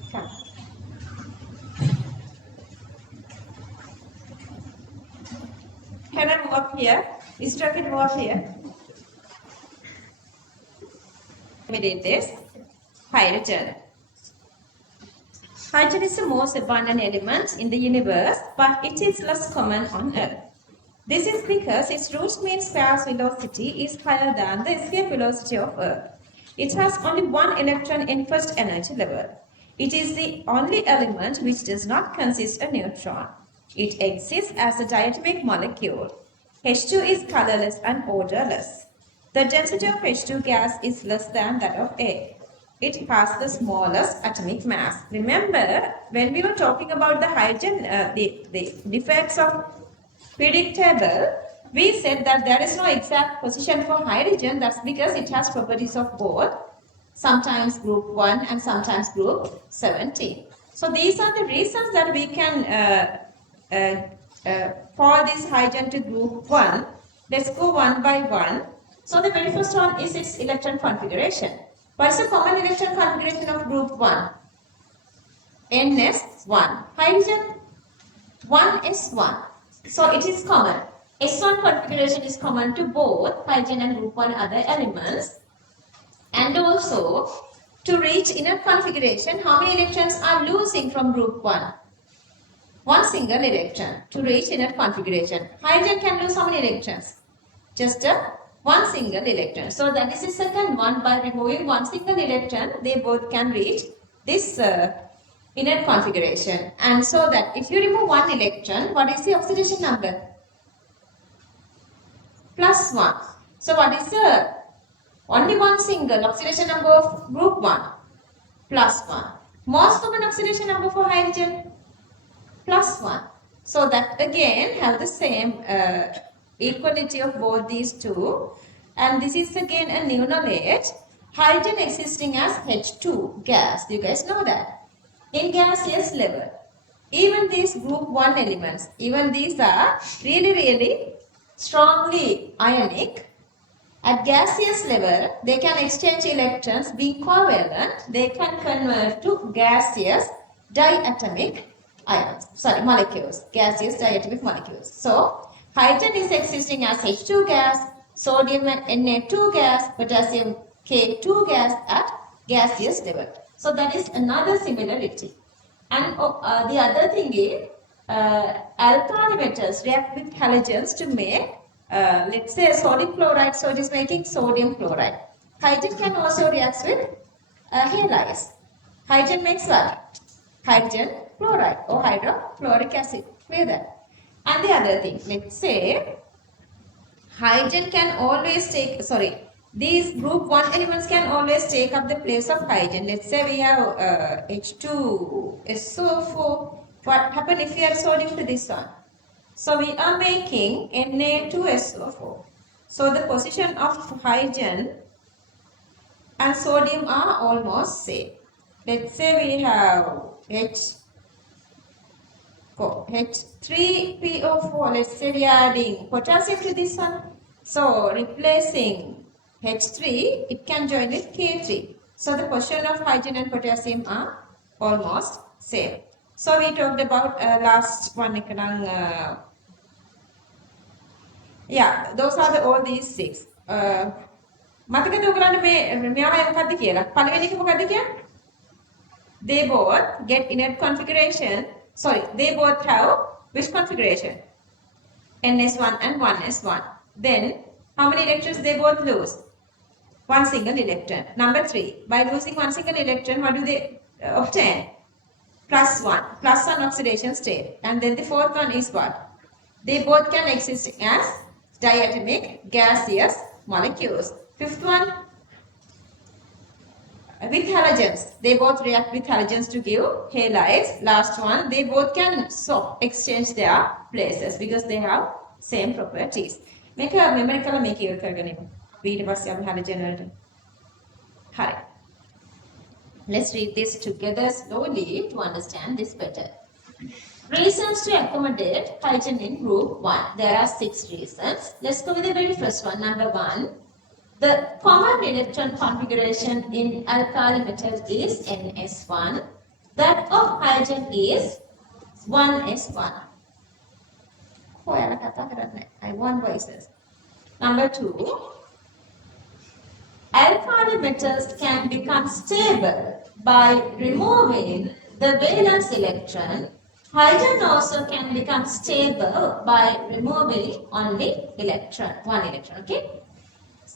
Come. Can I move up here? Is Rocket move up here? Let me read this. Hydrogen. Hydrogen is the most abundant element in the universe, but it is less common on Earth. This is because its root mean square velocity is higher than the escape velocity of Earth. It has only one electron in first energy level. It is the only element which does not consist a neutron. It exists as a diatomic molecule. H2 is colorless and odorless. The density of H2 gas is less than that of air. It has the smallest atomic mass. Remember, when we were talking about the hydrogen, the defects of periodic table, we said that there is no exact position for hydrogen. That's because it has properties of both, sometimes group 1 and sometimes group 17. So these are the reasons that we can for this hydrogen to group 1. Let's go one by one. So the very first one is its electron configuration. What is the common electron configuration of group 1? NS1. Hydrogen 1s1. So it is common. S1 configuration is common to both hydrogen and group 1 other elements. And also, to reach inner configuration, how many electrons are losing from group 1? One single electron to reach inner configuration. Hydrogen can lose how many electrons? Just one single electron. So that is the second one. By removing one single electron, they both can reach this inner configuration. And so that if you remove one electron, what is the oxidation number? +1. So what is the only one single oxidation number of group 1? +1. Most common oxidation number for hydrogen? +1. So that again have the same equality of both these two. And this is again a new knowledge. Hydrogen existing as H2 gas. You guys know that. In gaseous level. Even these group 1 elements, even these are really strongly ionic. At gaseous level, they can exchange electrons being covalent. They can convert to gaseous diatomic ions, sorry, molecules, gaseous diatomic molecules. So, hydrogen is existing as H2 gas, sodium Na2 gas, potassium K2 gas at gaseous level. So, that is another similarity. And the other thing is, alkali metals react with halogens to make, let's say, sodium chloride, so it is making sodium chloride. Hydrogen can also react with halides. Hydrogen makes what? Hydrogen chloride or hydrochloric acid. Clear that? And the other thing, let's say, hydrogen can always take, sorry, these group 1 elements can always take up the place of hydrogen. Let's say we have H2SO4. What happens if we add sodium to this one? So we are making Na2SO4. So the position of hydrogen and sodium are almost same. Let's say we have H3PO4. Let's say we are adding potassium to this one. So replacing H3, it can join with K3. So the position of hydrogen and potassium are almost same. So we talked about last one. Yeah, those are all these 6. මතකද ඔයගලන්ට මෙයාලා මොකද්ද කියලා? පළවෙනි එක මොකද්ද කියන්නේ? They both get inert configuration. Sorry, they both have which configuration? NS1 and 1s1. Then how many electrons they both lose? One single electron. Number 3, by losing one single electron, what do they obtain? +1, +1 oxidation state. And then the fourth one is what? They both can exist as diatomic gaseous molecules. Fifth one, with halogens. They both react with halogens to give halides. Last one, they both can exchange their places because they have same properties. Make a memory color make it කරගනිමු. ඊට පස්සේ අපි halogen වලට. හරි. Let's read this together slowly to understand this better. Reasons to accommodate hydrogen in group 1. There are 6 reasons. Let's go with the very first one. Number 1. The common electron configuration in alkali metals is NS1. That of hydrogen is 1s1. I want voices. Number 2. Alkali metals can become stable by removing the valence electron. Hydrogen also can become stable by removing only electron, one electron, okay?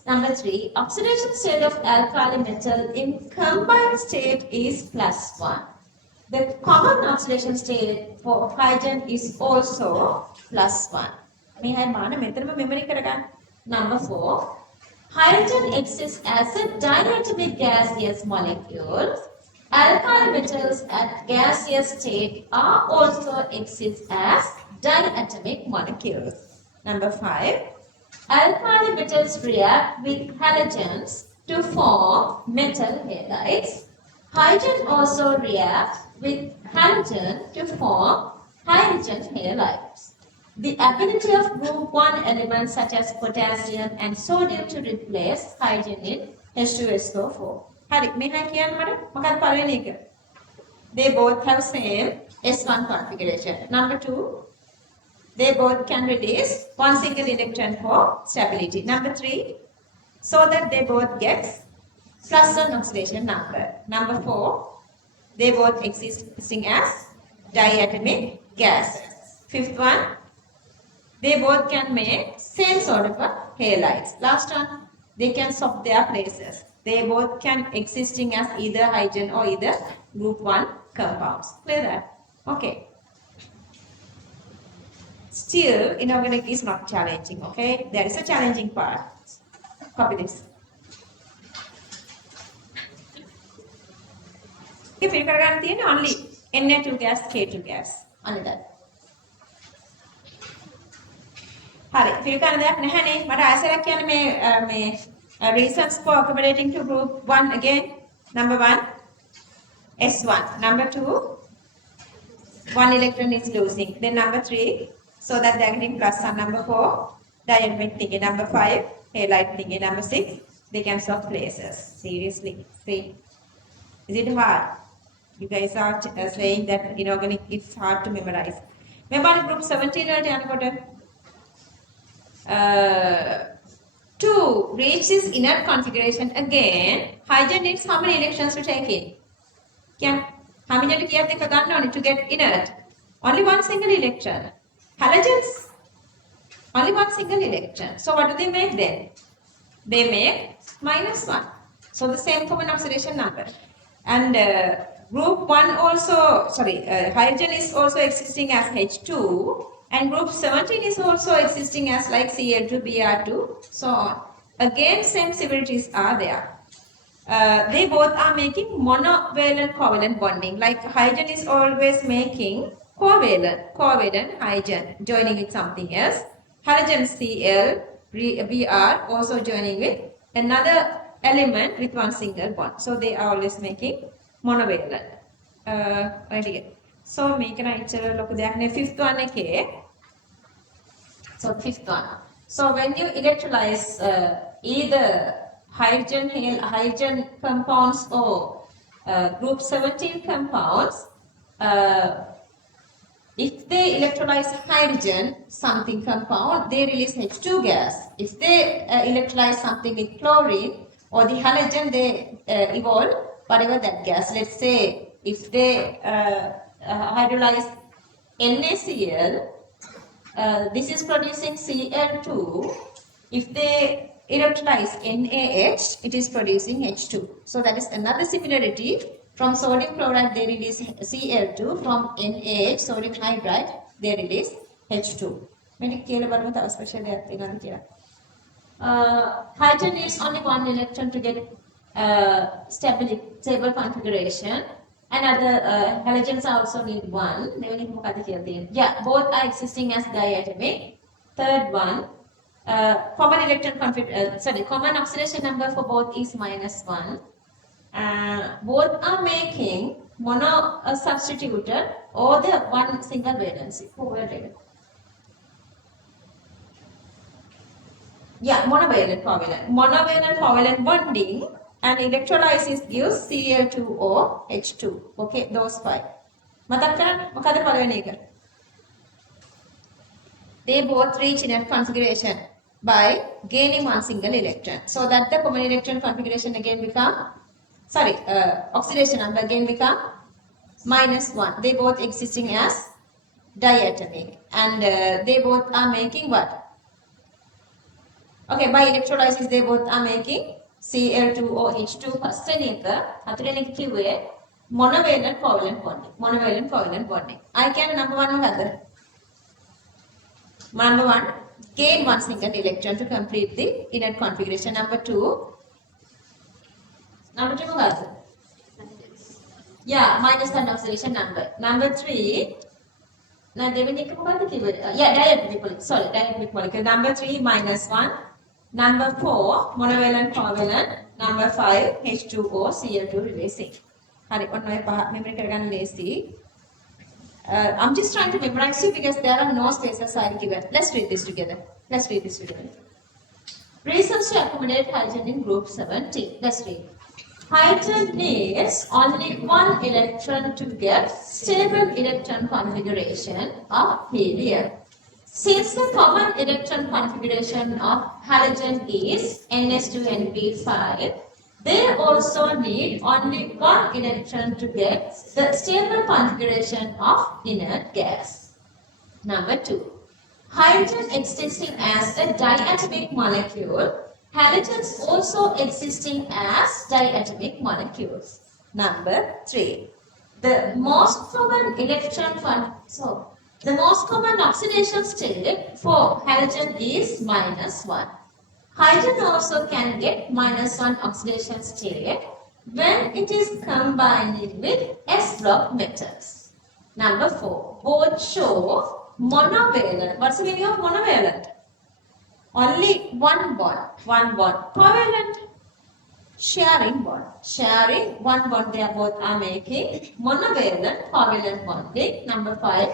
Number 3, oxidation state of alkali metal in combined state is +1. The common oxidation state for hydrogen is also +1. Number 4, hydrogen exists as a diatomic gaseous molecule. Alkali metals at gaseous state are also exist as diatomic molecules. Number 5, alkali metals react with halogens to form metal halides. Hydrogen also reacts with halogen to form hydrogen halides. The ability of group 1 elements such as potassium and sodium to replace hydrogen in H2SO4. හරි මෙහා කියන්න මට මොකක්ද පළවෙනි එක? They both have same S1 configuration. Number 2, they both can release one single electron for stability. Number 3, so that they both get +1 oxidation number. Number 4, they both existing as diatomic gases. Fifth one, they both can make same sort of halides. Last one, they can swap their places. They both can existing as either hydrogen or either group 1 compounds. Clear that? Okay. Still, inorganic is not challenging, okay? There is a challenging part. Copy this. If you can only Na2 gas, K2 gas. Only that. හරි feel කරන දෙයක් නැහැනේ මට ආයෙසරක් කියන්න මේ reasons for accommodating to group 1 again. Number 1, S1. Number 2, 1 electron is losing. Then number 3, so that they are getting +1. Number 4, diatomic thingy. Number 5, Lightning. And number 6, they can swap places. Seriously. See, is it hard? You guys are saying that inorganic is hard to memorize. Remember group 17 to reach this inert configuration again, hydrogen needs how many electrons to take in? Yeah. How many to get inert? Only one single electron. Halogens? Only one single electron. So what do they make then? They make -1. So the same common oxidation number. And group 1 also, hydrogen is also existing as H2. And group 17 is also existing as like Cl2, Br2, so on. Again, same similarities are there. They both are making monovalent covalent bonding. Like hydrogen is always making covalent hydrogen joining with something else. Halogen Cl, Br also joining with another element with one single bond. So they are always making monovalent. Right. So make an fifth one okay. So fifth one. So when you electrolyze either hydrogen compounds or group 17 compounds, if they electrolyze hydrogen, something compound, they release H2 gas. If they electrolyze something with chlorine or the halogen, they evolve whatever that gas. Let's say if they hydrolyze NaCl, this is producing Cl2. If they electrolyze NaH, it is producing H2. So that is another similarity. From sodium chloride, they release Cl2. From NaH, sodium hydride, they release H2. Hydrogen needs only one electron to get stable configuration. And other halogens also need one. Yeah, both are existing as diatomic. Third one, common oxidation number for both is -1. Both are making mono substituted or the one single valency. Yeah, monovalent covalent. Monovalent covalent bonding and electrolysis gives Cl2O H2. Okay, those 5. They both reach inert configuration by gaining one single electron. So that the common electron configuration again become, oxidation number again become -1. They both existing as diatomic and they both are making what? Okay, by electrolysis they both are making Cl2OH2 first monovalent covalent bonding. I can number 1 Number 1, gain one single electron to complete the inert configuration. Number 2 yeah, -1 oxidation number. Number 3, diatomic molecule. Number 3, -1. Number 4, monovalent covalent. Number 5, H2O, Cl2 releasing. I'm just trying to memorize you because there are no spaces are given. Let's read this together. Reasons to accommodate hydrogen in group 17. Let's read. Hydrogen needs only one electron to get stable electron configuration of helium. Since the common electron configuration of halogen is NS2NP5, they also need only one electron to get the stable configuration of inert gas. Number 2. Hydrogen existing as a diatomic molecule, halogens also existing as diatomic molecules. Number 3. The most common oxidation state for halogen is -1. Hydrogen also can get -1 oxidation state when it is combined with S-block metals. Number 4. Both show monovalent. What's the meaning of monovalent? Only one bond. Covalent. Sharing bond. One bond, they both are making monovalent covalent bonding. Number 5.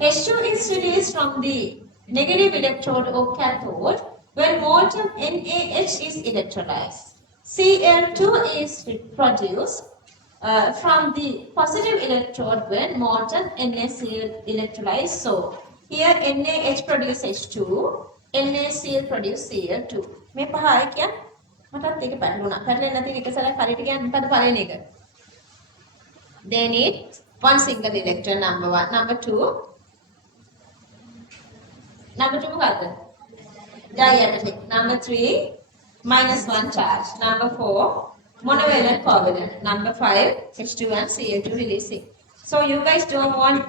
H2 is released from the negative electrode or cathode when molten NaH is electrolyzed. Cl2 is produced from the positive electrode when molten NaCl electrolyzed. So here NaH produce H2, NaCl produce Cl2. මේ පහයි කියන්නේ මටත් ඒක පැටලුණා. පැටලෙන්නේ නැති එක සැරයක් හරියට කියන්නේ මොකද පළවෙනි එක? They need one single electron, number 1. Number 2. Number 2 මොකක්ද? Diametric. Number 3, minus 1 charge. Number 4, monovalent covalent. Number 5, H2 and Cl2 releasing. So you guys don't want,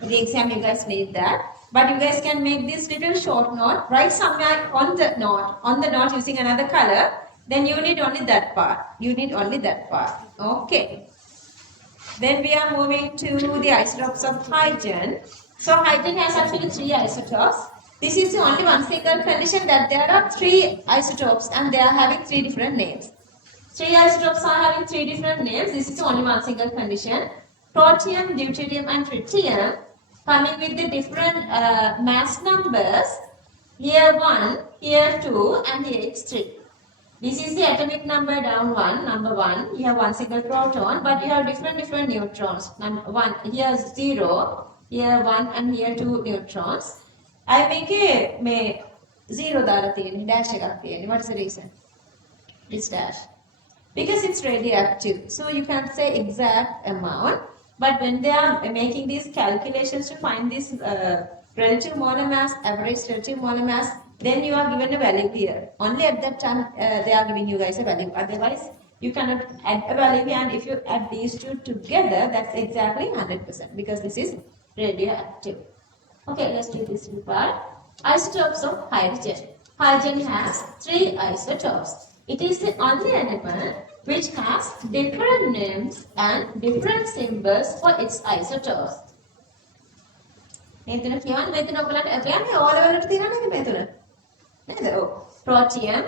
for the exam you guys need that. But you guys can make this little short note, write somewhere on the note using another color. Then you need only that part. You need only that part. Okay. Then we are moving to the isotopes of hydrogen. So hydrogen has actually 3 isotopes. This is the only one single condition that there are 3 isotopes and they are having 3 different names. 3 isotopes are having 3 different names. This is the only one single condition. Protium, deuterium and tritium coming with the different mass numbers. Here 1, here 2 and here it's 3. This is the atomic number down 1, number 1. You have one single proton, but you have different neutrons. Number 1, here 0, here 1 and here 2 neutrons. I make a 0 දාලා තියෙන්නේ dash එකක් තියෙන්නේ. What is the reason? This dash. Because it's radioactive. So you can't say exact amount. But when they are making these calculations to find this relative molar mass, average relative molar mass, then you are given a value here. Only at that time they are giving you guys a value. Otherwise, you cannot add a value here. And if you add these two together, that's exactly 100% because this is radioactive. Okay, let's do this part. Isotopes of hydrogen. Hydrogen has 3 isotopes. It is the only element which has different names and different symbols for its isotopes. මෙතන කියවන්න මෙතන ඔයගලන්ට කියන්නේ ඕල වලට තියෙනවනේ මෙතන. නේද? ඔව්. Protium,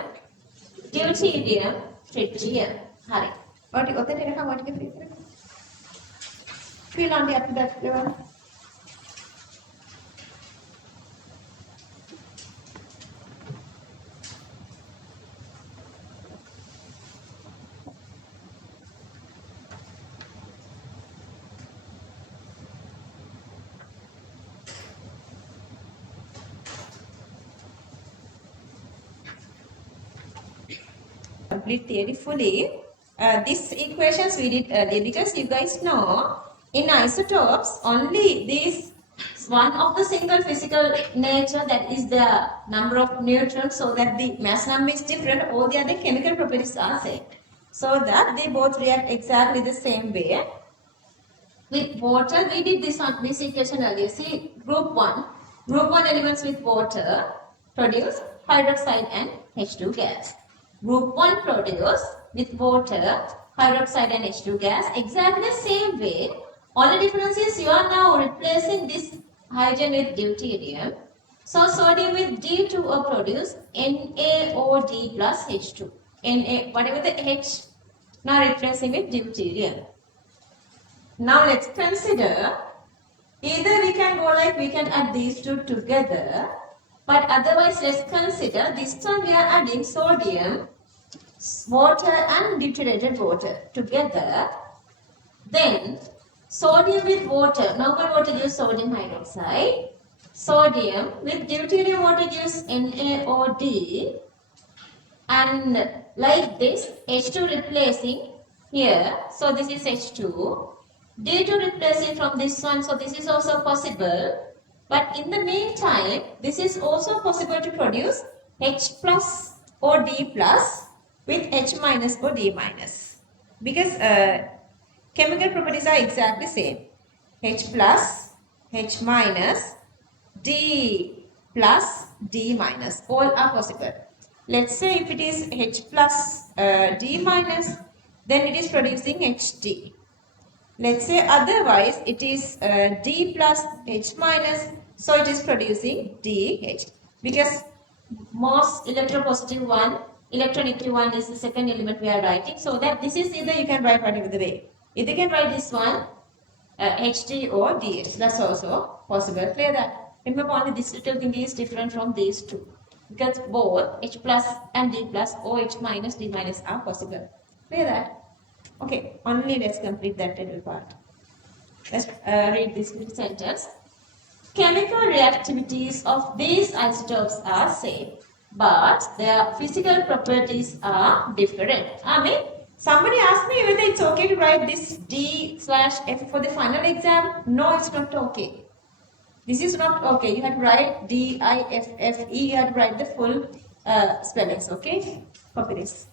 deuterium, tritium. හරි. ඔය ටික ඔතන එනකම් ඔය ටික ෆිල් කරගන්න. Feel on the after that level. Complete theory fully. These equations we did earlier because you guys know in isotopes only this one of the single physical nature, that is the number of neutrons, so that the mass number is different. All the other chemical properties are same, so that they both react exactly the same way. With water, we did this equation earlier. See, group 1 elements with water produce hydroxide and H2 gas. Group 1 produce with water, hydroxide and H2 gas exactly the same way. Only difference is you are now replacing this hydrogen with deuterium. So sodium with D2O produce NaOD plus H2. Na, whatever the H, now replacing with deuterium. Now let's consider, either we can go like we can add these two together, but otherwise let's consider this time we are adding sodium, water and deuterated water together. Then sodium with water, normal water gives sodium hydroxide. Sodium with deuterium water gives NaOD. And like this, H2 replacing here. So this is H2. D2 replacing from this one. So this is also possible. But in the meantime, this is also possible to produce H plus or D plus with H minus or D minus. Because chemical properties are exactly same. H plus, H minus, D plus, D minus. All are possible. Let's say if it is H plus D minus, then it is producing HD. Let's say otherwise it is D plus H minus, so it is producing DH. Because most electropositive one, electronegative one is the second element we are writing. So that this is either you can write whatever the way. Either you can write this one HD or DH. That's also possible. Clear that? Remember only this little thing is different from these two. because both H plus and D plus or H minus D minus are possible. Clear that? Okay, only let's complete that little part. Let's read this little sentence. Chemical reactivities of these isotopes are same, but their physical properties are different. I mean, somebody asked me whether it's okay to write this D/F for the final exam. No, it's not okay. This is not okay. You have to write D-I-F-F-E. You have to write the full spellings. Okay? Copy this.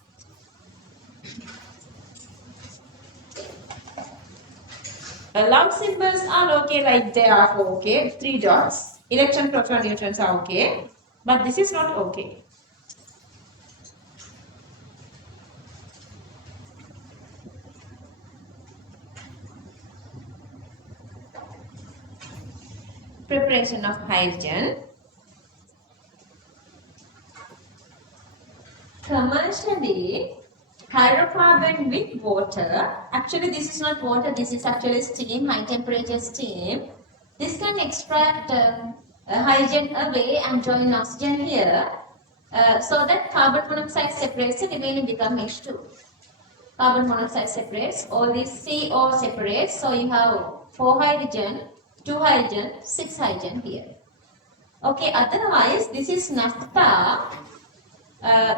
Love symbols are okay, like they are okay. 3 dots. Electron, proton, neutrons are okay. But this is not okay. Preparation of hydrogen. Commercially, hydrocarbon with water. Actually, this is not water. This is actually steam, high temperature steam. This can extract hydrogen away and join oxygen here, so that carbon monoxide separates and remaining become H2. Carbon monoxide separates. All these CO separates. So you have 4 hydrogen, 2 hydrogen, 6 hydrogen here. Okay. Otherwise, this is naphtha.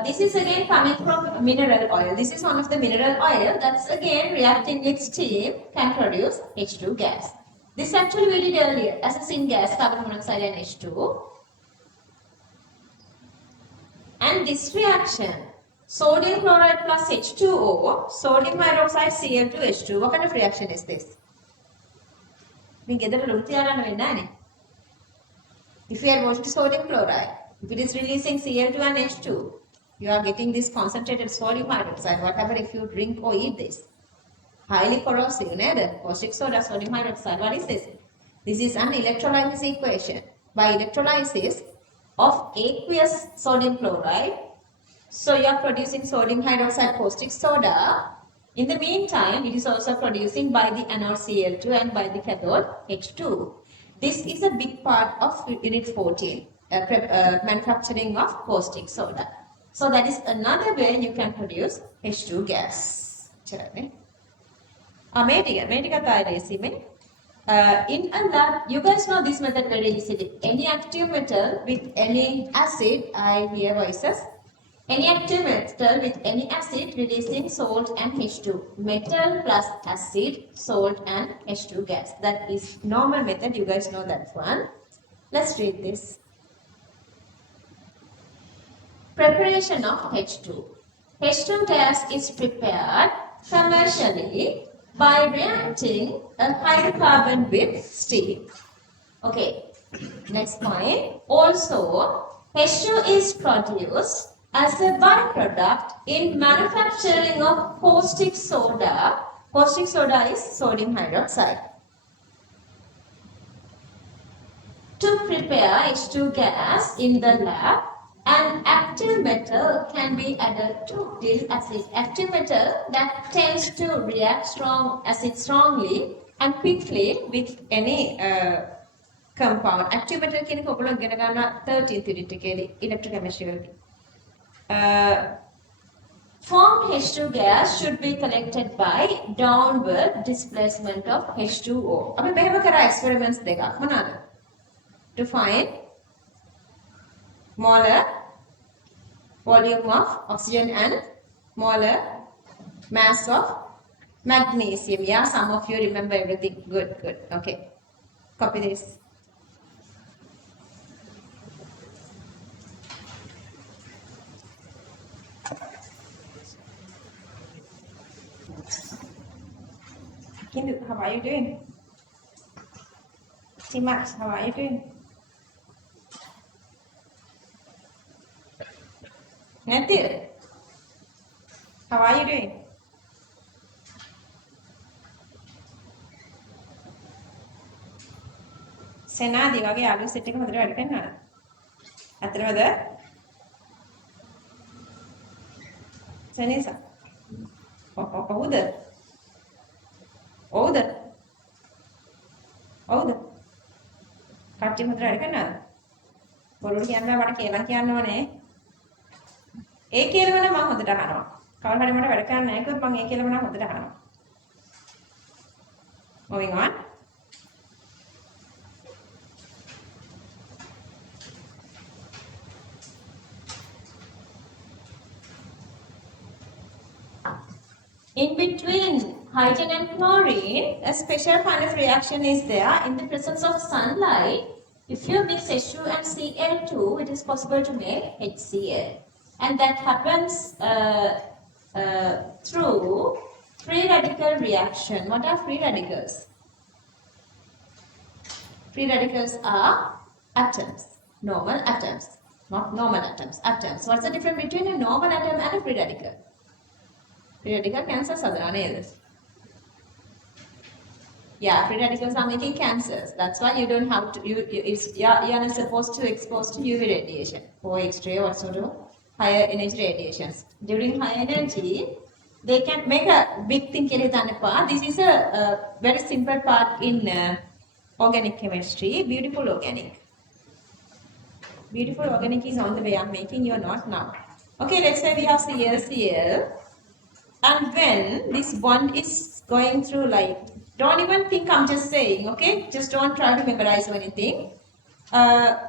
This is again coming from mineral oil. This is one of the mineral oil that's again reacting with steam can produce H2 gas. This actually we did earlier as a syngas, carbon monoxide and H2. And this reaction, sodium chloride plus H2O, sodium hydroxide Cl2H2. What kind of reaction is this? If you are watching sodium chloride, if it is releasing Cl2 and H2, you are getting this concentrated sodium hydroxide. Whatever if you drink or eat this, highly corrosive, neither caustic soda, sodium hydroxide. What is this? This is an electrolysis equation. By electrolysis of aqueous sodium chloride, so you are producing sodium hydroxide caustic soda. In the meantime, it is also producing by the anode Cl2 and by the cathode H2. This is a big part of unit 14, manufacturing of caustic soda. So that is another way you can produce H2 gas. In a lab, you guys know this method very easily. Any active metal with any acid, I hear voices. Any active metal with any acid releasing salt and H2. Metal plus acid, salt and H2 gas. That is normal method. You guys know that one. Let's read this. Preparation of H2. H2 gas is prepared commercially by reacting a hydrocarbon with steam. Okay, next point. Also, H2 is produced as a byproduct in manufacturing of caustic soda. Caustic soda is sodium hydroxide. To prepare H2 gas in the lab, an active metal can be added to this acid. Active metal that tends to react acid strongly and quickly with any compound. Active metal can be 13th unit electrochemistry. Formed H2 gas should be collected by downward displacement of H2O. අපි මෙහෙම කරා experiments දෙකක් මොනවාද? To find molar volume of oxygen and molar mass of magnesium. Yeah, some of you remember everything. Good, good. Okay. Copy this. Kindu, how are you doing? Timax, how are you doing? Nathil, how are you doing? Senadi වගේ යාළුවෝ set එක හොඳට වැඩ කරනවද? අතරමද? සෙනීසා. ඔව්ද? ඔව්ද? ඔව්ද? කට්ටිය හොඳට වැඩ කරනවද? පොරුරු කියන්න මට කියලා කියන්න ඕනේ. ඒ කියලාම නම් මම හොඳට අහනවා. කවුරු හරි මට වැඩ කරන්න නැහැ කිව්වොත් මම ඒ කියලාම නම් හොඳට අහනවා. Moving on. In between hydrogen and chlorine, a special kind of reaction is there. In the presence of sunlight, if you mix H2 and Cl2, it is possible to make HCl. And that happens through free radical reaction. What are free radicals? Free radicals are atoms, normal atoms, not normal atoms, atoms. What's the difference between a normal atom and a free radical? Free radical cancers are the Yeah, free radicals are making cancers. That's why you don't have to. You're not supposed to expose to UV radiation or X-ray or sort of higher energy radiations. During high energy, they can make a big thing. This is a very simple part in organic chemistry. Beautiful organic. Beautiful organic is on the way. I'm making. You're not now. Okay, let's say we have Cl. And when this bond is going through, like, don't even think I'm just saying, okay? Just don't try to memorize or anything.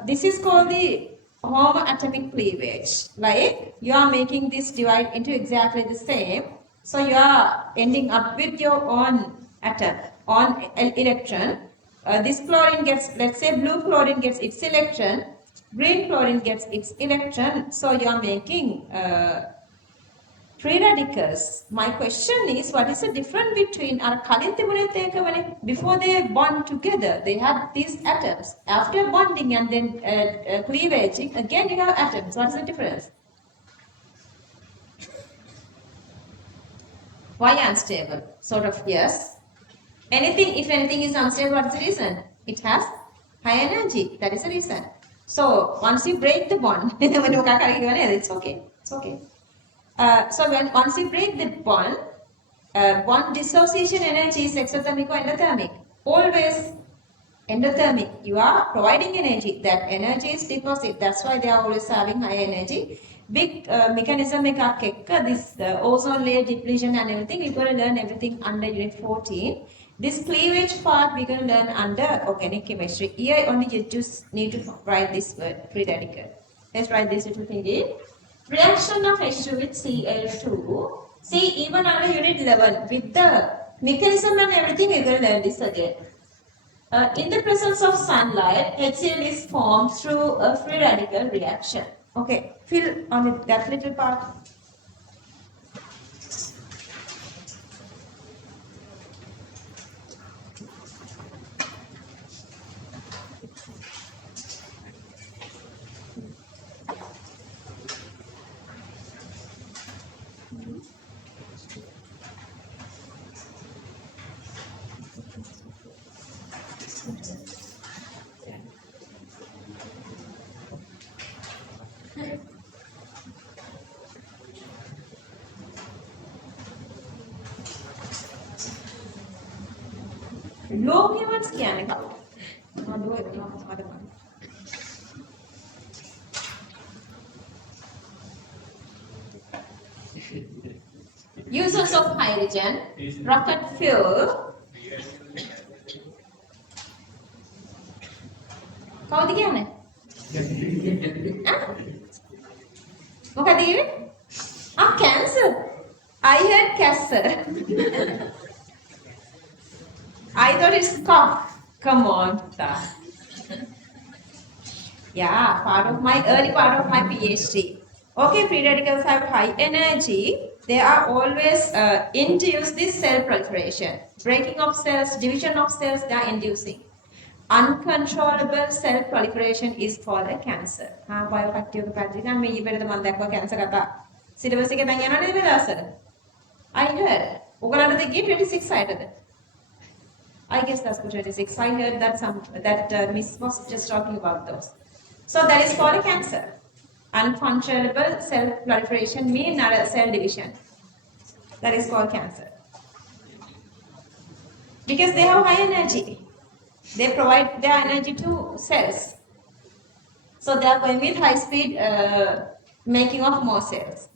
This is called the homoatomic cleavage. Like, you are making this divide into exactly the same. So you are ending up with your own atom, own electron. This chlorine gets, let's say blue chlorine gets its electron, green chlorine gets its electron. So you are making free radicals. My question is, what is the difference between our before they bond together, they have these atoms. After bonding and then cleavaging, again you have atoms. What is the difference? Why unstable? Sort of, yes. Anything, if anything is unstable, what is the reason? It has high energy. That is the reason. So once you break the bond, it's okay. It's okay. So once you break the bond, bond dissociation energy is exothermic or endothermic? Always endothermic. You are providing energy. That energy is deposit. That's why they are always having high energy. Big mechanism this ozone layer depletion and everything. We're going to learn everything under unit 14. This cleavage part we're going to learn under organic chemistry. Here only you just need to write this word, free radical. Let's write this little thing in. Reaction of H2 with Cl2. See, even under unit 11, with the mechanism and everything, we're going to learn this again. In the presence of sunlight, HCl is formed through a free radical reaction. Okay, fill on it, that little part. Low humans කියන්නේ කවුද? Users of hydrogen, rocket fuel. කවුද කියන්නේ? මොකද කියන්නේ? Cancer. I heard cancer. I thought it's cough. Come on, sir. Yeah, early part of my PhD. Okay, free radicals have high energy. They are always induce this cell proliferation. Breaking of cells, division of cells, they are inducing. Uncontrollable cell proliferation is called a cancer. Syllabus එක දැන් යනවද මේ දවස්වල? I heard. ඔයගලන්ට දෙකේ 26 අයටද? I guess that's for 26. I heard that Miss was just talking about those. So that is called a cancer. Uncontrollable cell proliferation means not a cell division. That is called cancer. Because they have high energy. They provide their energy to cells. So they are going with high speed making of more cells.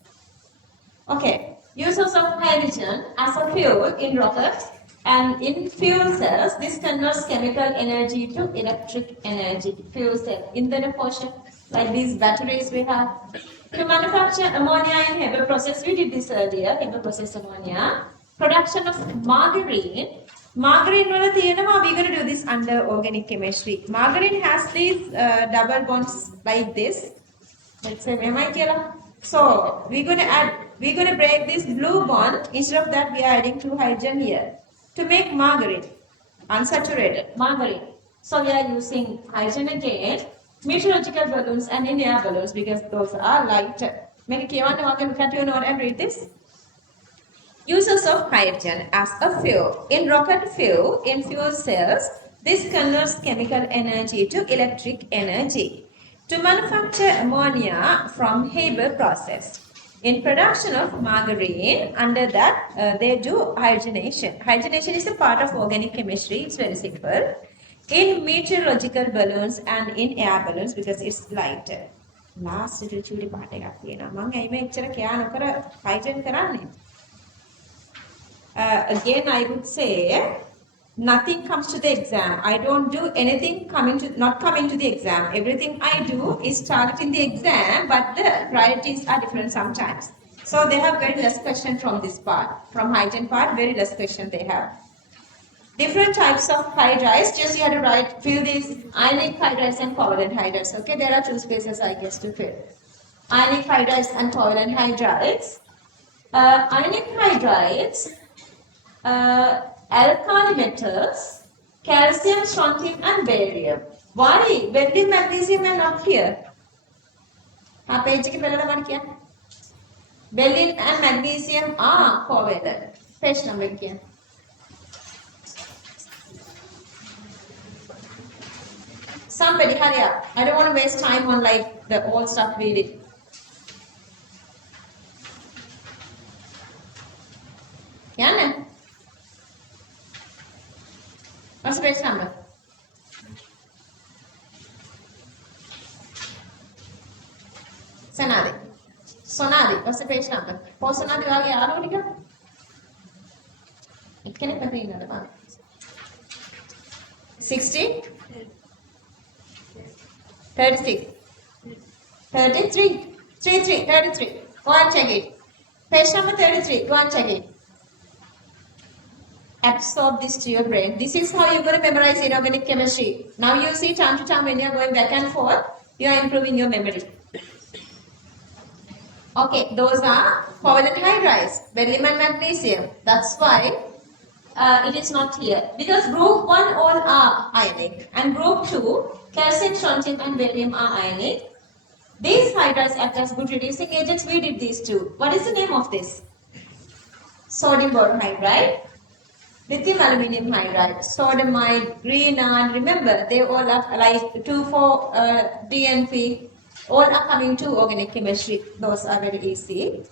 Okay, uses of hydrogen as a fuel in rockets and in fuel cells. This converts chemical energy to electric energy. Fuel cell in the portion like these batteries we have. To manufacture ammonia in Heber process, we did this earlier. Heber process ammonia. Production of margarine. Margarine we're going to do this under organic chemistry. Margarine has these double bonds like this. Let's say so we're going to break this blue bond. Instead of that, we are adding 2 hydrogen here to make margarine, unsaturated margarine. So we are using hydrogen again, meteorological balloons and in air balloons because those are lighter. Make a look at your note and read this. Uses of hydrogen as a fuel. In rocket fuel, in fuel cells, this converts chemical energy to electric energy. To manufacture ammonia from Haber process. In production of margarine, under that they do hydrogenation. Hydrogenation is a part of organic chemistry. It's very simple. In meteorological balloons and in air balloons because it's lighter. Last little chudi part එකක් තියෙනවා. මම ඇයි මේ එච්චර කෑ නොකර hydrogen කරන්නේ? Again, I would say nothing comes to the exam. I don't do anything not coming to the exam. Everything I do is targeting the exam, but the priorities are different sometimes. So they have very less question from this part. From hydrogen part, very less question they have. Different types of hydrides. Just you have to fill these ionic hydrides and covalent hydrides. Okay, there are 2 spaces I guess to fill. Ionic hydrides and covalent hydrides. Ionic hydrides. Alkali metals, calcium, strontium and barium. Why? Barium, magnesium are not here. Page Barium and magnesium are covalent. Page number here. Somebody hurry up. I don't want to waste time on like the old stuff reading. Yeah, what's the page number? Sonali, what's the page number? For Sonali, it can be another one. 60? 36? 33? 33. Go and check it. Page number 33. Go and check it. Absorb this to your brain. This is how you're going to memorize inorganic chemistry. Now you see time to time when you're going back and forth, you are improving your memory. Okay, those are covalent hydrides, barium and magnesium. That's why it is not here. Because group 1 all are ionic and group 2, calcium, strontium and barium are ionic. These hydrides act as good reducing agents. We did these 2. What is the name of this? Sodium borohydride. Lithium aluminium hydride, sodamide, greenard, remember they all are like 2,4-DNP, all are coming to organic chemistry. Those are very easy.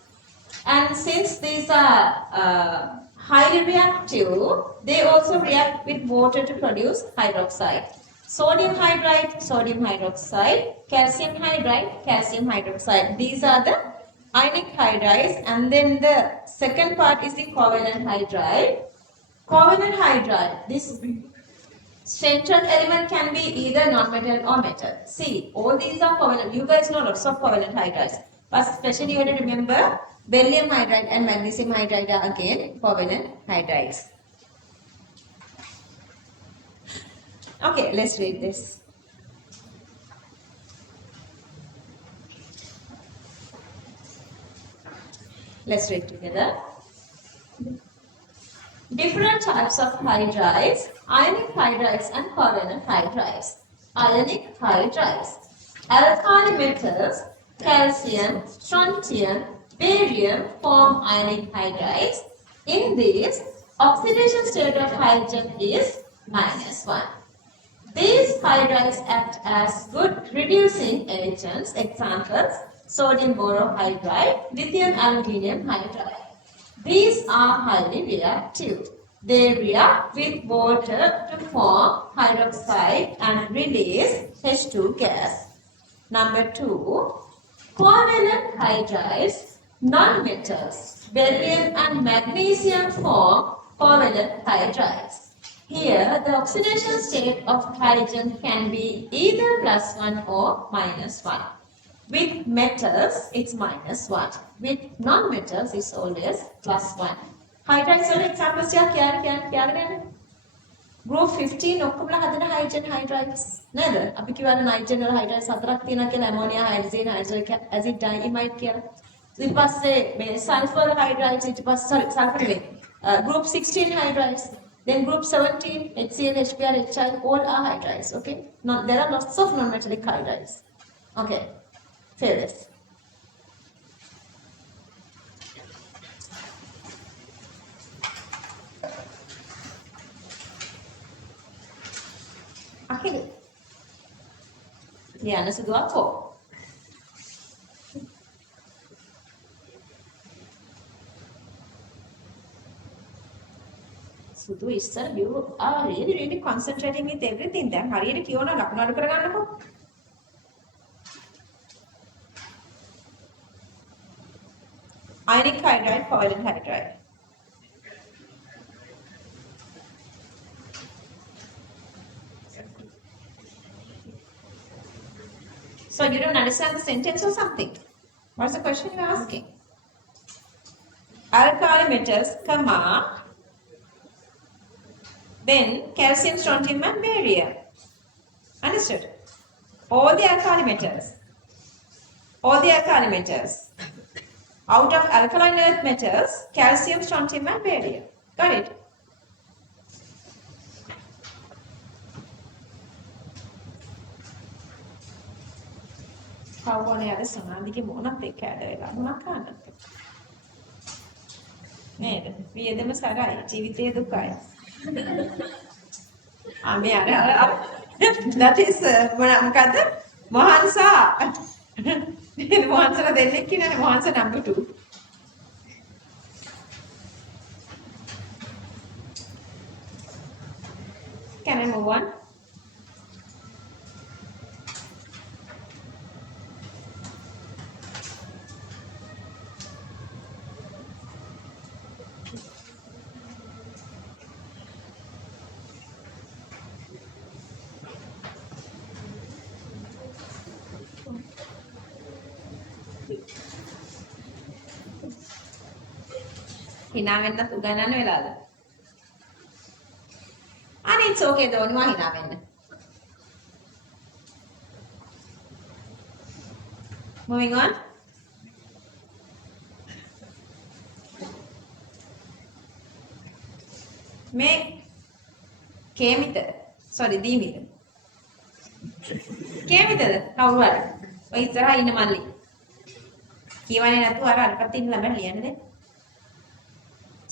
And since these are highly reactive, they also react with water to produce hydroxide. Sodium hydride, sodium hydroxide, calcium hydride, calcium hydroxide. These are the ionic hydrides, and then the second part is the covalent hydride. Covalent hydride, this central element can be either non-metal or metal. See, all these are covalent. You guys know lots of covalent hydrides. But especially you have to remember, beryllium hydride and magnesium hydride are again covalent hydrides. Okay, let's read this. Let's read together. Different types of hydrides, ionic hydrides and covalent hydrides. Ionic hydrides. Alkali metals, calcium, strontium, barium form ionic hydrides. In these, oxidation state of hydrogen is -1. These hydrides act as good reducing agents. Examples, sodium borohydride, lithium aluminium hydride. These are highly reactive. They react with water to form hydroxide and release H2 gas. Number 2, covalent hydrides, non-metals, beryllium and magnesium form covalent hydrides. Here, the oxidation state of hydrogen can be either +1 or -1. With metals, it's -1. With non-metals, it's always +1. Hydrides වල examples කියන්න. Group 15 ඔක්කොමලා හදන hydrogen hydrides නේද? අපි කියවන nitrogen වල hydrides හතරක් තියෙනවා කියලා ammonia, hydrogen, hydrochloric acid, diamide කියලා. ඊට පස්සේ මේ sulfur hydrides ඊට පස්සේ sulfur නෙවෙයි. Group 16 hydrides. Then group 17 HCl, HBr, HI all are hydrides. Okay. No, there are lots of non-metallic hydrides. Okay. Say this. Okay. Yeah, nasa dua ko. Sudu sir, you are really concentrating with everything. Then hurry කියවන ලකුණු අඩු කරගන්නකෝ. Ionic hydride, covalent hydride. So you don't understand the sentence or something? What's the question you're asking? Alkali metals, comma, then calcium, strontium and barium. Understood? All the alkali metals. Out of alkaline earth metals, calcium, strontium and barium. Got it? කවුරුනේ අර සමාධිගේ මොනක් එක්ක ඇද වෙලා මොනක් කරන්නද නේද වියදම සරයි ජීවිතයේ දුකයි මේ අර that is මොකද්ද මහන්සා මහන්සලා දෙන්නෙක් කියනනේ මහන්ස number 2 Can I move on? hina වෙන්නත් උගන්නන්න වෙලාද? අනේ it's okay දෝනිවා hina වෙන්න. Moving on. මේ කේමිත දීමිත. කේමිතද කවුරු හරි? ඔය ඉස්සරහා ඉන්න මල්ලි. කියවන්නේ නැතුව අර අරකට ඉන්න ළමයි ලියන්නේ නේ.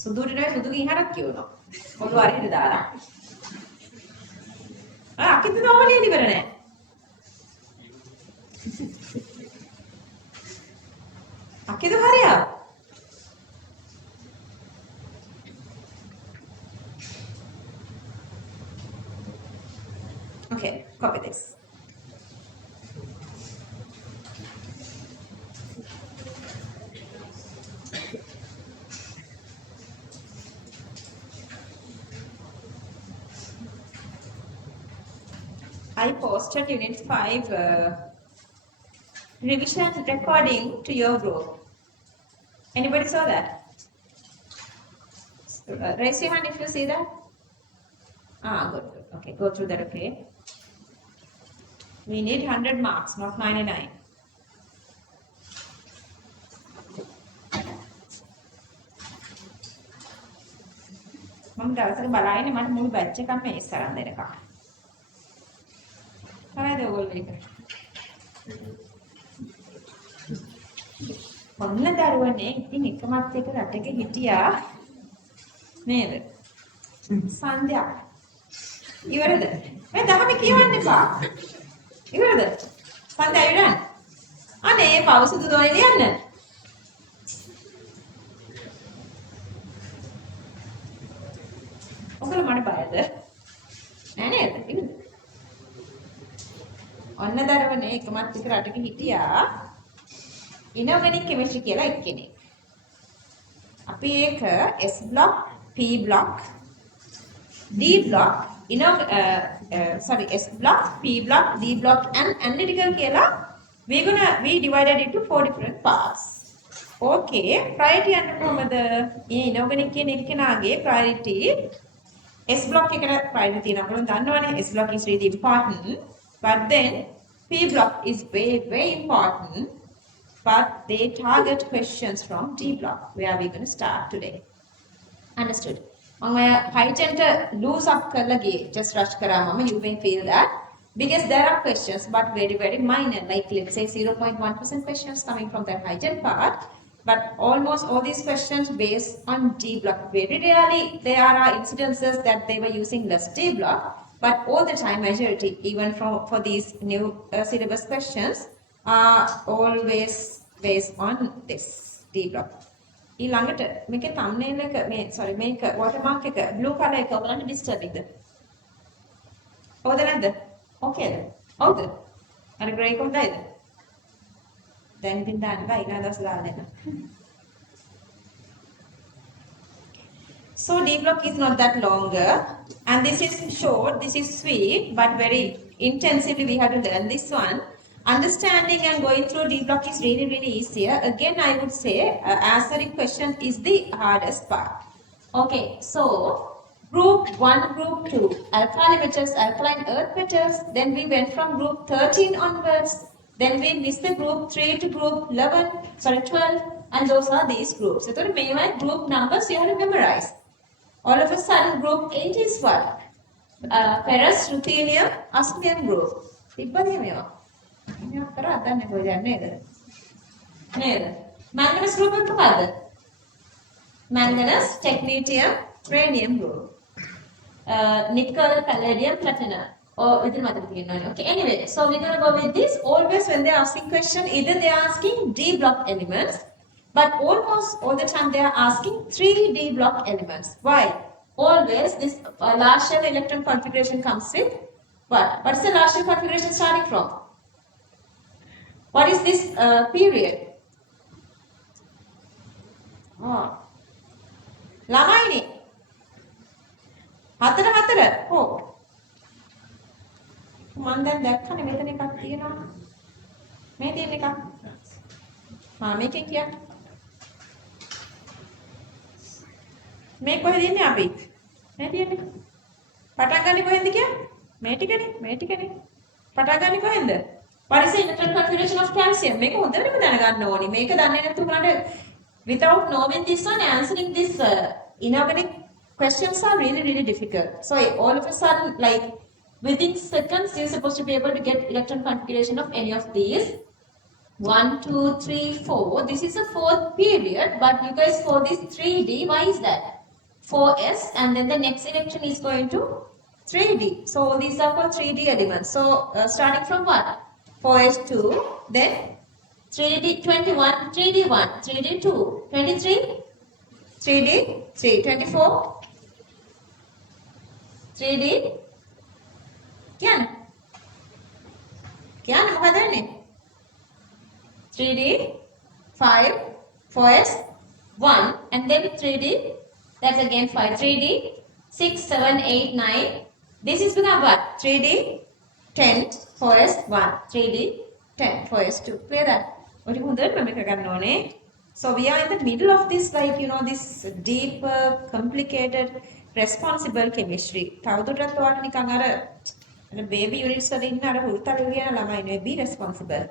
සුදුට නෙවෙයි සුදුකින් හරක් කියවනවා. ඔළුව හරියට දාලා. අකිත නෝලිය ඉවර නෑ. අකිත හරියා. Okay, copy this. I posted Unit 5 revision recording to your group. Anybody saw that? Raise your hand if you see that. Good. Okay, go through that, okay. We need 100 marks, not 99. මම දවසක බලන්නේ මට මුළු batch එකම මේ ඉස්සරහට දෙනකම්. හරිද ඔයගොල්ලෝ ඒක? ඔන්න දරුවනේ ඉතින් එකමත් එක රටක හිටියා නේද? සන්ධ්‍යා. ඉවරද? මේ දහම කියවන්න එපා. ඉවරද? සන්ධ්‍යා ඉවරද? අනේ පවසුදු දෝනේ ලියන්න. ඔකල මට බයද? නෑ නේද? ඉවරද? ඔන්න දරවනේ එකමත් එක රටක හිටියා inorganic chemistry කියලා එක්කෙනෙක්. අපි ඒක S block, P block, D block, S block, P block, D block and analytical කියලා we divided into 4 different parts. Okay, priority යන්න කොහමද? මේ inorganic කියන එකනාගේ priority S block එකට priority තියෙනවා. අපිට දන්නවනේ S block is really important, but then P block is very important, but they target questions from D block where we're going to start today. Understood? මම hydrogen lose up කරලා ගියේ just rush කරාම you may feel that because there are questions but very minor, like let's say 0.1% questions coming from that hydrogen part, but almost all these questions based on D block. Very rarely there are incidences that they were using less D block, but all the time majority even for these new syllabus questions are always based on this D block. ඊළඟට මේකේ thumbnail එක මේක watermark එක blue color එක ඔයගලන්ට disturbingද? ඔව්ද නැද්ද? ඕකේද? ඔව්ද? අර grey එක හොඳයිද? දැන් ඉතින් දාන්න බෑ ඊළඟ දවස් දාන්න එන්න. So D block is not that longer and this is short, this is sweet, but very intensively we have to learn this one. Understanding and going through D block is really easier. Again, I would say answering questions is the hardest part. Okay, so group 1, group 2, alkali metals, alkaline earth metals. Then we went from group 13 onwards. Then we missed the group 3 to group 12, and those are these groups. So, group numbers you have to memorize. All of a sudden, group 8 is what? Ferrous, ruthenium, osmium group. Manganese group එක මොකද්ද? Manganese, technetium, rhenium group. Nickel, palladium, platinum. Or within matter. Okay, anyway, so we're going to go with this. Always when they're asking question, either they're asking D block elements, but almost all the time they are asking 3 D block elements. Why? Always this large shell electron configuration comes with what? What is the large shell configuration starting from? What is this period? ළමයිනේ. 4. ඔව්. මම දැන් දැක්කනේ මෙතන එකක් තියෙනවා. මේ තියෙන එකක්. මේකෙන් කියන්න. මේ කොහෙද ඉන්නේ අපි? මේ තියෙන්නේ. පටන් ගන්නේ කොහෙන්ද කියන්නේ? මේ ටිකනේ. පටන් ගන්නේ කොහෙන්ද? What is the electron configuration of calcium? මේක හොඳටම දැනගන්න ඕනි. මේක දන්නේ නැත්නම් උනාට without knowing this one, answering this inorganic questions are really difficult. So all of a sudden, like within seconds, you're supposed to be able to get electron configuration of any of these. 1, 2, 3, 4. This is a 4th period, but you guys for this 3D, why is that? 4s, and then the next electron is going to 3D. So these are called 3D elements. So starting from what? 4s2, then 3D 21, 3D1, 3D2, 23, 3D3, 24, 3D. क्या මොකද වෙන්නේ 3D 5 4s 1 and then 3D that's again 5 3D 6 7 8 9 this is become what 3D 10 4s 1 3D 10 4s 2 clear that ඔටි හොඳට මේක ගන්න ඕනේ so we are in the middle of this like this deep complicated responsible chemistry තවදුරටත් ඔයාලට නිකන් අර baby units වල ඉන්න අර හුරුතල කියන ළමයි නෙවෙයි be responsible.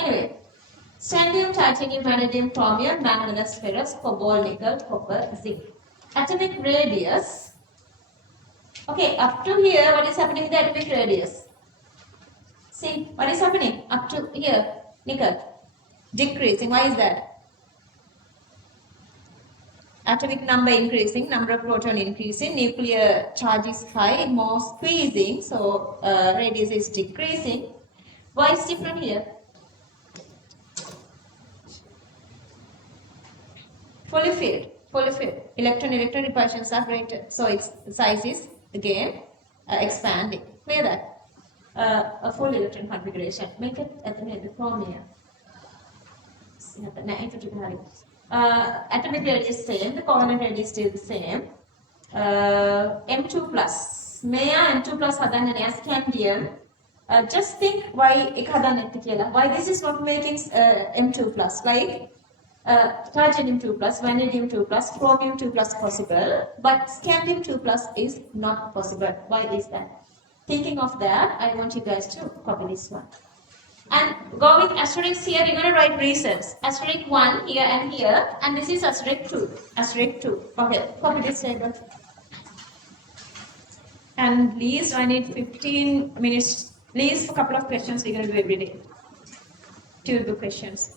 Anyway, scandium, titanium, vanadium, chromium, manganese, ferrous, cobalt, nickel, copper, zinc. Atomic radius. Okay, up to here, what is happening with the atomic radius? See, what is happening up to here? Nickel decreasing. Why is that? Atomic number increasing, number of proton increasing, nuclear charge is high, more squeezing, so radius is decreasing. Why is different here? Fully filled. Electron repulsions are greater, so its size is again expanding. Clear that? a full electron configuration. Make it at the chromium. Atomic radius same, the covalent radius still the same. M2 plus. Maya M2 plus hadanne as scandium. Just think why why this is not making M2 plus, like titanium 2 plus, vanadium 2 plus, chromium 2 plus possible, but scandium 2 plus is not possible. Why is that? Thinking of that, I want you guys to copy this one. And go with asterisks here, you're going to write reasons. Asterisk 1 here and here, and this is asterisk 2. Asterisk 2. Okay, copy this table. And please, I need 15 minutes. Please, a couple of questions we're going to do every day. 2 book questions.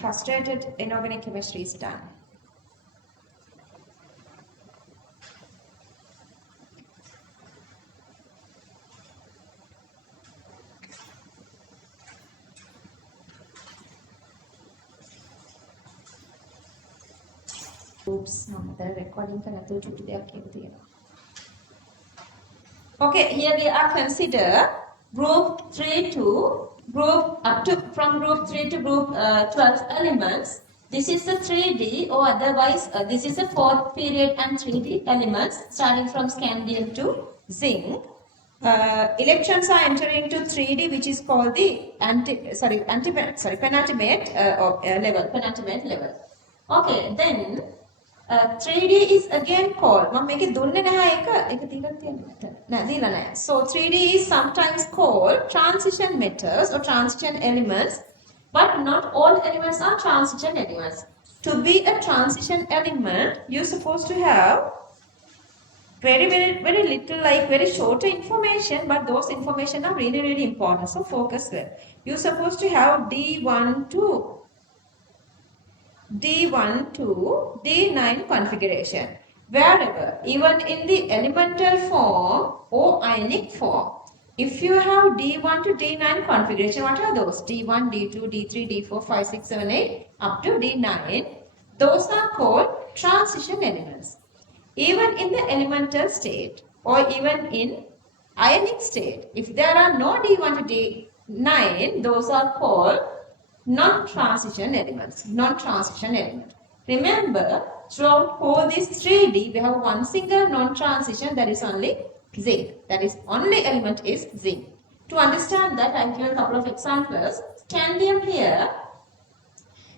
Frustrated inorganic chemistry is done. Oops, the recording okay, here we are consider group 3 to group up to from group 3 to group 12 elements. This is a 3D or otherwise this is a 4th period and 3D elements starting from scandium to zinc. Electrons are entering to 3D, which is called the penultimate level. Okay, then 3D is again called. So 3D is sometimes called transition metals or transition elements, but not all elements are transition elements. To be a transition element, you're supposed to have very little, like very short information, but those information are really important. So focus there. You're supposed to have D1 to D9 configuration. Wherever, even in the elemental form or ionic form, if you have D1 to D9 configuration, what are those? D1, D2, D3, D4, 5, 6, 7, 8 up to D9. Those are called transition elements. Even in the elemental state or even in ionic state, if there are no D1 to D9, those are called non-transition elements. Non-transition element. Remember, throughout all this 3D, we have one single non-transition, that is only zinc. That is only element is zinc. To understand that, I will give a couple of examples. Scandium here,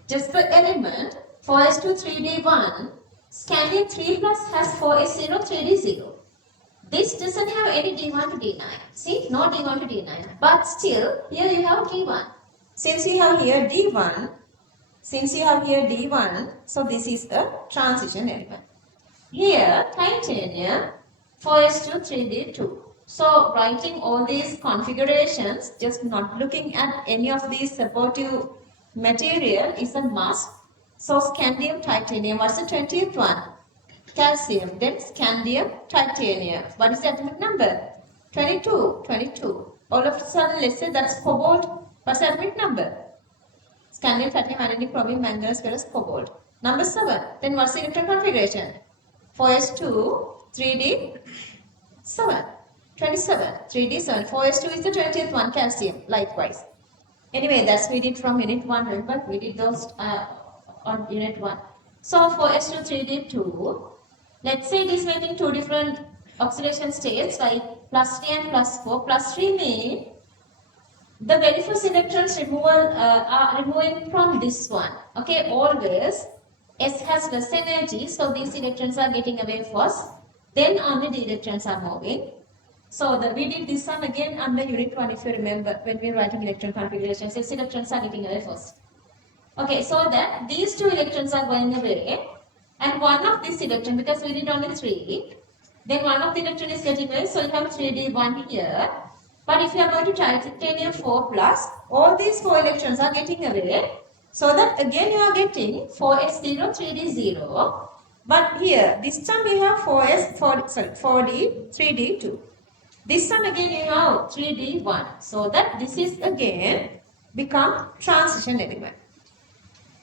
just the element 4s2 3d1, scandium 3 plus has 4s0 3d0. This doesn't have any d1 to d9. See, no d1 to d9. But still, here you have d1. Since you have here D1, so this is a transition element. Here, titanium 4s2 3d2. So, writing all these configurations, just not looking at any of these supportive material is a must. So, scandium, titanium, what's the 20th one? Calcium, then scandium, titanium. What is the atomic number? 22. All of a sudden, let's say that's cobalt. What's the atomic number? Scandium, titanium, vanadium, chromium, manganese, ferrous, cobalt. Number 7. Then what's the electron configuration? 4s2, 3d7. 27. 3d7. 4s2 is the 20th one, calcium, likewise. Anyway, that's we did from unit 1, remember? We did those on unit 1. So 4s2, 3d2. Let's say it is making two different oxidation states like +3 and +4. +3 means the very first electrons removal are removing from this one. Okay, always S has less energy, so these electrons are getting away first. Then only the electrons are moving. So we did this one again under unit 1 if you remember when we were writing electron configurations. S electrons are getting away first. Okay, so that these two electrons are going away and one of these electron, because we did only 3, then one of the electron is getting away, so you have 3d1 here. But if you are going to titanium 4 plus, all these 4 electrons are getting away, so that again you are getting 4s0, 3d0. But here, this time you have 4d, 3d2. This time again you have 3d1, so that this is again become transition element.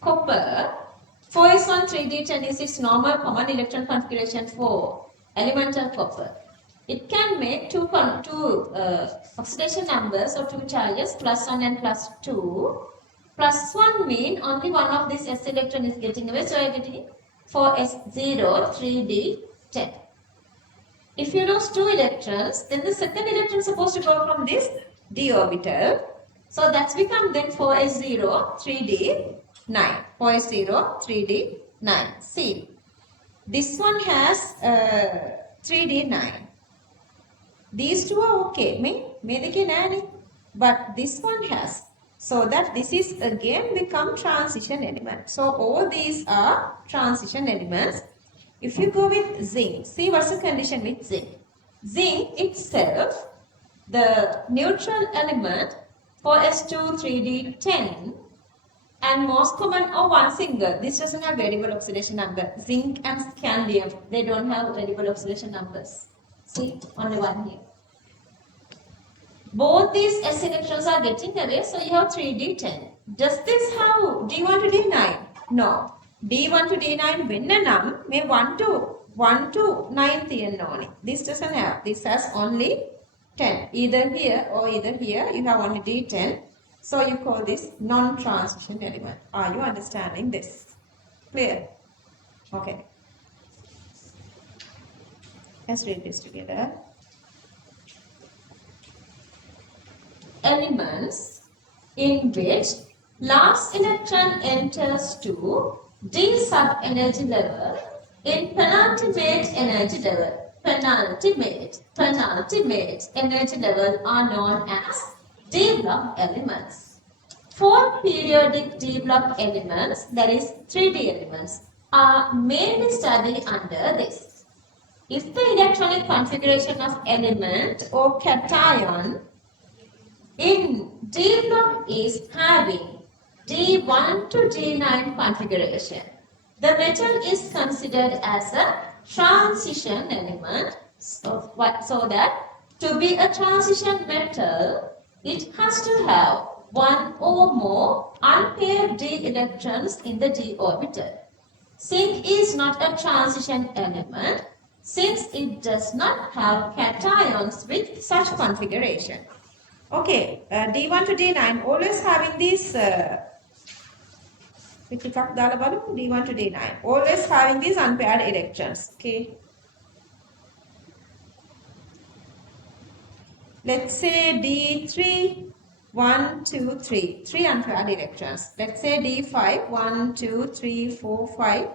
Copper, 4s1 3d10 is its normal common electron configuration for elemental copper. It can make two oxidation numbers or two charges, +1 and +2. +1 mean only one of these s electron is getting away, so I am getting 4s0 3d10. If you lose 2 electrons, then the second electron is supposed to go from this d orbital. So that's become then 4s0 3d9. 4s0 3d9. See, this one has 3d9. These two are okay. But this one has. So that this is again become transition element. So all these are transition elements. If you go with zinc, see what's the condition with zinc. Zinc itself, the neutral element 4s2 3d10 and most common or one single. This doesn't have variable oxidation number. Zinc and scandium, they don't have variable oxidation numbers. See, only one here. Both these s electrons are getting away, so you have 3d10. Does this have d1 to d9? No. d1 to d9 වෙන්න may 1 to 9 තියෙන්න. This doesn't have. This has only 10. Either here or either here. You have only d10. So you call this non-transition element. Are you understanding this? Clear? Okay. Let's read this together. Elements in which last electron enters to D sub energy level in penultimate energy level. Penultimate energy level are known as D block elements. 4 periodic D block elements, that is 3D elements, are mainly studied under this. If the electronic configuration of element or cation in D block is having D1 to D9 configuration, the metal is considered as a transition element. So that to be a transition metal, it has to have one or more unpaired d electrons in the d orbital. Zinc is not a transition element since it does not have cations with such configuration. Okay, D1 to D9 always having these D1 to D9 always having these unpaired electrons. Okay, let's say D3 1 2 3 unpaired electrons. Let's say D5 1 2 3 4 5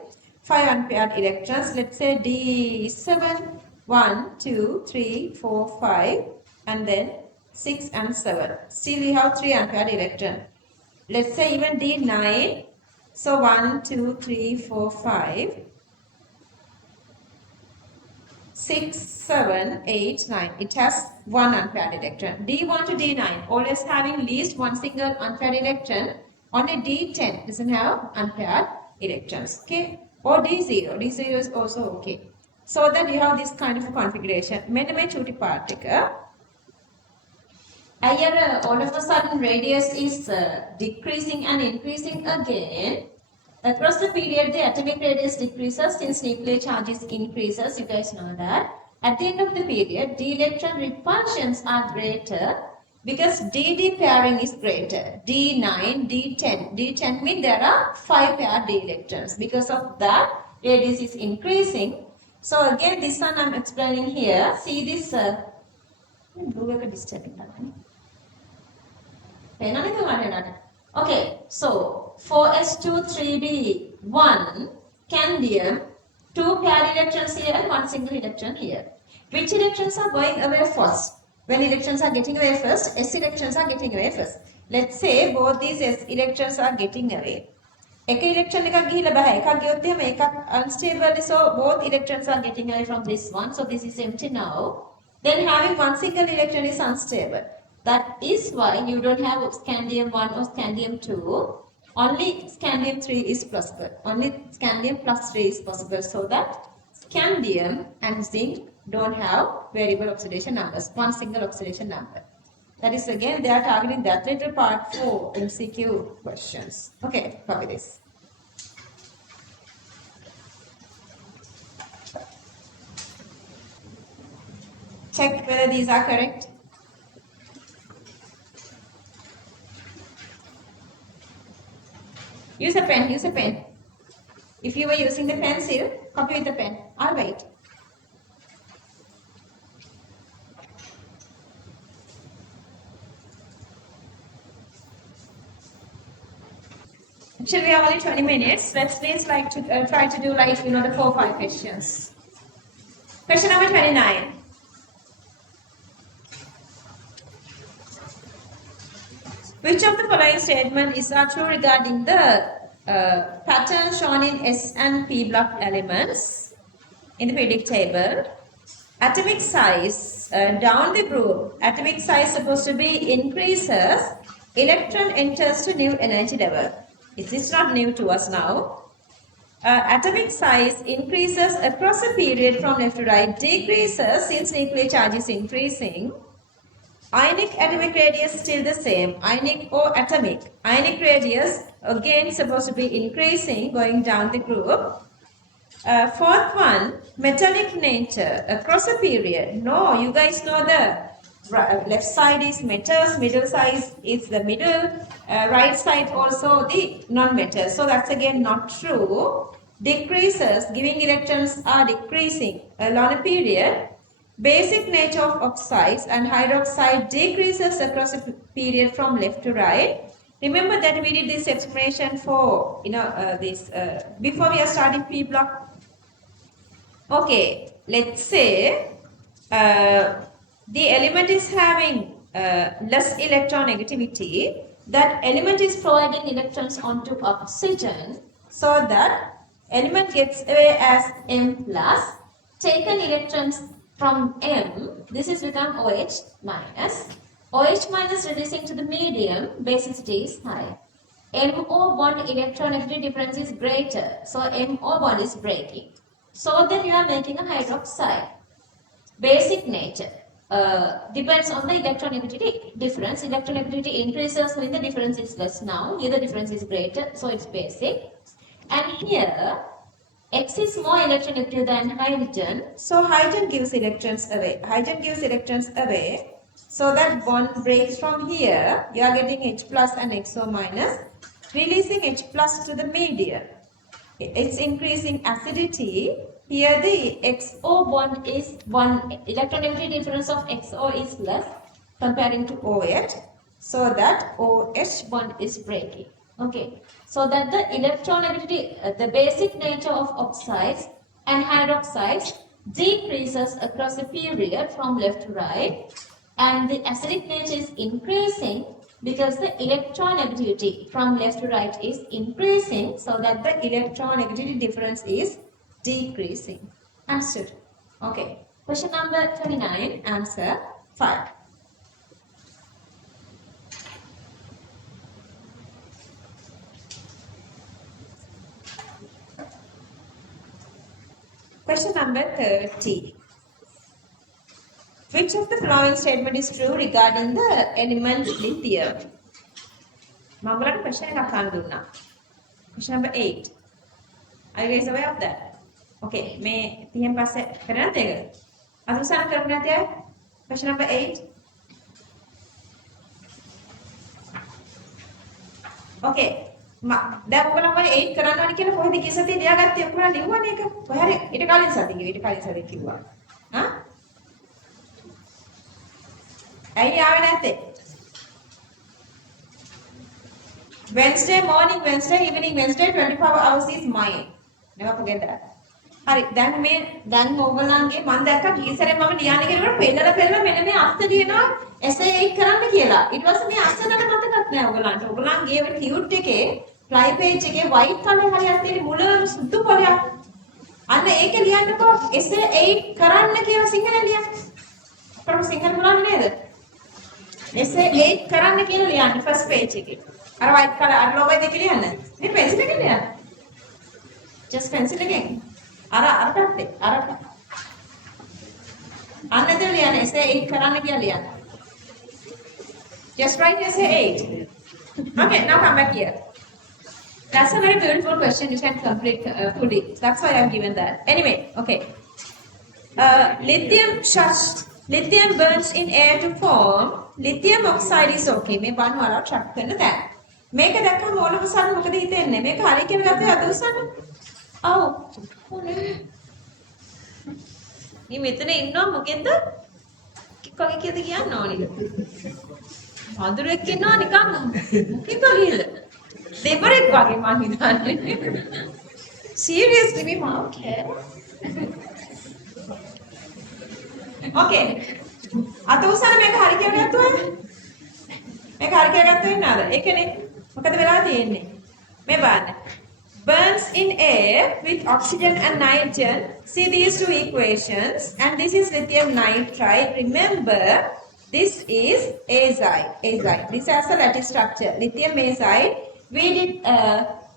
unpaired electrons. Let's say D7 1 2 3 4 5 and then 6 and 7. Still we have 3 unpaired electrons. Let's say even D9. So 1, 2, 3, 4, 5, 6, 7, 8, 9. It has 1 unpaired electron. D1 to D9 always having least one single unpaired electron. Only D10 doesn't have unpaired electrons. Okay. Or D0. D0 is also okay. So that you have this kind of a configuration. මෙන්න මේ චූටි part එක. Here, all of a sudden radius is decreasing and increasing again. Across the period, the atomic radius decreases since nuclear charges increases. You guys know that. At the end of the period, d electron repulsions are greater because d pairing is greater. D9, D10. D10 means there are 5 paired d electrons. Because of that, radius is increasing. So again, this one I'm explaining here. See this blue එක disturbing තමයි. පේනවද ඔයාලට? Okay, so 4s2 3b1 candium, 2 paired electrons here and 1 single electron here. Which electrons are going away first? When electrons are getting away first, s electrons are getting away first. Let's say both these s electrons are getting away. එක electron එකක් ගිහිල්ලා බෑ. එකක් ගියොත් එහෙම එකක් unstable, so both electrons are getting away from this one. So this is empty now. Then having one single electron is unstable. That is why you don't have scandium 1 or scandium 2. Only scandium 3 is possible. Only scandium plus 3 is possible. So that scandium and zinc don't have variable oxidation numbers. One single oxidation number. That is again, they are targeting that little part for MCQ questions. Okay, copy this. Check whether these are correct. Use a pen, use a pen. If you were using the pencil, copy with the pen. I'll wait. Actually, we have only 20 minutes. Let's please like to try to do like, the 4 or 5 questions. Question number 29. Which of the following statement is not true regarding the pattern shown in S and P block elements in the periodic table? Atomic size down the group, atomic size supposed to be increases, electron enters to new energy level. It is not new to us now. Atomic size increases across a period from left to right, decreases since nuclear charge is increasing. Ionic atomic radius still the same. Ionic or atomic. Ionic radius again supposed to be increasing going down the group. Fourth one, metallic nature across a period. No, you guys know the left side is metals, middle side is the middle, right side also the non-metals. So that's again not true. Decreases, giving electrons are decreasing along a period. Basic nature of oxides and hydroxide decreases across a period from left to right. Remember that we did this explanation for, this, before we are starting P block. Okay, let's say the element is having less electronegativity. That element is providing electrons onto oxygen, so that element gets away as M plus. Taken electrons from M, this is become OH minus. OH minus reducing to the medium, basicity is high. MO bond electronegativity difference is greater, so MO bond is breaking. So then you are making a hydroxide. Basic nature depends on the electronegativity difference. Electronegativity increases when the difference is less. Now here the difference is greater, so it's basic. And here X is more electronegative than hydrogen, so hydrogen gives electrons away. Hydrogen gives electrons away, so that bond breaks from here. You are getting H plus and XO minus, releasing H plus to the medium. It's increasing acidity. Here the XO bond is 1, electronegativity difference of XO is less comparing to OH, so that OH bond is breaking. Okay, so that the electronegativity, the basic nature of oxides and hydroxides decreases across the period from left to right, and the acidic nature is increasing because the electronegativity from left to right is increasing, so that the electronegativity difference is decreasing. Understood? Okay. Question number 29, answer 5. Question number 30. Which of the following statement is true regarding the element lithium? Mangala question එකක් අහන්න දුන්නා. Question number 8. Are you guys aware of that? Okay, මේ 30න් පස්සේ කරන්නද ඒක? අසුසන කරුණ නැති අය? Question number 8. Okay, දැන් ඔයගොල්ලෝ මම 8 කරන්න ඕනි කියලා කොහෙද ගිය සතියේ ලියාගත්තේ ඔයගොල්ලෝ ලිව්වනේ ඒක. කොහේ හරි ඊට කලින් සතියේ කිව්වා. හා? ඇයි ආවේ නැත්තේ? Wednesday morning, Wednesday evening, Wednesday 24 hours is mine. Never forget that. හරි දැන් ඕගොල්ලන්ගේ මම දැක්කා ගීසරේ මම ලියන්න කියනකොට පෙන්නලා මෙන්න මේ අස්ස දිනනවා essay 8 කරන්න කියලා. ඊට පස්සේ මේ අස්සකට මතකත් නෑ ඕගොල්ලන්ට. ඕගොල්ලන්ගේ ඔය ටියුට් එකේ fly page එකේ white color හරියක් තියෙන මුල සුදු පොලයක්. අන්න ඒක ලියන්නකෝ essay 8 කරන්න කියලා සිංහලෙන් ලියන්න. අපරම සිංහල බලන්නේ නේද? essay 8 කරන්න කියලා ලියන්න first page එකේ. අර white color අර logo එක ලියන්න. මේ pencil එකෙන් ලියන්න. just pencil එකෙන්. අර පැත්තේ අරට. අන්න එතන ලියන්න essay 8 කරන්න කියලා ලියන්න. Just write essay 8. Okay, now come back here. That's a very beautiful question. You can complete fully. That's why I've given that. Anyway, okay. Lithium burns in air to form. Lithium oxide is okay. මේ බණු වල track කරන තැන. මේක දැක්කම all of a sudden මොකද හිතෙන්නේ? මේක හරි කියලා ගත්තේ අත උස්සන්න. ඔව්. මේ මෙතන ඉන්නවා මොකෙන්ද? කික්කගේ කියද කියන්න ඕනිද? වඳුරෙක් ඉන්නවා නිකන් මොකෙන්ද ගිහලා? දෙබරෙක් වගේ මං හිතන්නේ. Seriously me mom care. Okay. අත උස්සන්න මේක හරි කියලා ගත්තොත් මේක හරි කියලා ගත්තොත් ඉන්නවද? ඒකනේ. මොකද වෙලා තියෙන්නේ? මේ බලන්න. Burns in air with oxygen and nitrogen. See these two equations, and this is lithium nitride. Remember, this is azide. This has a lattice structure. Lithium azide. We did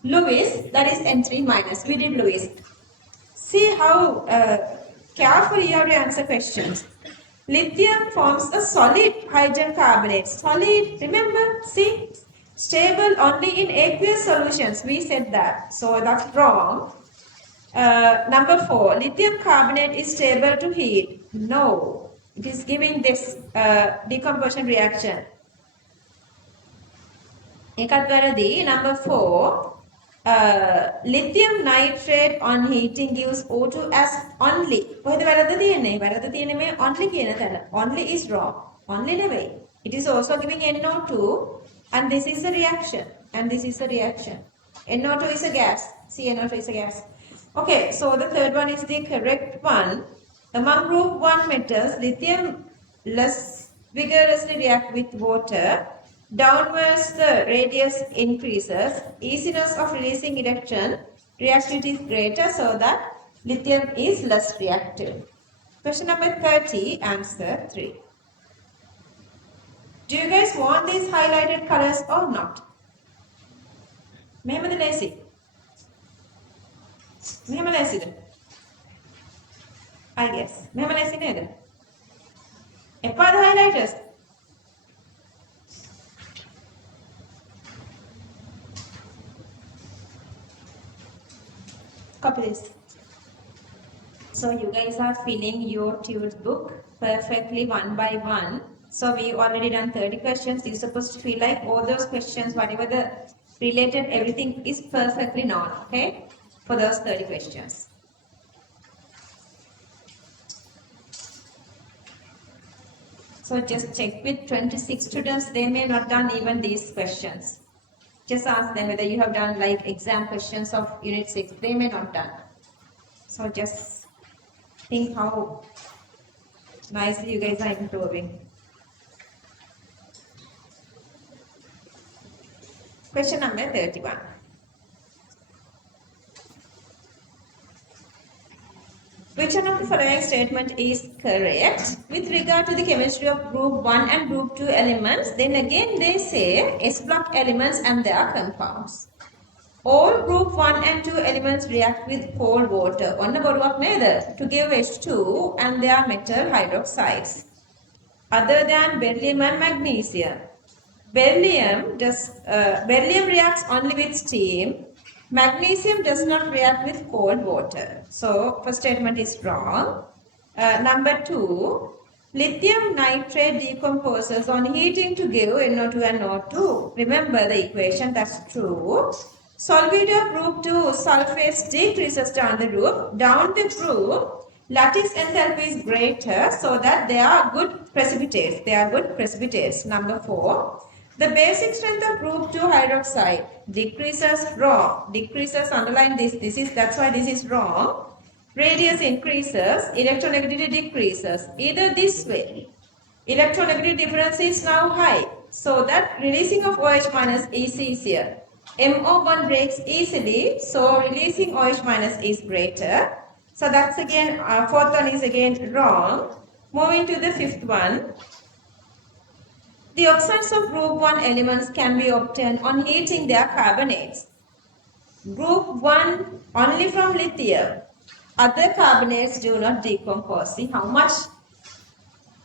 Lewis, that is N3 minus. We did Lewis. See how carefully you have to answer questions. Lithium forms a solid hydrogen carbonate. Solid, remember, see? Stable only in aqueous solutions. We said that. So that's wrong. Number 4. Lithium carbonate is stable to heat. No. It is giving this decomposition reaction. Ekat varadi. Number 4. Lithium nitrate on heating gives O2 as only. කොහෙද වැරද්ද තියෙන්නේ? වැරද්ද තියෙන්නේ මේ only කියන තැන. Only is wrong. Only නෙවෙයි. It is also giving NO2. And this is a reaction. And this is a reaction. NO2 is a gas. See, NO2 is a gas. Okay, so the third one is the correct one. Among group 1 metals, lithium less vigorously react with water. Downwards, the radius increases. Easiness of releasing electron. Reactivity is greater, so that lithium is less reactive. Question number 30, answer 3. Do you guys want these highlighted colors or not? මෙහෙමද ලේසි? මෙහෙම ලේසිද? I guess. මෙහෙම ලේසි නේද? එපාද highlighters? Copy this. So you guys are filling your tutor book perfectly one by one. So we already done 30 questions. You're supposed to feel like all those questions, whatever the related, everything is perfectly known, okay? For those 30 questions. So just check with 26 students. They may not done even these questions. Just ask them whether you have done like exam questions of unit 6. They may not done. So just think how nicely you guys are improving. Question number 31. Which one of the following statement is correct? With regard to the chemistry of group 1 and group 2 elements, then again they say S block elements and their compounds. All group 1 and 2 elements react with cold water on the bottom of nether to give H2 and their metal hydroxides. Other than beryllium and magnesium. Beryllium reacts only with steam. Magnesium does not react with cold water. So, first statement is wrong. Number 2, lithium nitrate decomposes on heating to give NO2 and O2. Remember the equation, that's true. Solvent of group 2 sulfates decreases down the group. Down the group, lattice enthalpy is greater so that they are good precipitates. They are good precipitates. Number 4. The basic strength of group 2 hydroxide decreases, wrong. Decreases, underline this. That's why this is wrong. Radius increases, electronegativity decreases. Either this way. Electronegativity difference is now high. So that releasing of OH minus is easier. MO bond breaks easily, so releasing OH minus is greater. So that's again, fourth one is again wrong. Moving to the fifth one. The oxides of group 1 elements can be obtained on heating their carbonates. Group 1 only from lithium. Other carbonates do not decompose. See how much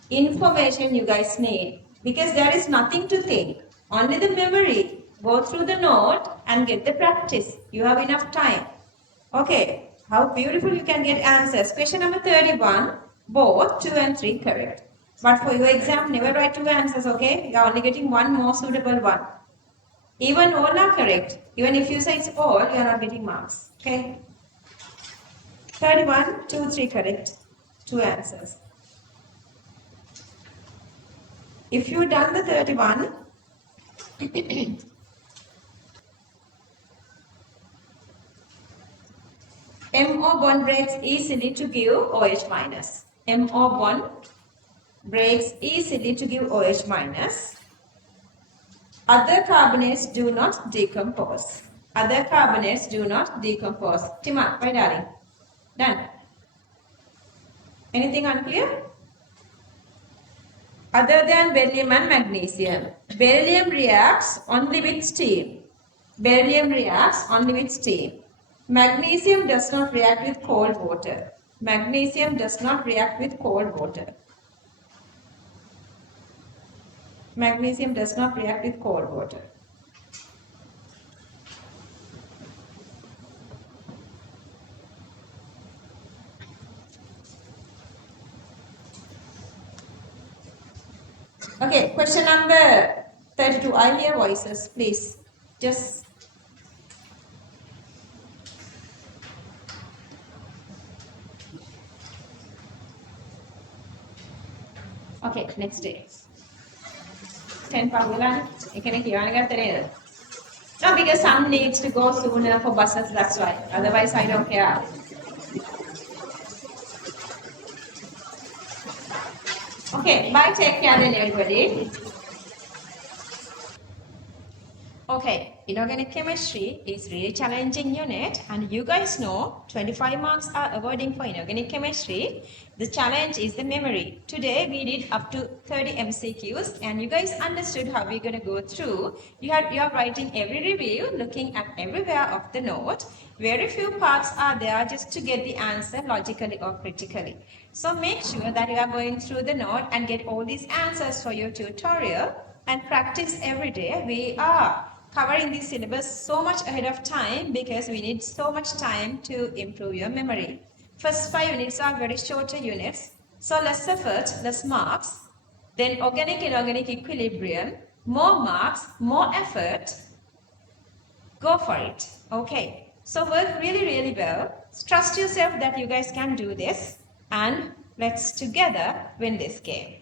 information you guys need. Because there is nothing to think. Only the memory. Go through the note and get the practice. You have enough time. Okay. How beautiful you can get answers. Question number 31. Both 2 and 3 correct. But for your exam, never write 2 answers, okay? You are only getting one more suitable one. Even all are correct. Even if you say it's all, you are not getting marks. Okay? 31, 2, 3 correct. 2 answers. If you done the 31, MO bond breaks easily to give OH minus. MO bond breaks easily to give OH minus. Other carbonates do not decompose. Other carbonates do not decompose. Tima, my darling. Done. Anything unclear? Other than beryllium and magnesium. Beryllium reacts only with steam. Beryllium reacts only with steam. Magnesium does not react with cold water. Magnesium does not react with cold water. Magnesium does not react with cold water. Okay, question number 32. I hear voices, please. Just okay, next day. 10 Pavulana, you can hear it. No, because some needs to go sooner for buses, that's why. Otherwise, I don't care. Okay, bye, take care then everybody. Okay, inorganic chemistry is really challenging unit and you guys know 25 marks are awarding for inorganic chemistry. The challenge is the memory. Today we did up to 30 MCQs and you guys understood how we're going to go through. You are writing every review, looking at everywhere of the note. Very few parts are there just to get the answer logically or critically. So make sure that you are going through the note and get all these answers for your tutorial and practice every day. We are covering this syllabus so much ahead of time because we need so much time to improve your memory. First 5 units are very shorter units. So less effort, less marks. Then organic inorganic equilibrium, more marks, more effort. Go for it. Okay. So work really well. Trust yourself that you guys can do this and let's together win this game.